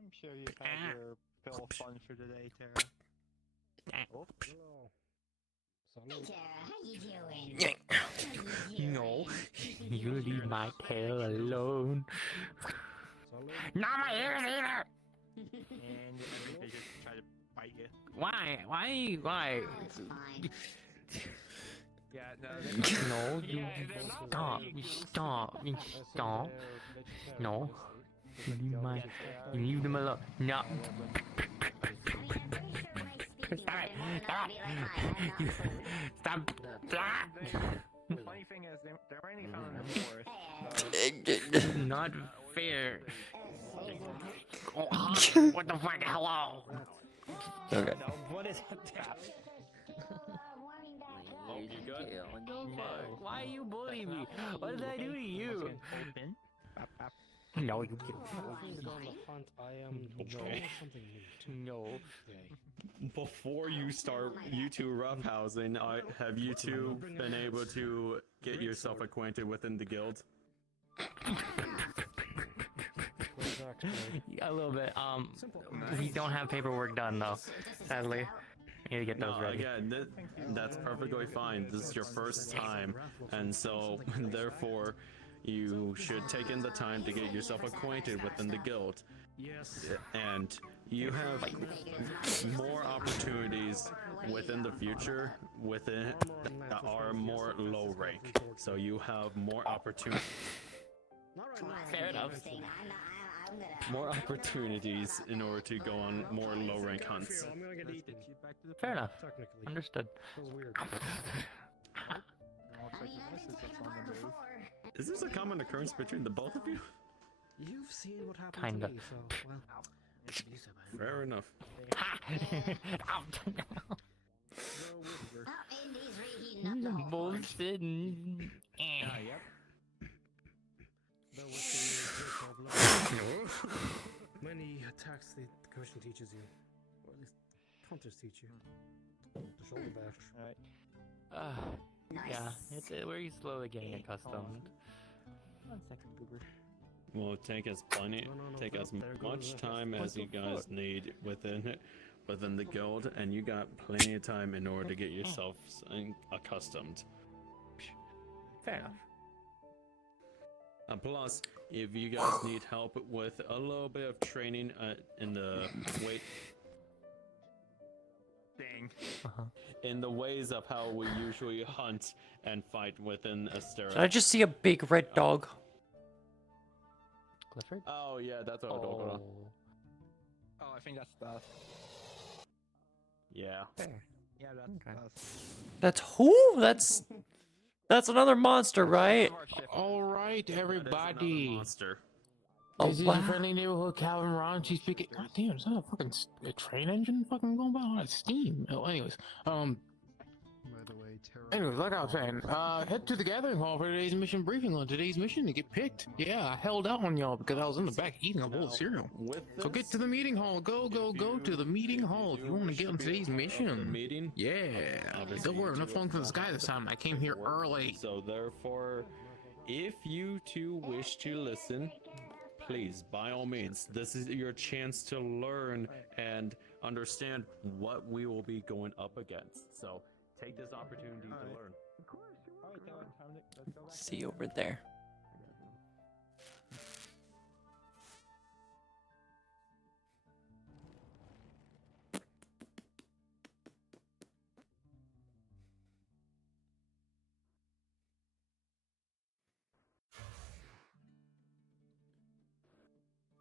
I'm sure you've had your fill of fun for today, Tara. Oh. Tara, how you doing? No, you leave my tail alone. Not my ears either. And they just try to bite you. Why? That's fine. Yeah, No, you stop. Stop. No. You leave them alone. No. Stop it. Stop. The funny thing is, they're only found in the forest. Not fair. What the fuck? Hello. Okay. What is that? Oh, You good? Why are you bullying me? What did I do to you? No, you get I am something new. No. Before you start you two roughhousing, have you two been able to get yourself acquainted within the guild? A little bit. We don't have paperwork done though, sadly. We need to get those ready. Again, that's perfectly fine. This is your first time, and so therefore, you should take in the time to get yourself acquainted within the guild. Yes. And you have more opportunities within the future within that are more low rank. So you have more opportunities. Fair enough. More opportunities in order to go on more low rank hunts. Fair enough. Understood. Is this a common occurrence between the both of you? You've seen what happened Kinda. to me, so well. Fair enough. Bullshit. Yep. Many attacks the commission teaches you, or at least counters teach you. The shoulder bash. Yeah, we're slowly getting accustomed. 1 second, Goober. Well, take as much time as you guys need within the guild, and you got plenty of time in order to get yourself accustomed. Fair enough. Plus, if you guys need help with a little bit of training in the way, in the ways of how we usually hunt and fight within Astera. Did I just see a big red dog? Clifford? Oh yeah, that's our dog. Oh, I think that's Beth. Yeah. Yeah, that's Beth. That's who? That's another monster, right? All right, everybody. Monster. Oh, This is wow. your friendly neighborhood Calvin Ron. She's speaking. God damn, is that a fucking a train engine fucking going by on steam? Oh, anyways, By the way, Anyways, like I was saying, head to the gathering hall for today's mission briefing on today's mission to get picked. Yeah, I held out on y'all because I was in the back eating a bowl of cereal. So get to the meeting hall. Go to the meeting hall if you want to get on today's mission. Meeting? Yeah. Don't worry, I'm not falling from the sky this time. I came here early. So therefore, if you two wish to listen, please, by all means, this is your chance to learn and understand what we will be going up against. So take this opportunity to learn. See you over there.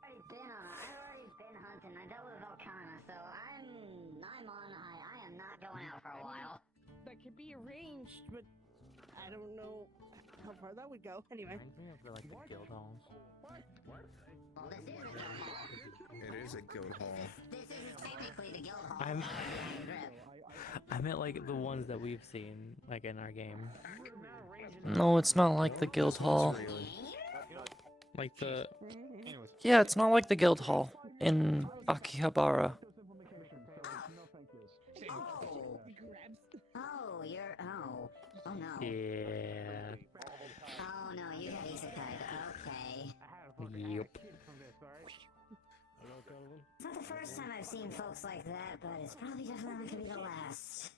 I've already been hunting. I dealt with Volcana, so I'm on high. I am not going out for a while. That could be arranged, but I don't know how far that would go. Anyway. Reminds me of like the guild halls. Well, this is a guild hall. It is a guild hall. This is technically the guild hall. I meant like the ones that we've seen, like in our game. No, it's not like the guild hall. Like the. Yeah, it's not like the guild hall in Akihabara. Oh no. Yeah. Oh no, you got Isekai. Okay. Yep. It's not the first time I've seen folks like that, but it's probably definitely gonna be the last.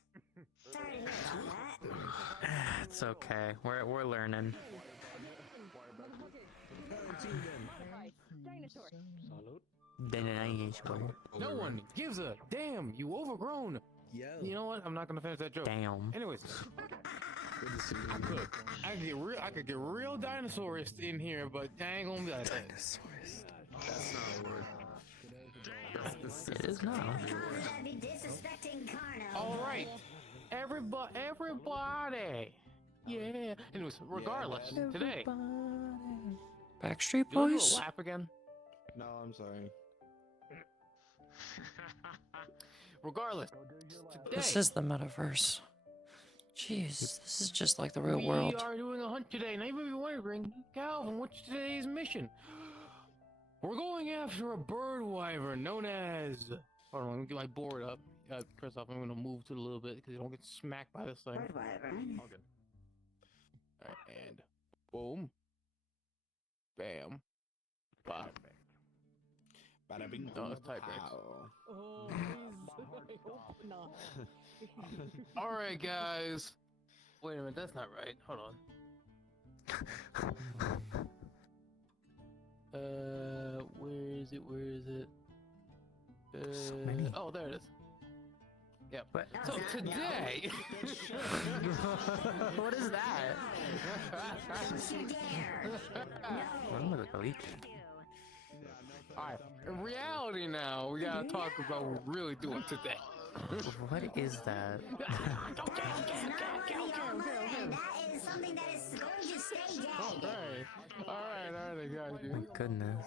Sorry to hear about that. It's okay. We're learning. No one gives a damn. You overgrown. Yeah. You know what? I'm not gonna finish that joke. Damn. Anyways, I could get real dinosaurist in here, but I ain't gonna be like that. That's not a word. It is now. I'd be disrespecting Carno. All right, everybody. Yeah. Anyways, regardless, today. Backstreet Do a Boys? little lap again. No, I'm sorry. Regardless, today. This is the metaverse. Jeez, this is just like the real We world. are doing a hunt today, and even if you're wondering, Calvin, what's today's mission? We're going after a bird wyvern known as. Hold on, let me get my board up. First off, I'm going to move to it a little bit because you don't get smacked by this thing. Bird wyvern. All good. All right, and boom, bam, bop. Bada bing. No, it's type breaks. Oh, please. I hope not. All right, guys. Wait a minute, that's not right. Hold on. Where is it? Where is it? So many. Oh, there it is. Yep. But So today. what is that? One with a leech. Alright, in reality now, we gotta talk about what we're really doing today. What is that? That is something that is going to stay dead. Alright, I got you. My goodness.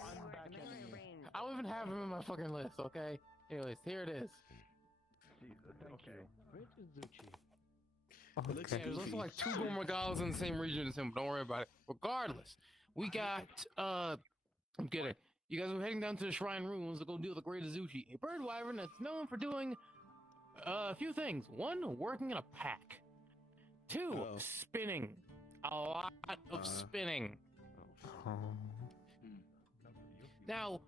I don't even have him in my fucking list, okay? Anyways, here it is. Okay. Yeah, there's also like 2 more goblins in the same region as him, but don't worry about it. Regardless, we got, I'm kidding. You guys are heading down to the Shrine Ruins to go deal with the Great Azuchi, a bird wyvern that's known for doing a few things. 1, working in a pack. 2, spinning. A lot of spinning. Now,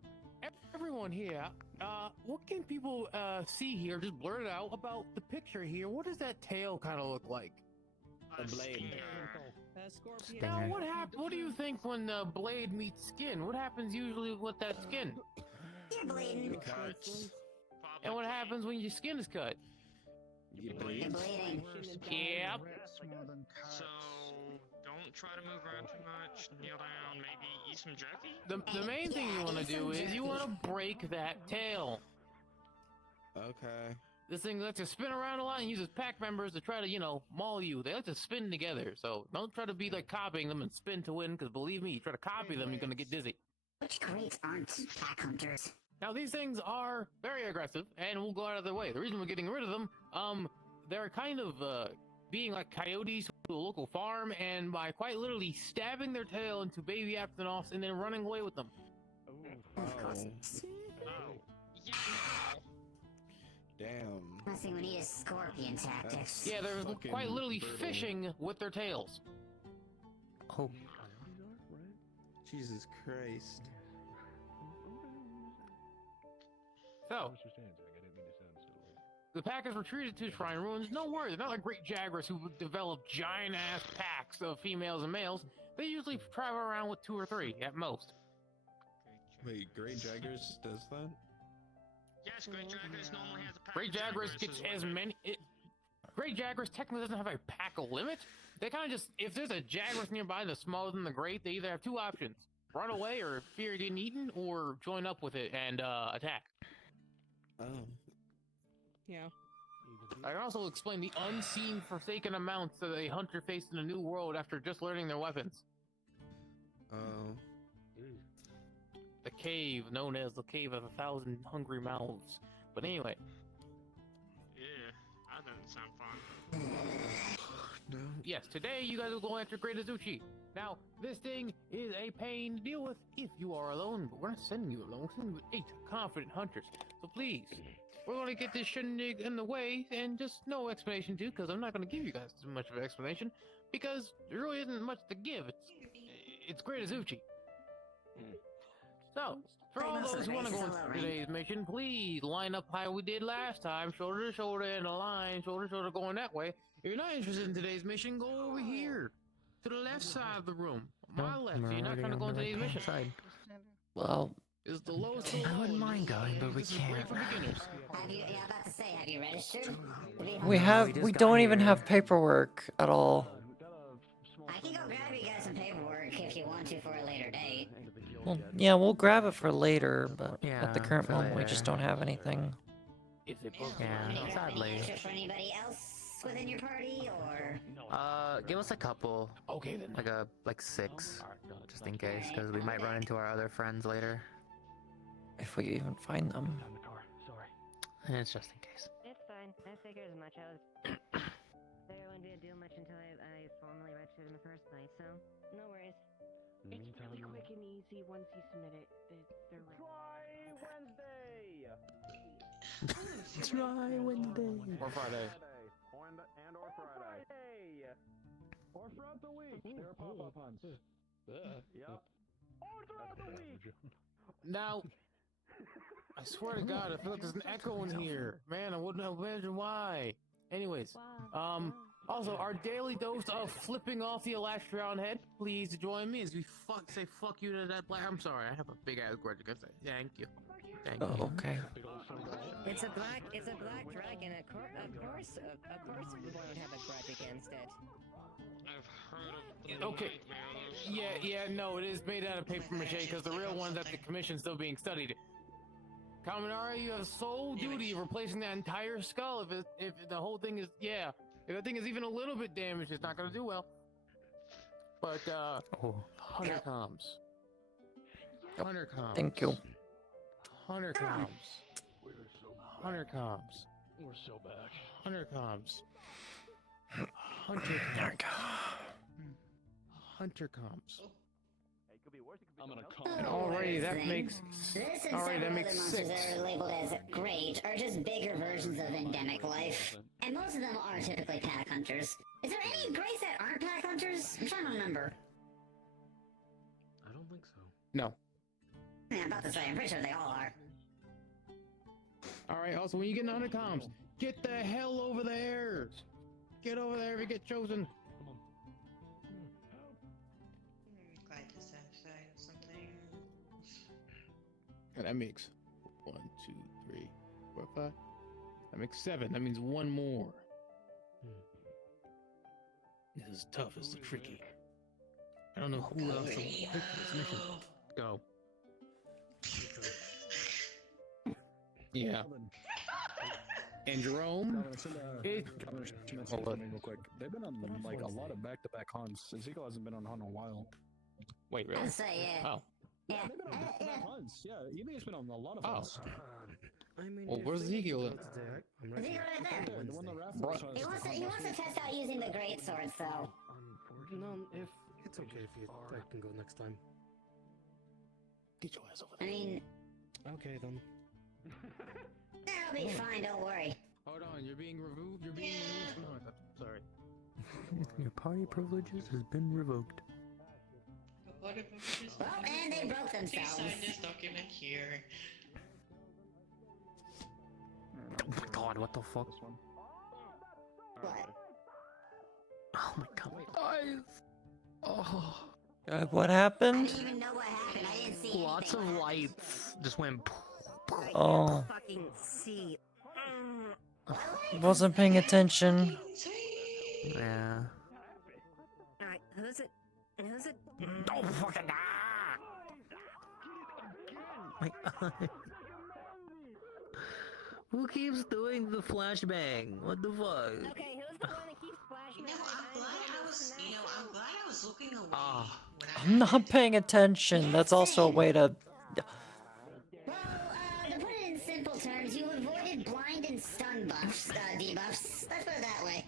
everyone here, what can people see here? Just blurt it out about the picture here. What does that tail kind of look like? A blade. Now, what do you think when blade meets skin? What happens usually with that skin? You're bleeding. And what happens when your skin is cut? You You're bleed. bleeding. Yep. So don't try to move around too much. Kneel down, maybe eat some jerky. The main thing you want to do is you want to break that tail. Okay. This thing lets you spin around a lot and uses pack members to try to, you know, maul you. They like to spin together, so don't try to be like copying them and spin to win, because believe me, you try to copy them, you're gonna get dizzy. Which greats aren't pack hunters? Now, these things are very aggressive, and we'll go out of their way. The reason we're getting rid of them, they're kind of, being like coyotes to a local farm, and by quite literally stabbing their tail into baby aptonoffs and then running away with them. Damn. Unless we need a scorpion tactics. Yeah, they're quite literally fishing with their tails. Oh. Jesus Christ. So, the pack is retreated to Shrine Ruins. No worries, they're not like great jaguars who develop giant-ass packs of females and males. They usually travel around with 2 or 3 at most. Wait, Great Jaggers does that? Yes, Great Jaguars normally has a pack. Great of Jaguars Jaguars gets as as many. Great Jaguars technically doesn't have a pack limit. They kind of just, if there's a Jaguar nearby that's smaller than the Great, they either have 2 options: run away or fear getting eaten, or join up with it and attack. Oh. Yeah. I can also explain the unseen forsaken amounts that a hunter faced in a new world after just learning their weapons. Oh. The cave, known as the Cave of 1,000 Hungry Mouths. But anyway. Yeah, that doesn't sound fun. No. Yes, today you guys will go after Great Azuchi. Now, this thing is a pain to deal with if you are alone, but we're not sending you alone. We're sending you with 8 confident hunters. So please, we're going to get this shindig in the way, and just no explanation too, because I'm not going to give you guys too much of an explanation, because there really isn't much to give. It's Great Azuchi. So, for all those who want to go into today's mission, please line up how we did last time, shoulder to shoulder in a line, shoulder to shoulder going that way. If you're not interested in today's mission, go over here, to the left side of the room. My left, if you're not trying to go into today's mission. Well, is the lowest. I wouldn't mind going, but we can't. Have you, yeah, about to say, have you registered? We don't even have paperwork at all. I can go grab you guys some paperwork if you want to for a later date. Well, yeah, we'll grab it for later, but at the Yeah, current for moment we later. just don't have anything. Is it Yeah, sadly. Extra for anybody else within your party, or? Give us a couple. Okay then. Like 6, just in case, because we might run into our other friends later. If we even find them. It's just in case. It's fine. I figured as much. I was There wouldn't be a do much until I formally registered in the first place, so no worries. It's really quick and easy once you submit it. They're Try Wednesday! Try Wednesday. Or Friday. And or Friday. Or throughout the week. There are pop-up hunts. Yep. Or throughout the week. Now, I swear to God, I feel like there's an echo in here. Man, I wouldn't imagine why. Anyways, also, our daily dose of flipping off the Electron head. Please join me as we say fuck you to that black. I'm sorry, I have a big ass grudge against it. Thank you. Thank you. Okay. It's a black dragon. Of course, we won't have a grudge against it. I've heard of Okay. Yeah, no, it is made out of paper mache because the real one's at the commission still being studied. Kaminari, you have sole duty of replacing that entire skull if the whole thing is, if that thing is even a little bit damaged, it's not gonna do well. But, Hunter comms. Hunter comms. Thank you. Hunter comms. Hunter comms. We're so back. Hunter comms. Hunter comms. Hunter comms. I'm gonna call. And already that makes This and already that several makes other monsters 6. that are labeled as great are just bigger versions of endemic life. And most of them are typically pack hunters. Is there any greats that aren't pack hunters? I'm trying to remember. I don't think so. No. Yeah, I'm about to say, I'm pretty sure they all are. Alright, also when you get into Hunter comms, get the hell over there! Get over there if you get chosen. Glad to satisfy something. And that makes 1, 2, 3, 4, 5. That makes 7. That means one more. This is tough. This is tricky. I don't know who else to pick for this mission. Go. Yeah. And Jerome. Real quick. They've been on like a lot of back-to-back hunts. Ezekiel hasn't been on a hunt in a while. Wait, really? I'd say, yeah. Oh. Yeah. They've been on back-to-back hunts. Yeah, Emi's been on a lot of hunts. Well, where's Ezekiel? Ezekiel right there. The one that Raph He wants to test out using the great swords, though. No, if it's okay if you I can go next time. Get your ass over I mean, Okay then. that'll be fine, don't worry. Hold on, you're being removed. You're being removed from the hunt. Sorry. Your party privileges has been revoked. Well, and they broke Please themselves. sign this document here. Oh my god, what the fuck? What? Oh my god, my eyes! Oh. What I happened? didn't even know what happened. I didn't see Lots of anything. lights just went. Oh. Fucking see. Wasn't paying attention. Yeah. Alright, who's it? Who's it? Don't fucking my eye. Who keeps doing the flashbang? What the fuck? Okay, who's the one that keeps flashing? I'm glad I was looking away. Ah. I'm not paying attention. That's also a way to. Well, to put it in simple terms, you avoided blind and stun buffs, debuffs. Let's put it that way.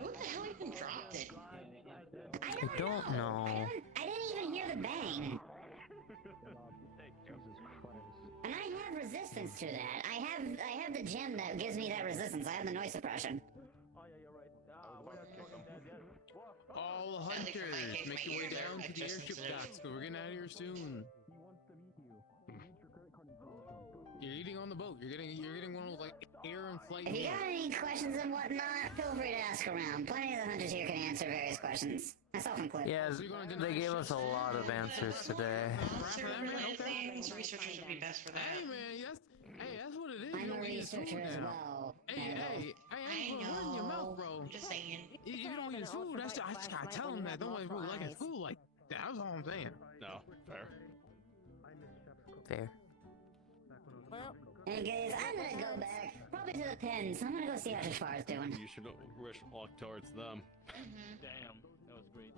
Who the hell even dropped it? I don't know. I didn't even hear the bang. And I have resistance to that. I have the gem that gives me that resistance. I have the noise suppression. All hunters, make your way down to the airship docks, but we're getting out of here soon. You're eating on the boat. You're getting one of those like air and flight. If you got any questions and whatnot, feel free to ask around. Plenty of the hunters here can answer various questions. Myself included. Yeah, they gave us a lot of answers today. Things researchers would be best for that. Hey man, that's what it is. I'm You a don't eat researcher food as now. well. Hey, I ain't gonna in your mouth, bro. Just saying. If you don't eat his food, I just gotta tell him that. Don't let him like his food like that. That's all I'm saying. No, fair. Fair. Well, hey guys, I'm gonna go back. Probably to the pens. I'm gonna go see how Jaffar's doing. You should wish luck towards them. Damn, that was great.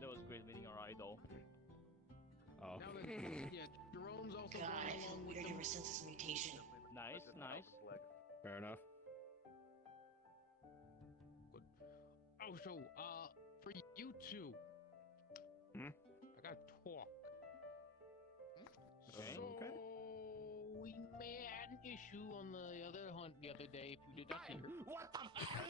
That was great meeting our idol. Oh. Now that, yeah, Jerome's also God, I going feel along with weird the... ever since this mutation. Nice, nice. Fair enough. Oh, so, for you two, Hmm? I gotta talk. Okay, So, okay. we may have an issue on the other hunt the other day if you did not see her. What the fuck?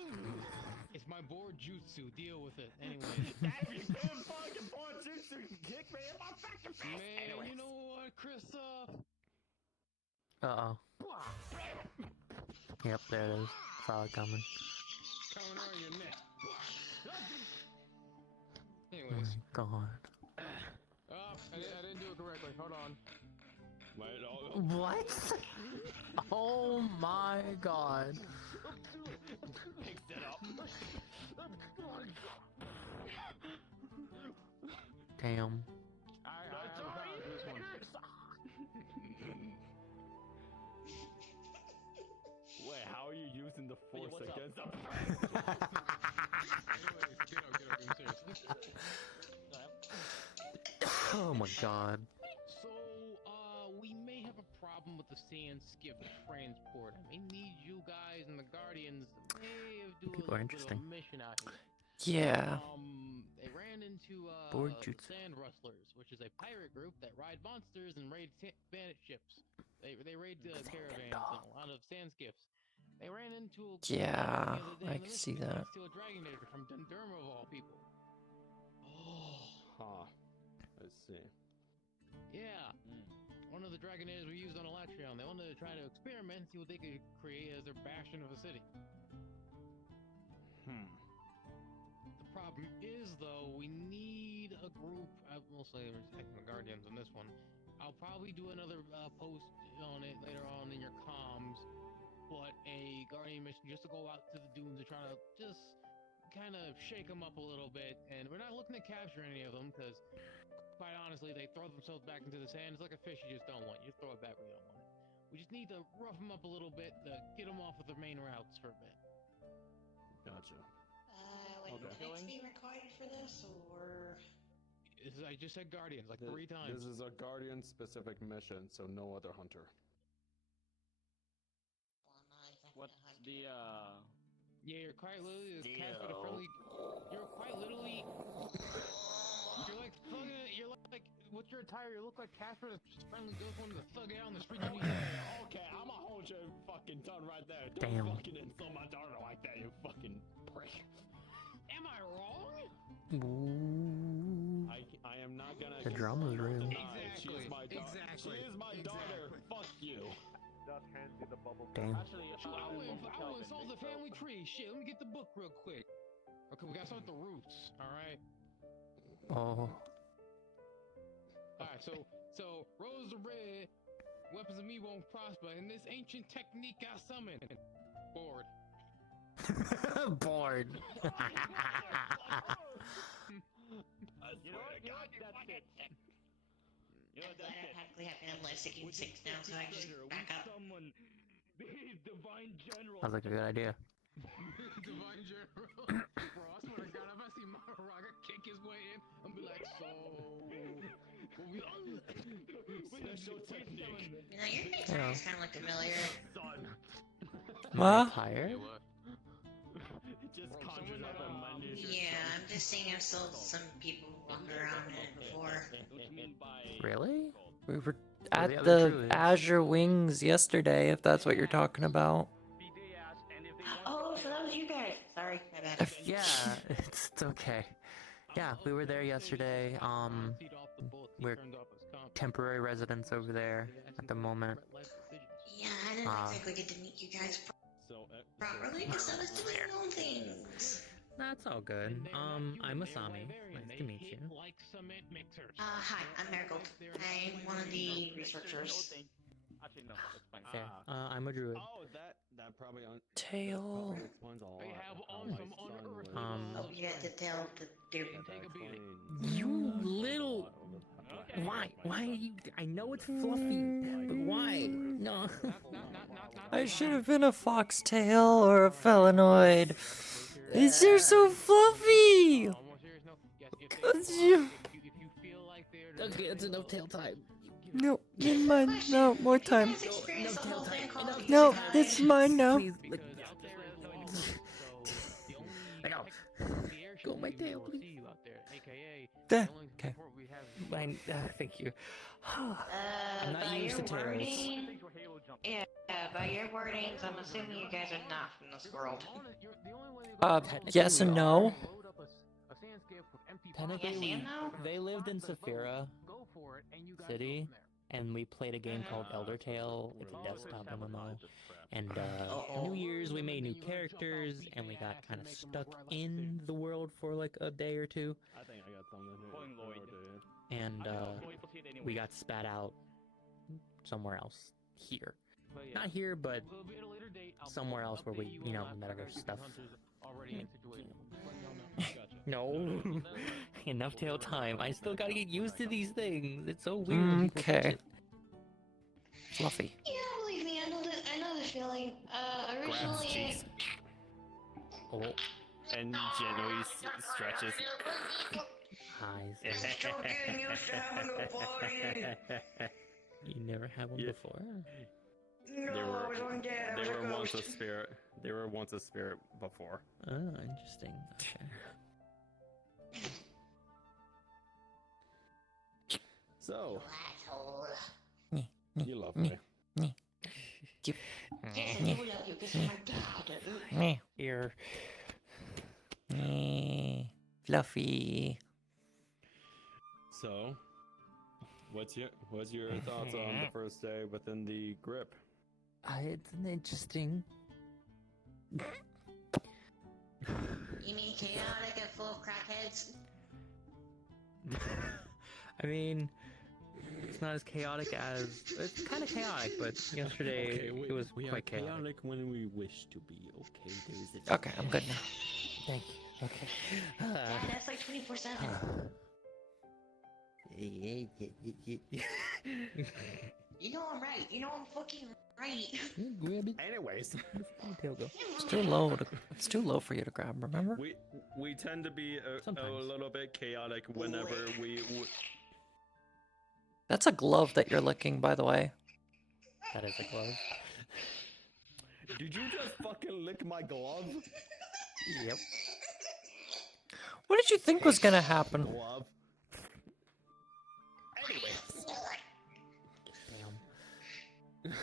It's my board jutsu, deal with it. Anyway. That's your damn fucking board jutsu kick me in my fucking face! Man, Anyways. you know what, Kristoff? Uh-oh. Yep, there it is. Saw it coming. Coming on your neck. Oh Anyways. my god. I didn't do it correctly. Hold on. Wait, What? Oh my god. Picked it up. Damn. Wait, how are you using the force against them? Oh my god. So, we may have a problem with the sand skiff transport. I may need you guys and the Guardians may do People a are little bit of a interesting. mission out here. Yeah. They ran into Board the jutsu. Sand Rustlers, which is a pirate group that ride monsters and raid bandit ships. They raid caravans and a lot of sand skiffs. They ran into a Yeah, the other day, I and can this see guy that. steal a Dragonator from Dundurma of all people. Huh. Let's see. Yeah. One of the Dragonators we used on Electrion. They wanted to try to experiment and see what they could create as their bastion of a city. The problem is, though, we need a group. Mostly there's the Guardians in this one. I'll probably do another post on it later on in your comms. But a Guardian mission just to go out to the dunes and try to just kind of shake them up a little bit. And we're not looking to capture any of them because, quite honestly, they throw themselves back into the sand. It's like a fish you just don't want. You just throw it back when you don't want it. We just need to rough them up a little bit to get them off of their main routes for a bit. Gotcha. Would mechanics be required for this, or...? I just said Guardians like 3 times. This is a Guardian-specific mission, so no other hunter. What's the, Yeah, you're quite literally cast with a friendly... You're quite literally... You're like thugging... You're like... What's your attire? You look like Casper that's friendly ghost wanted to thug it out on the street. Okay, I'ma hold your fucking tongue right there. Damn. Don't fucking insult my daughter like that, you fucking prick. Am I wrong? Ooh. I am not gonna... The drama's real. She is my daughter. She is my daughter. Fuck you. Just hand me the bubble. Damn. Actually, I will insult the family tree. Shit, let me get the book real quick. Okay, we gotta start with the roots, alright? Oh. Alright, so, rose are red, weapons of me won't prosper, and this ancient technique I summon. Bored. Bored. You know what? That's it. You know, I'm glad I'm practically having them like 6 now, so I just back up. Someone, the divine general. Sounds like a good idea. Divine General. Bro, I swear to God, if I see Maharaga kick his way in, I'm be like, so... Special technique. You know, your attires kind of look familiar. What? Tired? It just conjures up a minutiae. Yeah, I'm just seeing if still some people walking around in it before. Really? We were the at other the druids. Azure Wings yesterday, if that's what you're talking about. Oh, so that was you guys. Sorry, my bad. Yeah, it's okay. Yeah, we were there yesterday. We're temporary residents over there at the moment. Yeah, I didn't exactly get to meet you guys properly because I was doing my own things. That's all good. I'm Asami. Nice to meet you. Hi, I'm Marigold. I'm one of the researchers. Actually, no, that's fine. Fair. I'm a druid. Oh, that probably Tail. explains a lot. They have how on my some son unearthly was- Oh, you got to tell the dude. Take a beating. You little... Why? I know it's fluffy, but why? No. I should have been a foxtail or a felinoid. These are so fluffy. Okay, it's enough tail time. No, need mine. No, more time. No, this is mine now. Go my tail, please. There. Okay. Mine, thank you. I'm not By used to your tails. wording, yeah, by your wordings, I'm assuming you guys are not from this world. Yes and no. Technically, Yes and no? they lived in Saphira City, and we played a game called Elder Tale. It's a desktop MMO. And New Year's, we made new characters, and we got kind of stuck in the world for like a day or two. I think I got something here. And we got spat out somewhere else. Here. Not here, but somewhere else where we, you know, metaverse stuff. No. Enough tail time. I still gotta get used to these things. It's so weird. when people touch Okay. it. Fluffy. Yeah, believe me, I know the feeling. Originally, Oh. And gently stretches. Eyes. Still getting used to having a party. You never had one before? No, I was on dead. I was They a were once a ghost. spirit. They were once a spirit before. Oh, interesting. Okay. So, Asshole. you love me. Give. Yes, I do love you because you're my dad. Ear. Fluffy. So, what's your thoughts on the first day within the grip? It's an interesting. You mean chaotic and full of crackheads? I mean, it's not as chaotic as it's kind of chaotic, but yesterday it was we quite are chaotic. when we wish to be. Okay, there's a Okay, I'm good now. Thank you. Okay. Yeah, that's like 24/7. You know I'm right. You know I'm fucking right. Grab it. Anyways, Tail go. It's too low. It's too low for you to grab. Remember? we tend to be a Sometimes. little bit chaotic whenever we. That's a glove that you're licking, by the way. That is a glove. Did you just fucking lick my glove? Yep. What did you think was gonna happen? Glove. Anyways. Damn.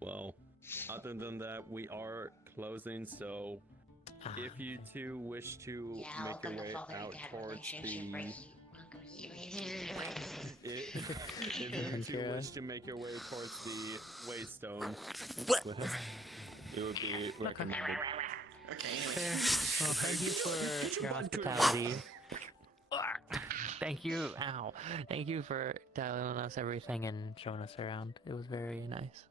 Well, other than that, we are closing. So, if you two wish to Yeah, make your welcome to way father and out dad towards the relationship, right? if you two wish to make your way towards the Waystone, it would be recommended. Okay, Well, thank you for your hospitality. Thank you. Ow. Thank you for telling us everything and showing us around. It was very nice.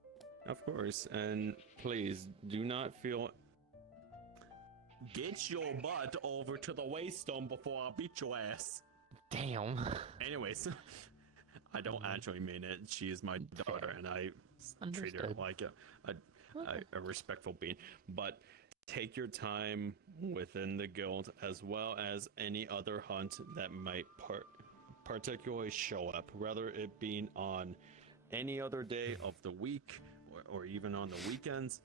Of course, and please do not feel. Get your butt over to the Waystone before I beat your ass. Damn. Anyways, I don't actually mean it. She is my daughter, and I treat her Understood. like a respectful being. But take your time within the guild, as well as any other hunt that might particularly show up, whether it being on any other day of the week or even on the weekends.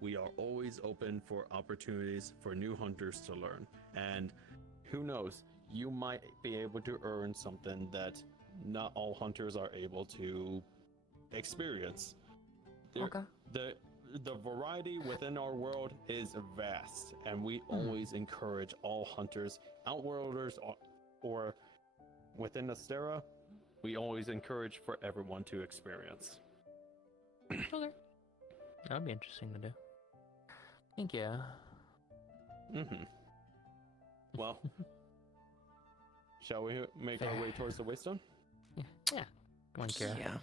We are always open for opportunities for new hunters to learn. And who knows, you might be able to earn something that not all hunters are able to experience. Okay. The variety within our world is vast, and we always encourage all hunters, outworlders, or within Astera, we always encourage for everyone to experience. Okay. That would be interesting to do. Thank you. Well, shall we make our way towards the Waystone? Yeah. Come on, Kira. Yeah.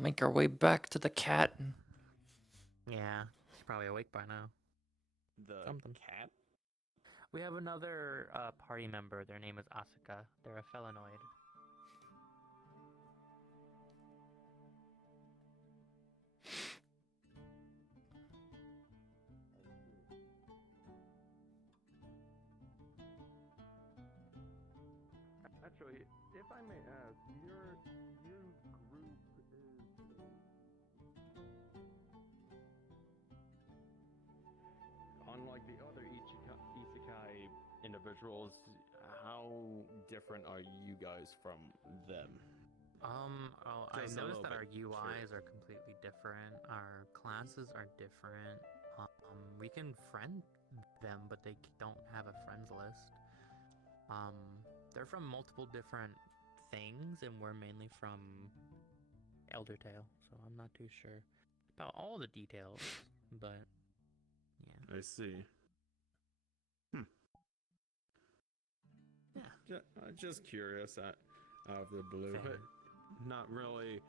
Make our way back to the cat. Yeah. She's probably awake by now. The Something. cat? We have another party member. Their name is Asuka. They're a felinoid. I may ask, your group is unlike the other Isekai individuals, how different are you guys from them? I Just a noticed little that our bit, UIs sure. are completely different. Our classes are different. We can friend them, but they don't have a friends list. They're from multiple different things, and we're mainly from Elder Tale, so I'm not too sure about all the details, but yeah. I see. Yeah, just curious out of the blue. Fair. Not really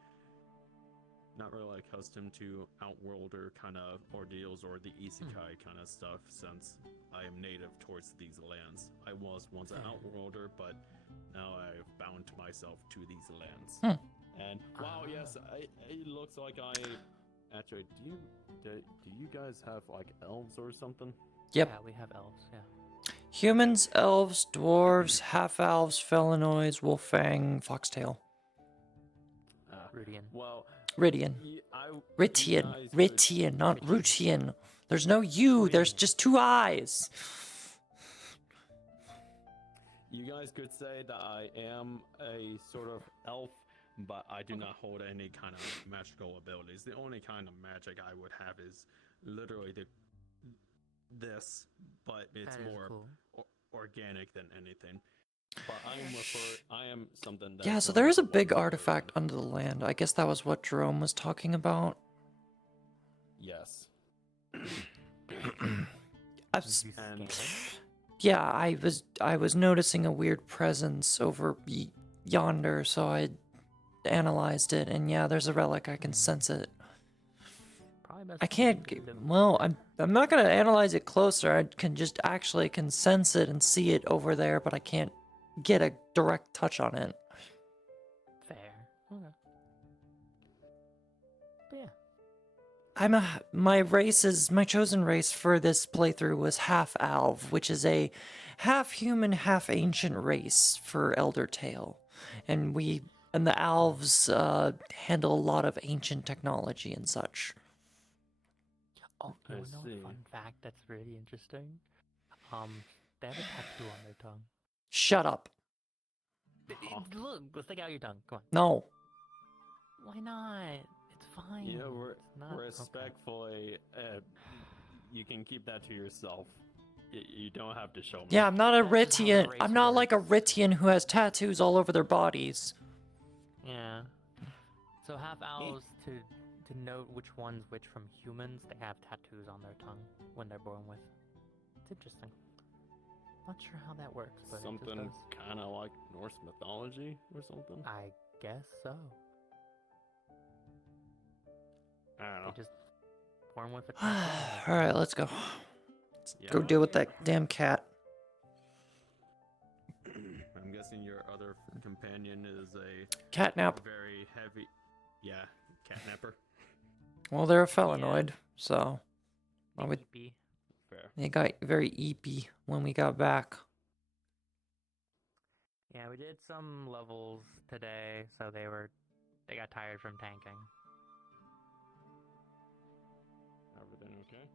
accustomed to Outworlder kind of ordeals or the Isekai kind of stuff since I am native towards these lands. I was once an Outworlder, but now I've bound myself to these lands. And wow, yes, it looks like I. Actually, do you guys have like elves or something? Yep. Yeah, we have elves. Yeah. Humans, elves, dwarves, half-elves, felinoids, wolfang, foxtail. Rudian. Well, Ridian. Ritian, not Rutian. There's no U, there's just two I's. You guys could say that I am a sort of elf, But I do not hold any kind of magical abilities. The only kind of magic I would have is literally this, but it's more organic than anything. But I am something that. Yeah, so there is a big artifact under the land. I guess that was what Jerome was talking about. Yes. Yeah, I was noticing a weird presence over yonder, so I analyzed it, and yeah, there's a relic. I can sense it. I can't. Well, I'm not gonna analyze it closer. I can just actually can sense it and see it over there, but I can't get a direct touch on it. Fair. Okay. But yeah. My chosen race for this playthrough was half Alv, which is a half human, half ancient race for Elder Tale, and the Alves handle a lot of ancient technology and such. Oh, you know a fun fact that's really interesting? They have a tattoo on their tongue. Shut up. Look, let's take out your tongue. Come on. No. Why not? It's fine. Yeah, It's not respectfully, you can keep that to yourself. You don't have to show me. Yeah, I'm not a Ritian. I'm not like a Ritian who has tattoos all over their bodies. Yeah. So half owls to note which one's which from humans, they have tattoos on their tongue when they're born with. It's interesting. Not sure how that works, but something kind of like Norse mythology or something. I guess so. I don't know. They just born with a tattoo. All right, let's go. Go deal with that damn cat. I'm guessing your other companion is a Catnap. Very heavy, catnapper. Well, they're a felinoid, so Fair. they got very eepy when we got back. Yeah, we did some levels today, so they got tired from tanking. Everything okay?